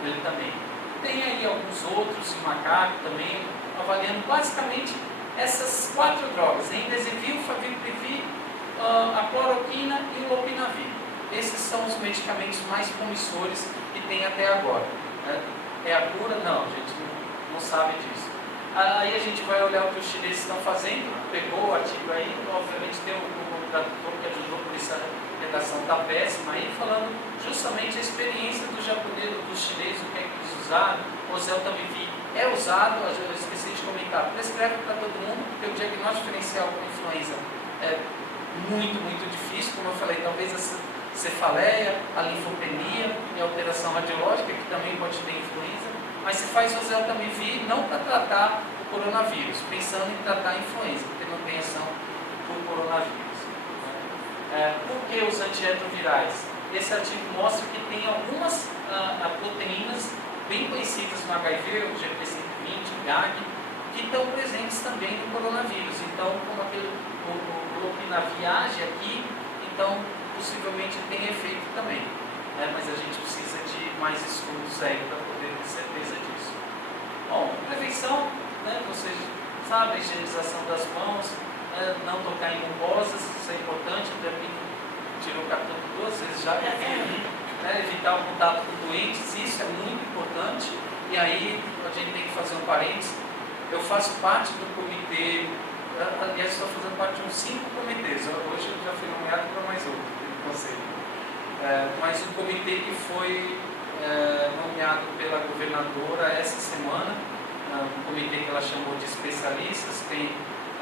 ele também. Tem aí alguns outros, em macaco também, avaliando basicamente essas 4 drogas, Remdesivir, Faviprevir, a cloroquina e o Lopinavir. Esses são os medicamentos mais promissores que tem até agora. É a cura? Não, a gente não sabe disso. Aí a gente vai olhar o que os chineses estão fazendo, pegou o artigo aí, obviamente tem o tradutor que ajudou por essa redação está péssima aí, falando justamente a experiência do japonês, dos chineses, o que é que eles usaram, o Oseltamivir é usado, eu esqueci de comentar, prescreve para todo mundo, porque o diagnóstico diferencial com influenza é muito, muito difícil, como eu falei, talvez essa cefaleia, a linfopenia e a alteração radiológica, que também pode ter influenza, mas se faz o Oseltamivir não para tratar o coronavírus, pensando em tratar a influenza, porque não tem ação por coronavírus. Por que os antirretrovirais? Esse artigo mostra que tem algumas proteínas bem conhecidas no HIV, o GP120, o GAG, que estão presentes também no coronavírus. Então, como o Lopinavir age aqui, então possivelmente tem efeito também. Mas a gente precisa de mais estudos aí para poder ter certeza disso. Bom, prevenção, vocês sabem, higienização das mãos, não tocar em mucosas, isso é importante, até porque tirou o cartão 2 vezes já, evitar o contato com doentes, isso é muito importante. E aí a gente tem que fazer um parênteses. Eu faço parte do comitê, aliás, estou fazendo parte de uns 5 comitês, hoje eu já fui nomeado para mais outro, no conselho. Mas o comitê que foi nomeado pela governadora essa semana, um comitê que ela chamou de especialistas, tem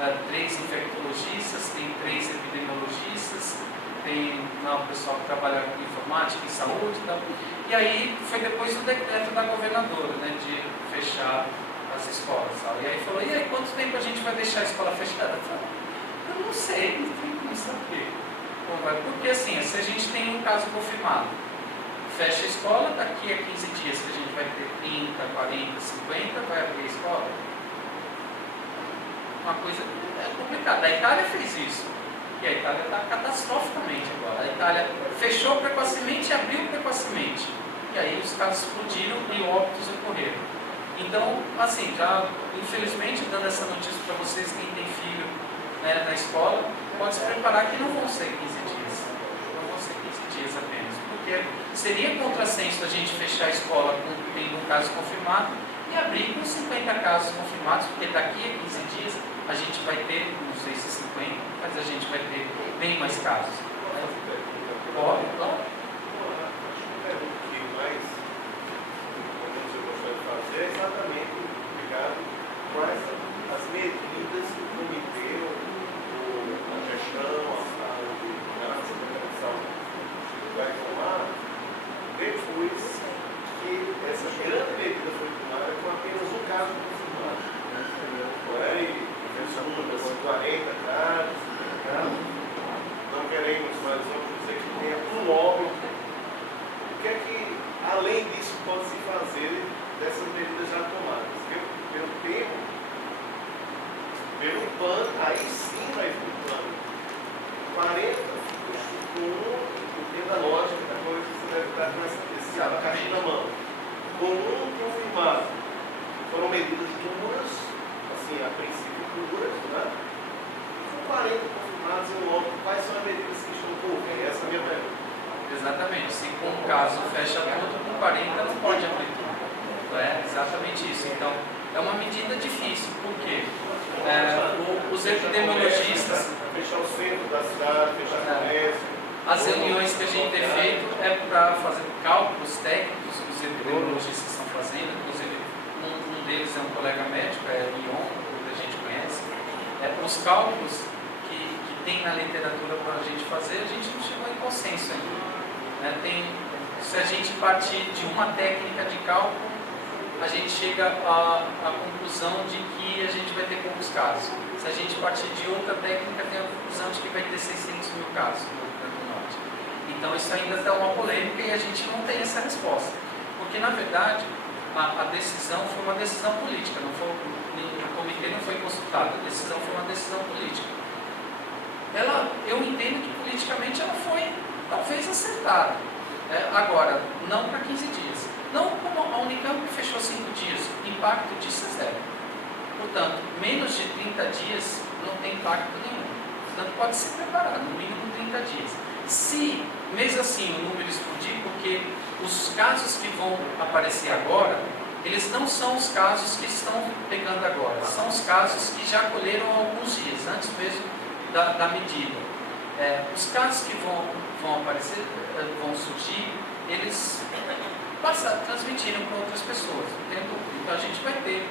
3 infectologistas, tem 3 epidemiologistas, tem o pessoal que trabalha com informática e saúde e tal. E aí foi depois do decreto da governadora, de fechar as escolas. E aí falou, e aí quanto tempo a gente vai deixar a escola fechada? Eu falei, eu não sei, não tem como saber. Porque assim, se a gente tem um caso confirmado, fecha a escola, daqui a 15 dias que a gente vai ter 30, 40, 50, vai abrir a escola. Uma coisa complicada. A Itália fez isso. E a Itália está catastroficamente agora. A Itália fechou precocemente e abriu precocemente. E aí os casos explodiram e óbitos ocorreram. Então, assim, já infelizmente dando essa notícia para vocês, quem tem filho na escola, pode se preparar que não vão ser 15 dias. Não vão ser 15 dias apenas. Porque seria contrassenso a gente fechar a escola tendo um caso confirmado e abrir com 50 casos confirmados, porque daqui a 15 dias a gente vai ter, não sei se 50, mas a gente vai ter bem mais casos. Pode, claro. É exatamente ligado quais as medidas que o comitê, a gestão, a saúde, a secretação vai tomar depois que essa grande medida foi tomada com apenas um caso confirmado. plano, aí sim vai vir o plano. 40 com dentro da lógica da coisa, você vai ficar com esse abacaxi na mão. Com confirmado, foram medidas duras, assim, a princípio duras, né? Com 40 confirmados em um outro, quais são as medidas que estão por vir? Essa é a minha pergunta. Exatamente. Se com um caso fecha tudo, com 40 não pode abrir tudo. É exatamente isso. Então, é uma medida difícil, porque os epidemiologistas, Fechar o centro da cidade, fechar o comércio. as reuniões que a gente tem feito é para fazer cálculos técnicos que os epidemiologistas estão fazendo, inclusive um deles é um colega médico, é Lyon, que a gente conhece. Os cálculos que tem na literatura para a gente fazer, a gente não chegou em consenso ainda. Se a gente partir de uma técnica de cálculo, a gente chega à conclusão de que a gente vai ter poucos casos. Se a gente partir de outra técnica, tem a conclusão de que vai ter 600 mil casos no Rio Grande do Norte. Então isso ainda está uma polêmica e a gente não tem essa resposta. Porque, na verdade, a decisão foi uma decisão política, o comitê não foi consultado, a decisão foi uma decisão política. Eu entendo que politicamente ela foi, talvez, acertada. Agora, não para 15 dias. Não como a Unicamp fechou 5 dias, o impacto disso é zero. Portanto, menos de 30 dias não tem impacto nenhum. Portanto, pode ser preparado, no mínimo 30 dias. Se, mesmo assim, o número explodir, porque os casos que vão aparecer agora, eles não são os casos que estão pegando agora, são os casos que já colheram há alguns dias, antes mesmo da medida. Os casos que vão aparecer, vão surgir, eles transmitiram para outras pessoas, entendeu? Então a gente vai ter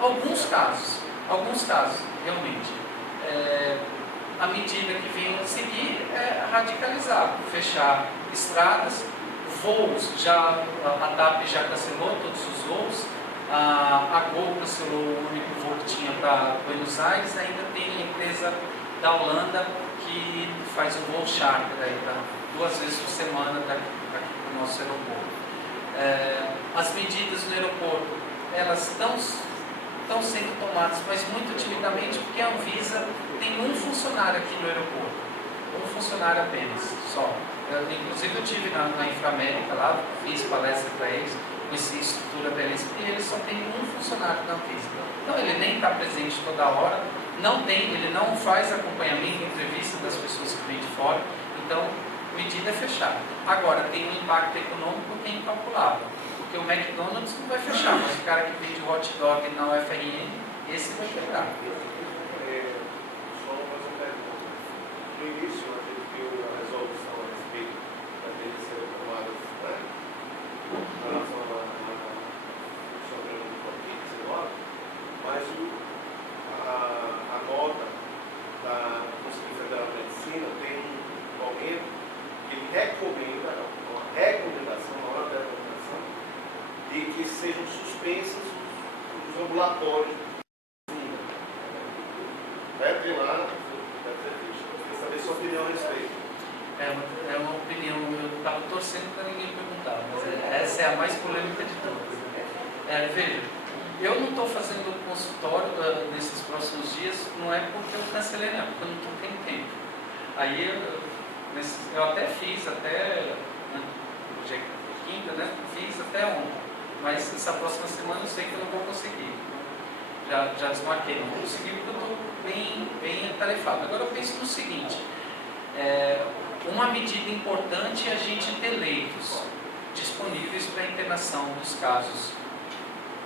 alguns casos realmente. A medida que vem a seguir é radicalizar, fechar estradas, voos, a TAP já cancelou todos os voos, a Gol cancelou o único voo que tinha para Buenos Aires, ainda tem a empresa da Holanda que faz um voo charter para 2 vezes por semana daqui para o nosso aeroporto. As medidas no aeroporto, elas estão sendo tomadas, mas muito timidamente, porque a Anvisa tem um funcionário aqui no aeroporto, um funcionário apenas, só. Inclusive eu estive na Inframérica lá, fiz palestra para eles, conheci a estrutura deles, e eles só têm um funcionário da Anvisa. Então ele nem está presente toda hora, ele não faz acompanhamento, entrevista das pessoas que vêm de fora, então a medida é fechada. Agora, tem um impacto econômico que é incalculável, porque o McDonald's não vai fechar, mas o cara que vende hot dog na UFRN, esse vai quebrar. Só mais uma pergunta. No início, a gente viu a resolução a respeito da lei ser tomada, né? Em relação à funcionamento do Covid-19, mas a nota da Conselho Federal de Medicina tem um momento que ele recomenda, uma recomendação, uma hora da recomendação, de que sejam suspensos os ambulatórios. Deve ter lá, deve ter visto. Eu queria saber sua opinião a respeito. É uma opinião, eu estava torcendo para ninguém perguntar, mas essa é a mais polêmica de todas. Veja, eu não estou fazendo consultório nesses próximos dias, não é porque eu cancelei, não, é porque eu não estou tendo tempo. Aí eu até fiz, hoje é quinta, né? Fiz até ontem, mas essa próxima semana eu sei que eu não vou conseguir. Já desmarquei, não vou conseguir porque eu estou bem atarefado. Agora eu penso no seguinte, uma medida importante é a gente ter leitos disponíveis para a internação dos casos,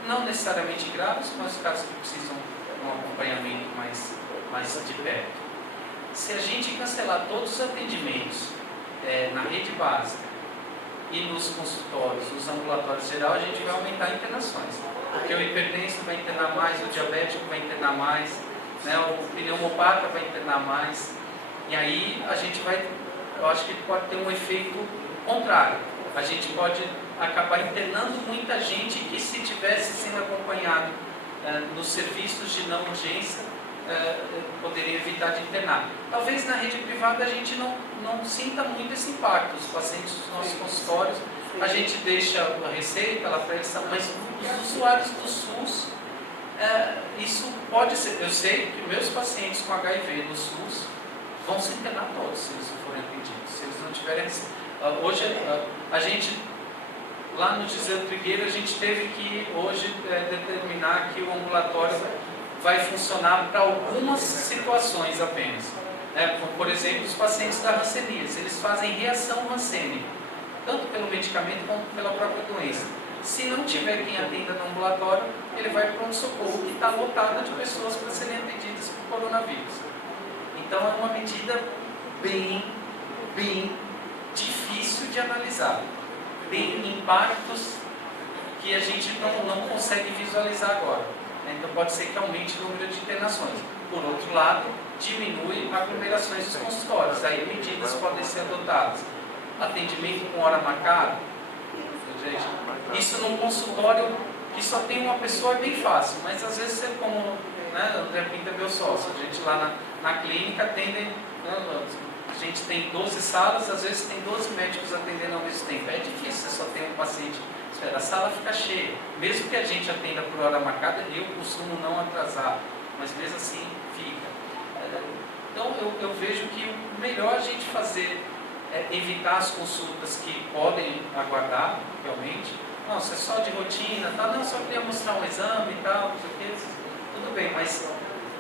não necessariamente graves, mas casos que precisam de um acompanhamento mais de perto. Se a gente cancelar todos os atendimentos na rede básica e nos consultórios, nos ambulatórios geral, a gente vai aumentar internações. Porque o hipertenso vai internar mais, o diabético vai internar mais, né, o pneumopata vai internar mais. E aí a gente eu acho que pode ter um efeito contrário. A gente pode acabar internando muita gente que, se tivesse sendo acompanhado nos serviços de não urgência, poderia evitar de internar. Talvez na rede privada a gente não sinta muito esse impacto. Os pacientes dos nossos consultórios, a gente deixa a receita, ela presta, mas os usuários do SUS, Isso pode ser, eu sei que meus pacientes com HIV no SUS vão se internar todos se eles não forem atendidos, se eles não tiverem... Hoje, a gente, lá no Gisele Trigueiro, a gente teve que hoje determinar que o ambulatório vai funcionar para algumas situações apenas. Por exemplo, os pacientes da hanseníase, eles fazem reação hansênica, tanto pelo medicamento quanto pela própria doença. Se não tiver quem atenda no ambulatório, ele vai para o pronto-socorro, que está lotado de pessoas para serem atendidas por coronavírus. Então é uma medida bem difícil de analisar. Tem impactos que a gente não consegue visualizar agora. Então pode ser que aumente o número de internações. Por outro lado, diminui aglomerações dos consultórios. Aí medidas podem ser adotadas. Atendimento com hora marcada. Isso num consultório que só tem uma pessoa é bem fácil, mas às vezes você, como André Pinto é meu sócio, a gente lá na clínica atende, a gente tem 12 salas, às vezes tem 12 médicos atendendo ao mesmo tempo. É difícil, você só tem um paciente, a sala fica cheia. Mesmo que a gente atenda por hora marcada, eu costumo não atrasar, mas mesmo assim fica. Então eu vejo que o melhor a gente fazer é evitar as consultas que podem aguardar, realmente. Nossa, é só de rotina, tá? Não, só queria mostrar um exame e tal, não sei o que. Tudo bem, mas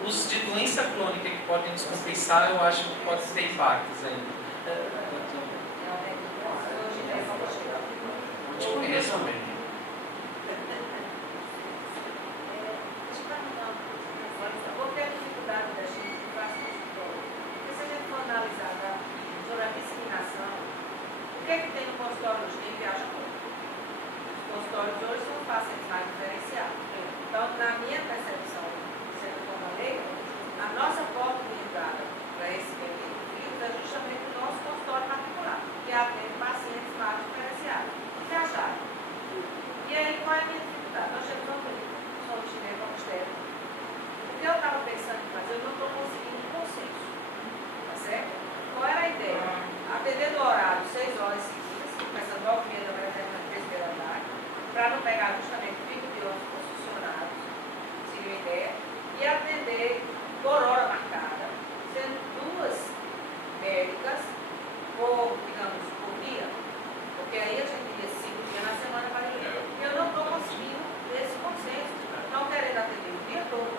os de doença crônica que podem descompensar, eu acho que pode ter impactos ainda. Eu te conheço também. Qual é a dificuldade da gente que faz consultório? Porque se a gente for analisar sobre a disseminação, o que é que tem no consultório hoje? Quem viaja muito? Os consultórios hoje são pacientes mais diferenciados. Então, na minha percepção, sendo como a lei, a nossa porta de entrada para esse período de vírus é justamente o nosso consultório particular, que atende pacientes mais diferenciados, que viajaram. E aí, qual é a minha dificuldade? Nós temos um somos chinês, vamos ter. O que eu estava pensando em fazer, eu não estou conseguindo consenso. Tá certo? Qual era a ideia? Atender no horário 6 horas seguidas, começando 9h30 da manhã até 3h da tarde, para não pegar justamente o pico de ônibus com os funcionários, seria a ideia, e atender por hora marcada, sendo 2 médicas por, digamos, por dia, porque aí a gente ia 5 dias na semana para ir. E eu não estou conseguindo esse consenso. Estão querendo atender o dia todo.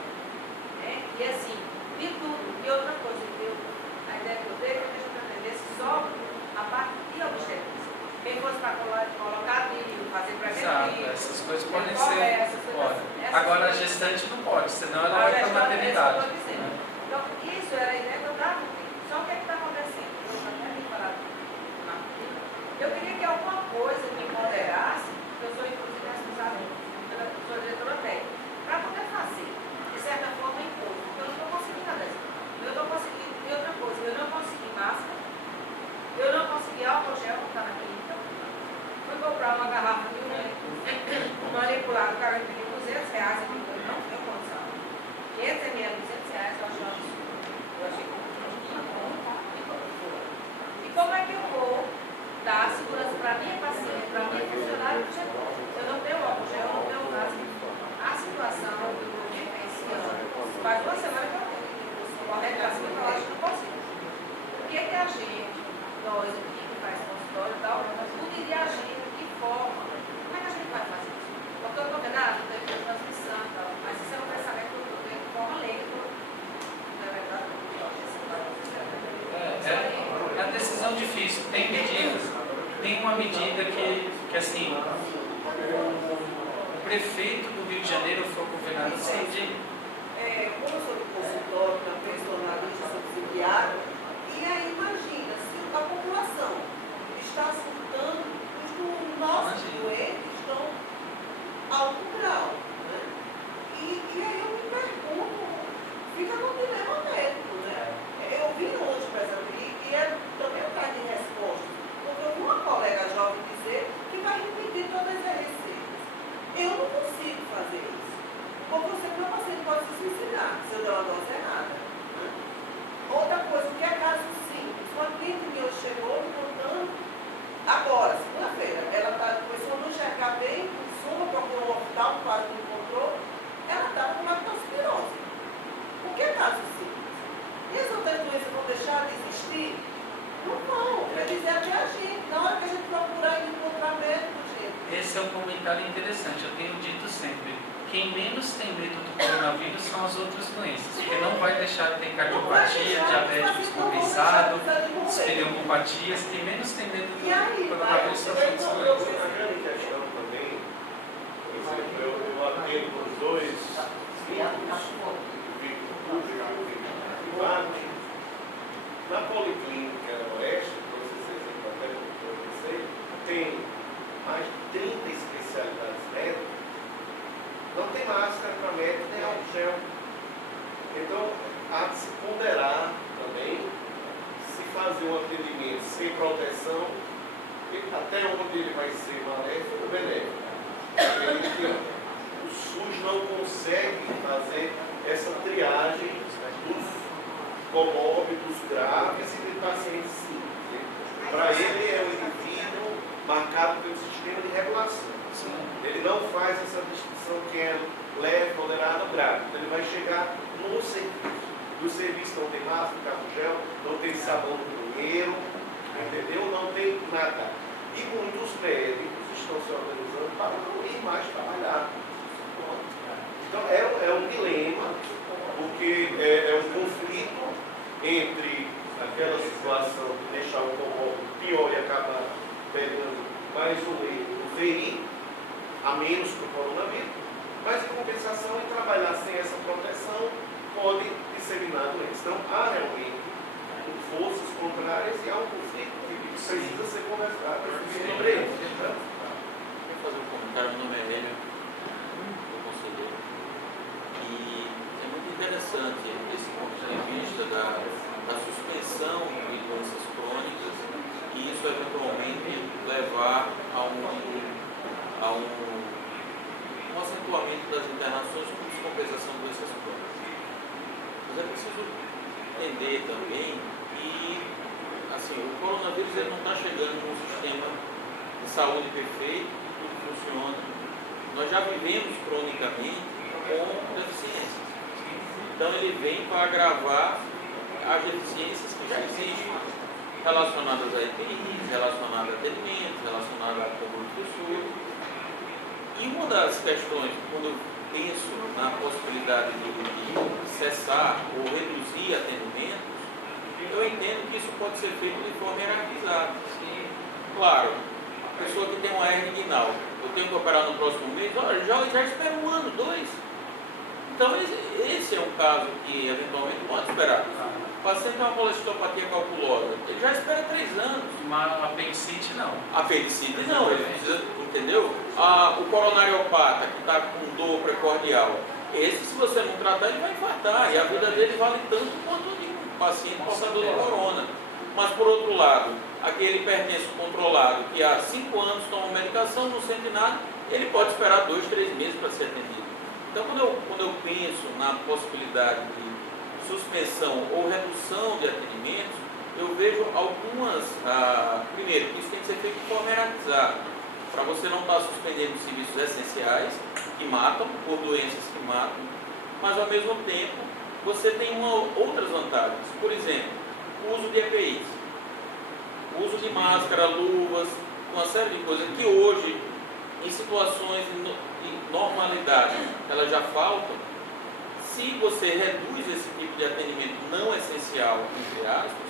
Né? E assim, de tudo. E outra coisa, a ideia que eu dei é que a gente atendesse só a parte de obstetrícia. Quem fosse para colocar milho, fazer pré-natal. Essas coisas podem ser. Pode. Agora a gestante não pode, senão ela vai para a maternidade. Então, isso era a ideia que eu estava. Só o que é que está acontecendo? Eu queria que alguma coisa me moderasse, eu sou inclusive responsável, sou diretora técnica, para poder fazer, de certa forma, imposto. Eu não estou conseguindo nada disso. Eu não consegui, e outra coisa, eu não consegui máscara, eu não consegui álcool gel, que está na clínica. Fui comprar uma garrafa de manipulado, o cara me pediu R$200, eu não tenho condição. 500 ml, R$200, eu acho absurdo. Eu achei que não tinha como, e como é que eu vou dar segurança para a minha paciente, para a minha funcionária do setor? Eu não tenho álcool gel, eu não tenho máscara. A situação que eu estou vivenciando faz 2 semanas que eu tenho. Correto assim, eu acho que não consigo. O que é que a gente, nós aqui que faz consultório e tal, poderia agir de que forma? Como é que a gente vai fazer isso? Porque eu estou vendo, não tem que ter transmissão e tal, mas isso é um pensamento que eu estou vendo de forma leiga. Não é verdade? É uma decisão difícil. Tem medidas. Tem uma medida que assim, o prefeito do Rio de Janeiro foi o governador Como eu sou do consultório, também estou na lista subsidiária, e aí imagina, se a população está surtando, os nossos doentes estão alto grau, né? E aí eu me pergunto, fica no dilema médico, né? Eu vim hoje para essa e é também atrás de resposta, porque eu vi uma colega jovem dizer que vai repetir todas as receitas. Eu não consigo fazer isso. Porque eu sei que meu paciente pode se suicidar se eu der uma dose errada. Né? Outra coisa, que é caso simples. Uma cliente que hoje chegou, me esse é um comentário interessante. Eu tenho dito sempre, quem menos tem medo do coronavírus são as outras doenças, porque não vai deixar de ter cardiopatia, diabetes descompensado, espeleopatias. Quem menos tem medo do coronavírus são as outras doenças. A grande questão também, por exemplo, eu atendo os dois ciclos, público e privado. Na Policlínica Oeste, para vocês terem papel que eu pensei, tem mais de 30 especialidades médicas. Não tem máscara para médico nem álcool gel. Então, há de se ponderar também se fazer um atendimento sem proteção, até onde ele vai ser maléfico ou benéfico. O SUS não consegue fazer essa triagem dos comórbidos graves e de pacientes simples. Para ele é um indivíduo marcado pelo sistema de regulação. Ele não faz essa distinção que é leve, moderado ou grave. Então ele vai chegar no serviço. No serviço não tem máscara, álcool gel, não tem sabão no banheiro, entendeu? Não tem nada. E muitos médicos estão se organizando para não ir mais trabalhar. Então é um dilema, porque é um conflito entre aquela situação de deixar o comórbido pior e acabar pegando mais um erro do VI, a menos que o coronavírus, mas em compensação, em trabalhar sem essa proteção, pode disseminar doenças. Então há realmente forças contrárias e há um conflito que precisa ser conversado sobre isso. Quero fazer um comentário, meu nome é Hélio, sou conselheiro. E é muito interessante esse ponto de vista da suspensão de doenças crônicas e isso eventualmente levar a um acentuamento das internações com descompensação de doenças crônicas. Mas é preciso entender também que assim, o coronavírus ele não está chegando num sistema de saúde perfeito, tudo funciona. Nós já vivemos cronicamente com deficiências. Então ele vem para agravar as deficiências que já existem, relacionadas a EPIs, relacionadas a atendimentos, relacionadas a comando do SUS. E uma das questões, quando eu penso na possibilidade de cessar ou reduzir atendimentos, eu entendo que isso pode ser feito de forma hierarquizada. Claro, a pessoa que tem uma hernia inguinal, eu tenho que operar no próximo mês, olha, já espera 1 ano, 2. Então esse é um caso que eventualmente pode esperar. O paciente tem uma colesteropatia calculosa, ele já espera 3 anos. Mas apendicite não. Apendicite não, ele precisa, entendeu? O coronariopata que está com dor precordial, esse se você não tratar ele vai infartar e a vida dele vale tanto quanto de um paciente portador de corona. Mas por outro lado, aquele hipertenso controlado que há 5 anos toma medicação, não sente nada, ele pode esperar 2, 3 meses para ser atendido. Então quando eu penso na possibilidade de suspensão ou redução de atendimentos, eu vejo algumas, primeiro, que isso tem que ser feito de forma hierarquizada, para você não estar suspendendo serviços essenciais que matam, por doenças que matam, mas ao mesmo tempo você tem outras vantagens. Por exemplo, o uso de EPIs, o uso de máscara, luvas, uma série de coisas que hoje, em situações de normalidade, elas já faltam. Se você reduz esse tipo de atendimento não essencial, entre aspas,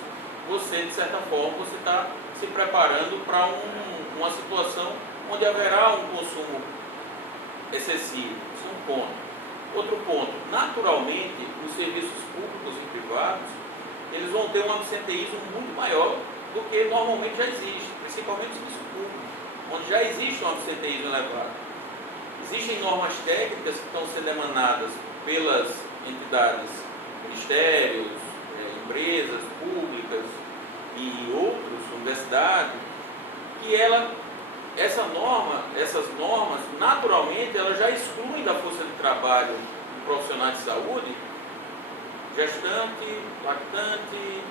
você, de certa forma, você está se preparando para uma situação onde haverá um consumo excessivo. Isso é um ponto. Outro ponto, naturalmente, os serviços públicos e privados, eles vão ter um absenteísmo muito maior do que normalmente já existe, principalmente o serviço público, onde já existe um absenteísmo elevado. Existem normas técnicas que estão sendo emanadas pelas entidades, ministérios, empresas públicas e outros, universidades, que essas normas, naturalmente, elas já excluem da força de trabalho do profissional de saúde gestante, lactante,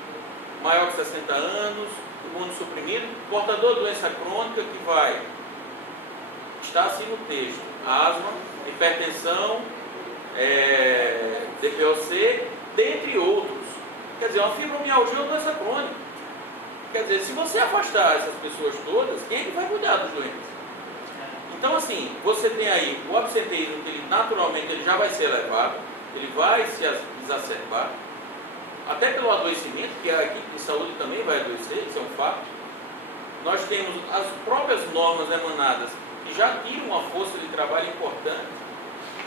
maior que 60 anos, imunossuprimido, portador de doença crônica que vai, está assim no texto, asma, hipertensão, DPOC, dentre outros. Quer dizer, uma fibromialgia é uma doença crônica. Quer dizer, se você afastar essas pessoas todas, quem é que vai cuidar dos doentes? Então, assim, você tem aí o absenteísmo, que ele naturalmente ele já vai ser elevado, ele vai se exacerbar, até pelo adoecimento, que a equipe de saúde também vai adoecer, isso é um fato. Nós temos as próprias normas emanadas que já tiram uma força de trabalho importante.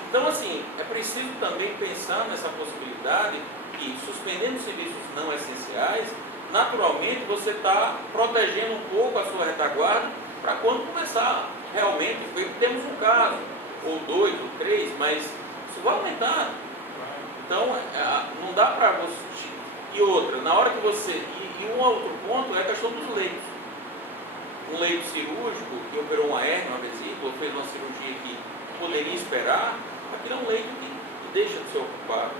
Então, assim, é preciso também pensar nessa possibilidade que, suspendendo serviços não essenciais, naturalmente você está protegendo um pouco a sua retaguarda para quando começar realmente, temos um caso, ou 2, ou 3, mas isso vai aumentar. Então, não dá para você... E outra, na hora que você... E um outro ponto é a questão dos leitos. Um leito cirúrgico que operou uma hérnia, uma vesícula, fez uma cirurgia que poderia esperar, aquilo é um leito que deixa de ser ocupado.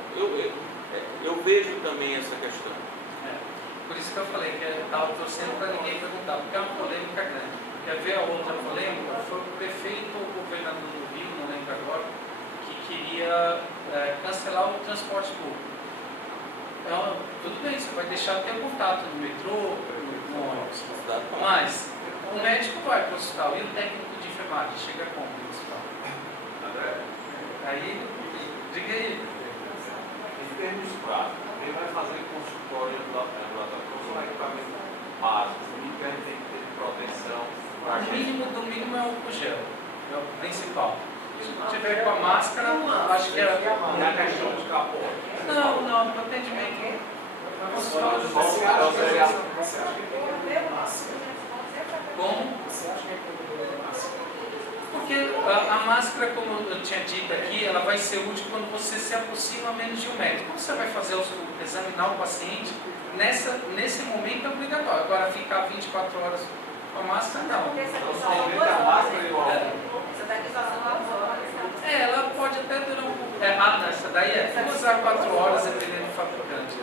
Eu vejo também essa questão. Por isso que eu falei que eu estava torcendo para ninguém perguntar, porque é uma polêmica grande. Quer ver a outra polêmica? Foi o prefeito ou o governador do Rio, não lembro agora, que queria cancelar o transporte público. Então, tudo bem, você vai deixar ter contato no metrô, no ônibus. Mas o médico vai para o hospital e o técnico de enfermagem chega como no hospital? André, Aí, diga aí. em termos práticos, quem vai fazer consultório ambulatório só equipamento básico, o mínimo que a gente tem que ter de proteção. O mínimo do mínimo é o álcool gel, é o principal. Se tiver com a máscara, acho que é. Não é questão de capô. Não, no atendimento. Você acha Como? Porque a máscara, como eu tinha dito aqui, ela vai ser útil quando você se aproxima a menos de 1 metro. Quando você vai fazer examinar o paciente, nesse momento é obrigatório. Agora, ficar 24 horas com a máscara, não. Porque essa Você questão aumenta a máscara e o álcool. Você está aqui passando 2 horas. Ela pode até durar um pouco. Essa daí é 2 a 4 horas, dependendo do fabricante.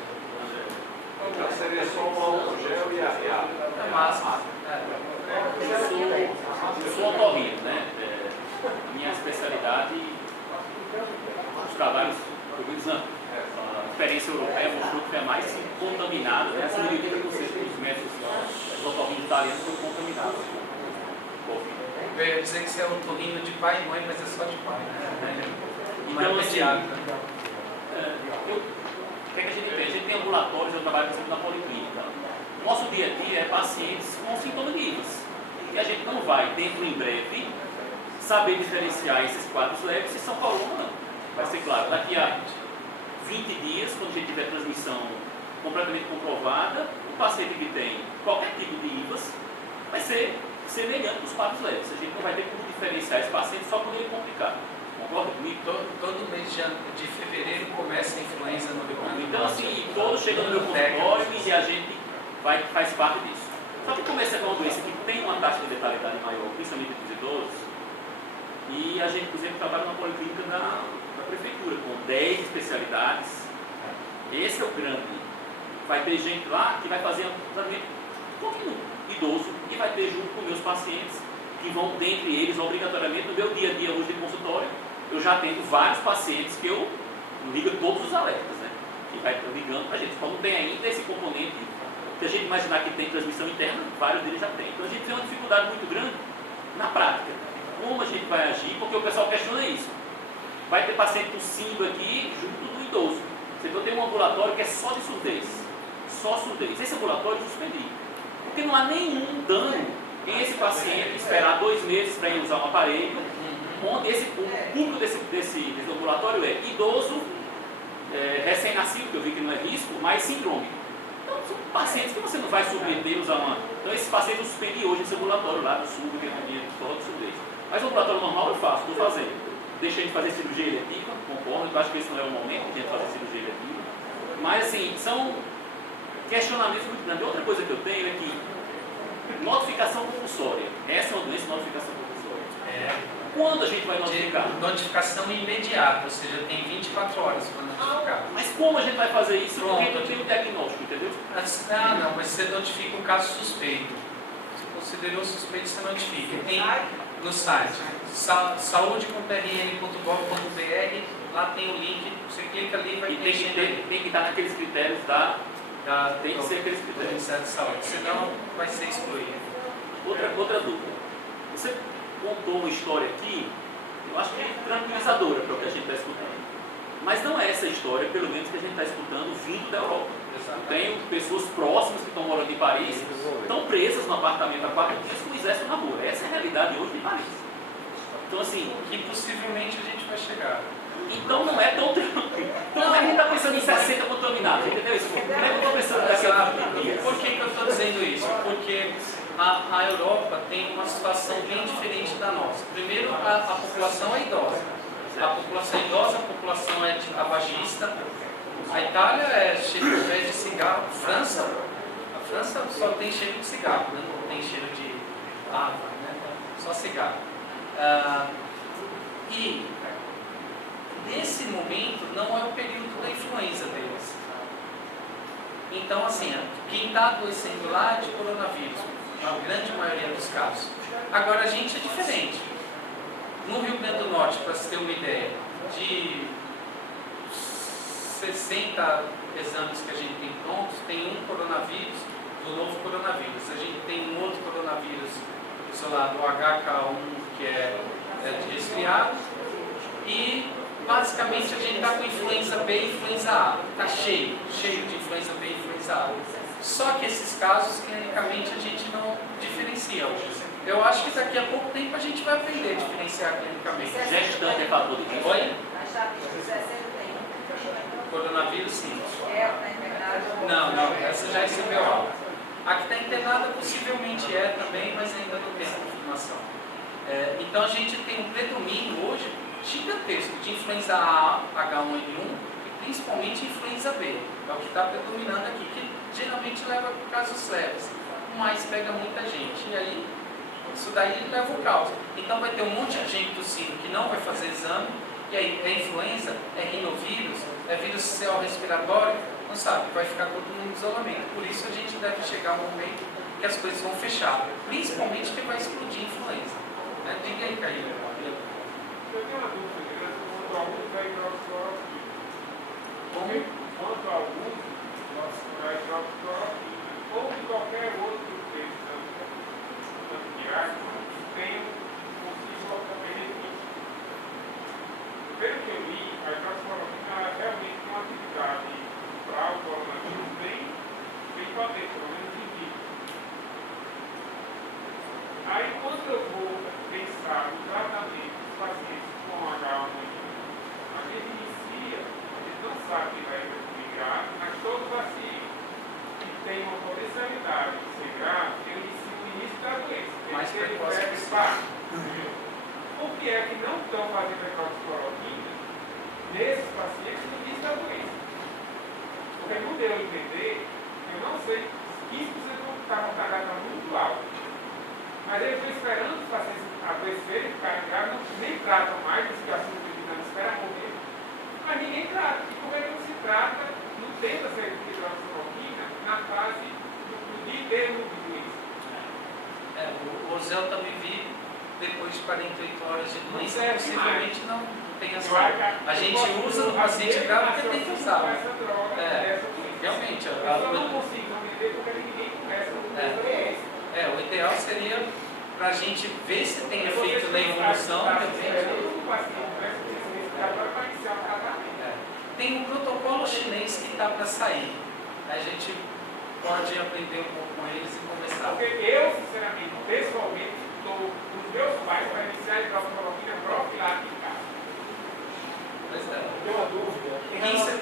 Então seria só o álcool gel e a A máscara. Eu sou otorrino, né? A minha especialidade, os trabalhos, a experiência europeia mostrou que é mais contaminado, né? Acima de 80% dos médicos otorrinos italianos foram contaminados com Covid. Eu ia dizer que você é otorrino de pai e mãe, mas é só de pai, né? Então, assim, pediatra. o que é que a gente tem? A gente tem ambulatórios, eu trabalho, por exemplo, na policlínica. O nosso dia a dia é pacientes com sintomas leves. E a gente não vai, dentro em breve, saber diferenciar esses quadros leves se são corona ou não. Vai ser claro, daqui a 20 dias, quando a gente tiver transmissão completamente comprovada, o paciente que tem qualquer tipo de IVAS vai ser semelhante aos quadros leves. A gente não vai ter como diferenciar esse paciente só quando ele complicar. Concorda comigo? Todo mês de fevereiro começa a influenza no Rio Grande do Então, Norte. assim, todos chegam no meu consultório e a gente faz parte disso. Só que começa com uma doença que tem uma taxa de letalidade maior, principalmente entre os idosos, e a gente, por exemplo, trabalha numa policlínica da prefeitura, com 10 especialidades. Esse é o grande. Vai ter gente lá que vai fazer um tratamento contínuo, idoso, e vai ter junto com meus pacientes, que vão, dentre eles, obrigatoriamente, no meu dia a dia hoje de consultório, eu já atendo vários pacientes que eu ligo todos os alertas, né? Que vai ligando pra gente. Como tem ainda esse componente, que a gente imaginar que tem transmissão interna, vários deles já tem. Então a gente tem uma dificuldade muito grande na prática. Como a gente vai agir, porque o pessoal questiona isso. Vai ter paciente tossindo aqui junto do idoso. Então tem um ambulatório que é só de surdez. Só surdez. Esse ambulatório eu suspendi. Porque não há nenhum dano em esse paciente esperar 2 meses para ir usar um aparelho, onde o público desse ambulatório é idoso, recém-nascido, que eu vi que não é risco, mas sindrômico. Então, são pacientes que você não vai submeter, usar uma... Então, esse paciente eu suspendi hoje nesse ambulatório lá do sul, que é uma linha de surdez. Mas o ambulatório normal eu faço, estou fazendo. Deixei de fazer cirurgia eletiva, concordo, eu acho que esse não é o momento de fazer cirurgia eletiva. Mas, assim, são questionamentos muito grandes. Outra coisa que eu tenho é que notificação compulsória. Essa é uma doença de notificação compulsória. Quando a gente vai notificar? Notificação imediata, ou seja, tem 24 horas para notificar. Mas como a gente vai fazer isso? Pronto. Porque não tem o diagnóstico, entendeu? Não, mas você notifica o caso suspeito. Se considerou suspeito, você notifica. Tem no site saude.rn.gov.br, lá tem o link, você clica ali e vai E tem que estar naqueles critérios tem que ser aqueles do critérios. Ministério da Saúde, senão vai ser excluído. Outra dúvida. contou uma história aqui, eu acho que é tranquilizadora para o que a gente está escutando. Mas não é essa história, pelo menos, que a gente está escutando vindo da Europa. Eu tenho pessoas próximas que estão morando em Paris, estão presas no apartamento há 4 dias com o exército na rua. Essa é a realidade hoje de Paris. Então, assim, Que possivelmente a gente vai chegar. então não é tão tranquilo. Então não é que a gente está pensando em 60 contaminados, entendeu? Isso? Não é que eu estou pensando daqui a 20 dias. Por que eu estou dizendo isso? Porque a Europa tem uma situação bem diferente da nossa. Primeiro, a população é idosa. A população é idosa, a população é tabagista. A Itália é cheio de cigarro. A França só tem cheiro de cigarro, né? Não tem cheiro de água, né? Só cigarro. E nesse momento não é o período da influenza deles. Então, assim, quem está adoecendo lá é de coronavírus, na grande maioria dos casos. Agora, a gente é diferente. No Rio Grande do Norte, para você ter uma ideia, de 60 exames que a gente tem prontos, tem um coronavírus, do novo coronavírus. A gente tem um outro coronavírus isolado, o HK1, que é de resfriado, e basicamente a gente está com influenza B e influenza A. Está cheio de influenza B e influenza A. Só que esses casos, clinicamente, a gente não diferencia hoje. Eu acho que daqui a pouco tempo a gente vai aprender a diferenciar clinicamente. Gestante é fator de risco. Oi? Achar que 60 tem. Coronavírus, sim. É, está internado. Não, essa já recebeu alta. A que está internada possivelmente é também, mas ainda não tem a confirmação. Então a gente tem um predomínio hoje gigantesco de influenza A, H1N1 e principalmente influenza B. É o que está predominando aqui, que geralmente leva a casos leves, mas pega muita gente. E aí, isso daí leva o caos. Então vai ter um monte de gente tossindo que não vai fazer exame, e aí é influenza, é rinovírus, é vírus cell respiratório, não sabe, vai ficar todo mundo em isolamento. Por isso a gente deve chegar a um momento que as coisas vão fechar, principalmente que vai explodir a influenza. Diga aí, Caio. Eu tenho uma dúvida, quanto ao uso da hidroxicloroquina. Quanto ao uso da hidroxicloroquina ou de qualquer outro antibiótico, tem um possível benefício. Pelo que eu li, a hidroxicloroquina realmente tem uma atividade para o coronavírus bem potente, pelo menos em vídeo. Aí, quando eu vou pensar no tratamento dos pacientes com H1N1, a gente inicia, a gente não sabe que vai migrar, mas todo paciente que tem uma potencialidade de ser grave, eu inicio o início da doença. Mais Ele precoce pega possível. parte. Por que é que não estão fazendo a hidroxicloroquina nesses pacientes no início da doença? Porque não deu a entender, eu não sei, 15% está com taxa muito alta. Mas eles estão esperando os pacientes adoecerem, ficarem graves, nem tratam mais, os pacientes não esperam morrer. Mas ninguém trata. E como é que não se trata, não tenta ser hidroxicloroquina na fase do dia inteiro de doença? O Rosel também vive depois de 48 horas de doença, serve possivelmente não tem Eu ação. acho que A gente usa no paciente grave porque tem que usar. essa droga, essa doença. Realmente, Eu só não consigo entender porque ninguém começa com essa doença. o ideal seria para a gente ver se tem efeito na evolução. Tem um protocolo chinês que está para sair. A gente pode aprender um pouco com eles e conversar. Porque eu, sinceramente, pessoalmente, estou com os meus pais para iniciar a hidroxicloroquina profilática em casa. Pois é. Tem uma dúvida.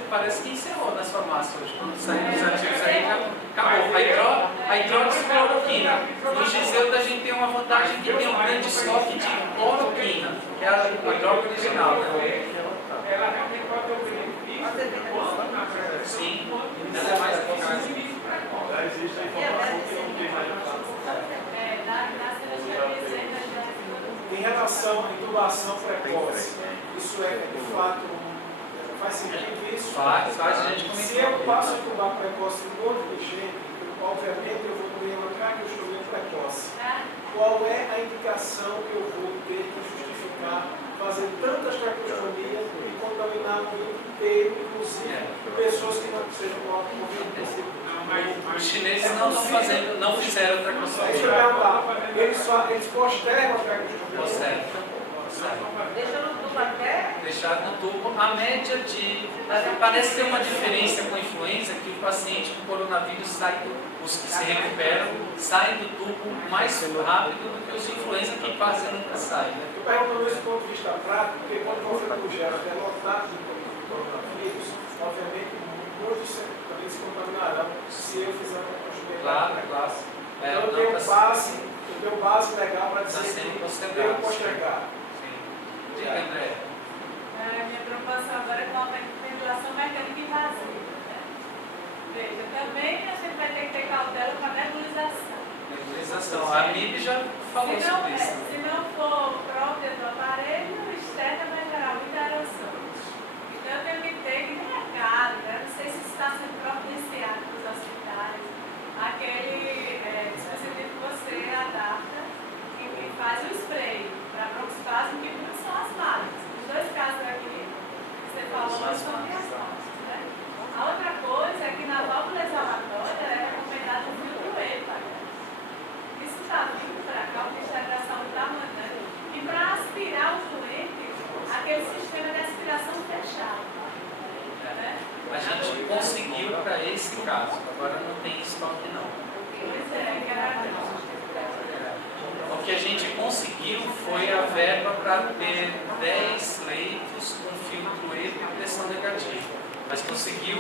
Parece que encerrou nas farmácias hoje. Quando saíram os ativos aí, já acabou. A hidroxicloroquina. No Giseudo a gente tem uma vantagem que tem um grande estoque de cloroquina, que é a droga original. Né? Ela realmente pode ter um benefício quanto na prevenção, Sim, quanto ela é mais no eficaz. início precoce. Já existe a informação que não tem mais Em relação à intubação precoce, isso é de fato faz sentido isso? Faz, a gente Se eu passo a intubar precoce no outro gente, obviamente eu vou ter uma traqueostomia precoce. Qual é a indicação que eu vou ter que justificar fazer tantas traqueostomias e contaminar o mundo inteiro, inclusive pessoas que não sejam COVID? Os chineses não fizeram Deixa eu traqueostomia. perguntar, Eles postergam a prática de tubo. Postergam. Deixa no tubo até. Deixar no tubo, a média de... Parece ter uma diferença com a influenza, que o paciente com coronavírus sai, os que se recuperam, saem do tubo mais rápido do que os de influenza, que quase nunca saem. Né? Eu pergunto desse ponto de vista prático, porque quando você para o gelo é lotado de coronavírus, obviamente muitos também se contaminarão se eu fizer uma conjuntura. Claro. Então eu tenho base legal para dizer que eu postergar. Diga, André. Minha preocupação agora é com a ventilação mecânica invasiva. Né? Veja, também a gente vai ter que ter cautela com a nebulização. Nebulização. A MIB já falou sobre isso. Se não for própria do aparelho, o externo vai gerar muita aerossol. Então eu tenho que ter que ir no mercado, né? Não sei se isso está sendo providenciado para os hospitais. Aquele dispositivo que você adapta e faz o spray para broncoespasmo, que não são as máquinas. Os dois casos aqui, que você falou, são reações. Né? A outra coisa é que na válvula exalatória é recomendado o filtro EPA. Isso está vindo para cá, o Ministério da Saúde está mandando. E para aspirar os doentes, aquele sistema de aspiração fechado. Né? A gente conseguiu para esse caso, agora não tem estoque não. Pois é, que era O que a gente conseguiu foi a verba para ter 10 leitos com filtro EPA e pressão negativa. Mas conseguiu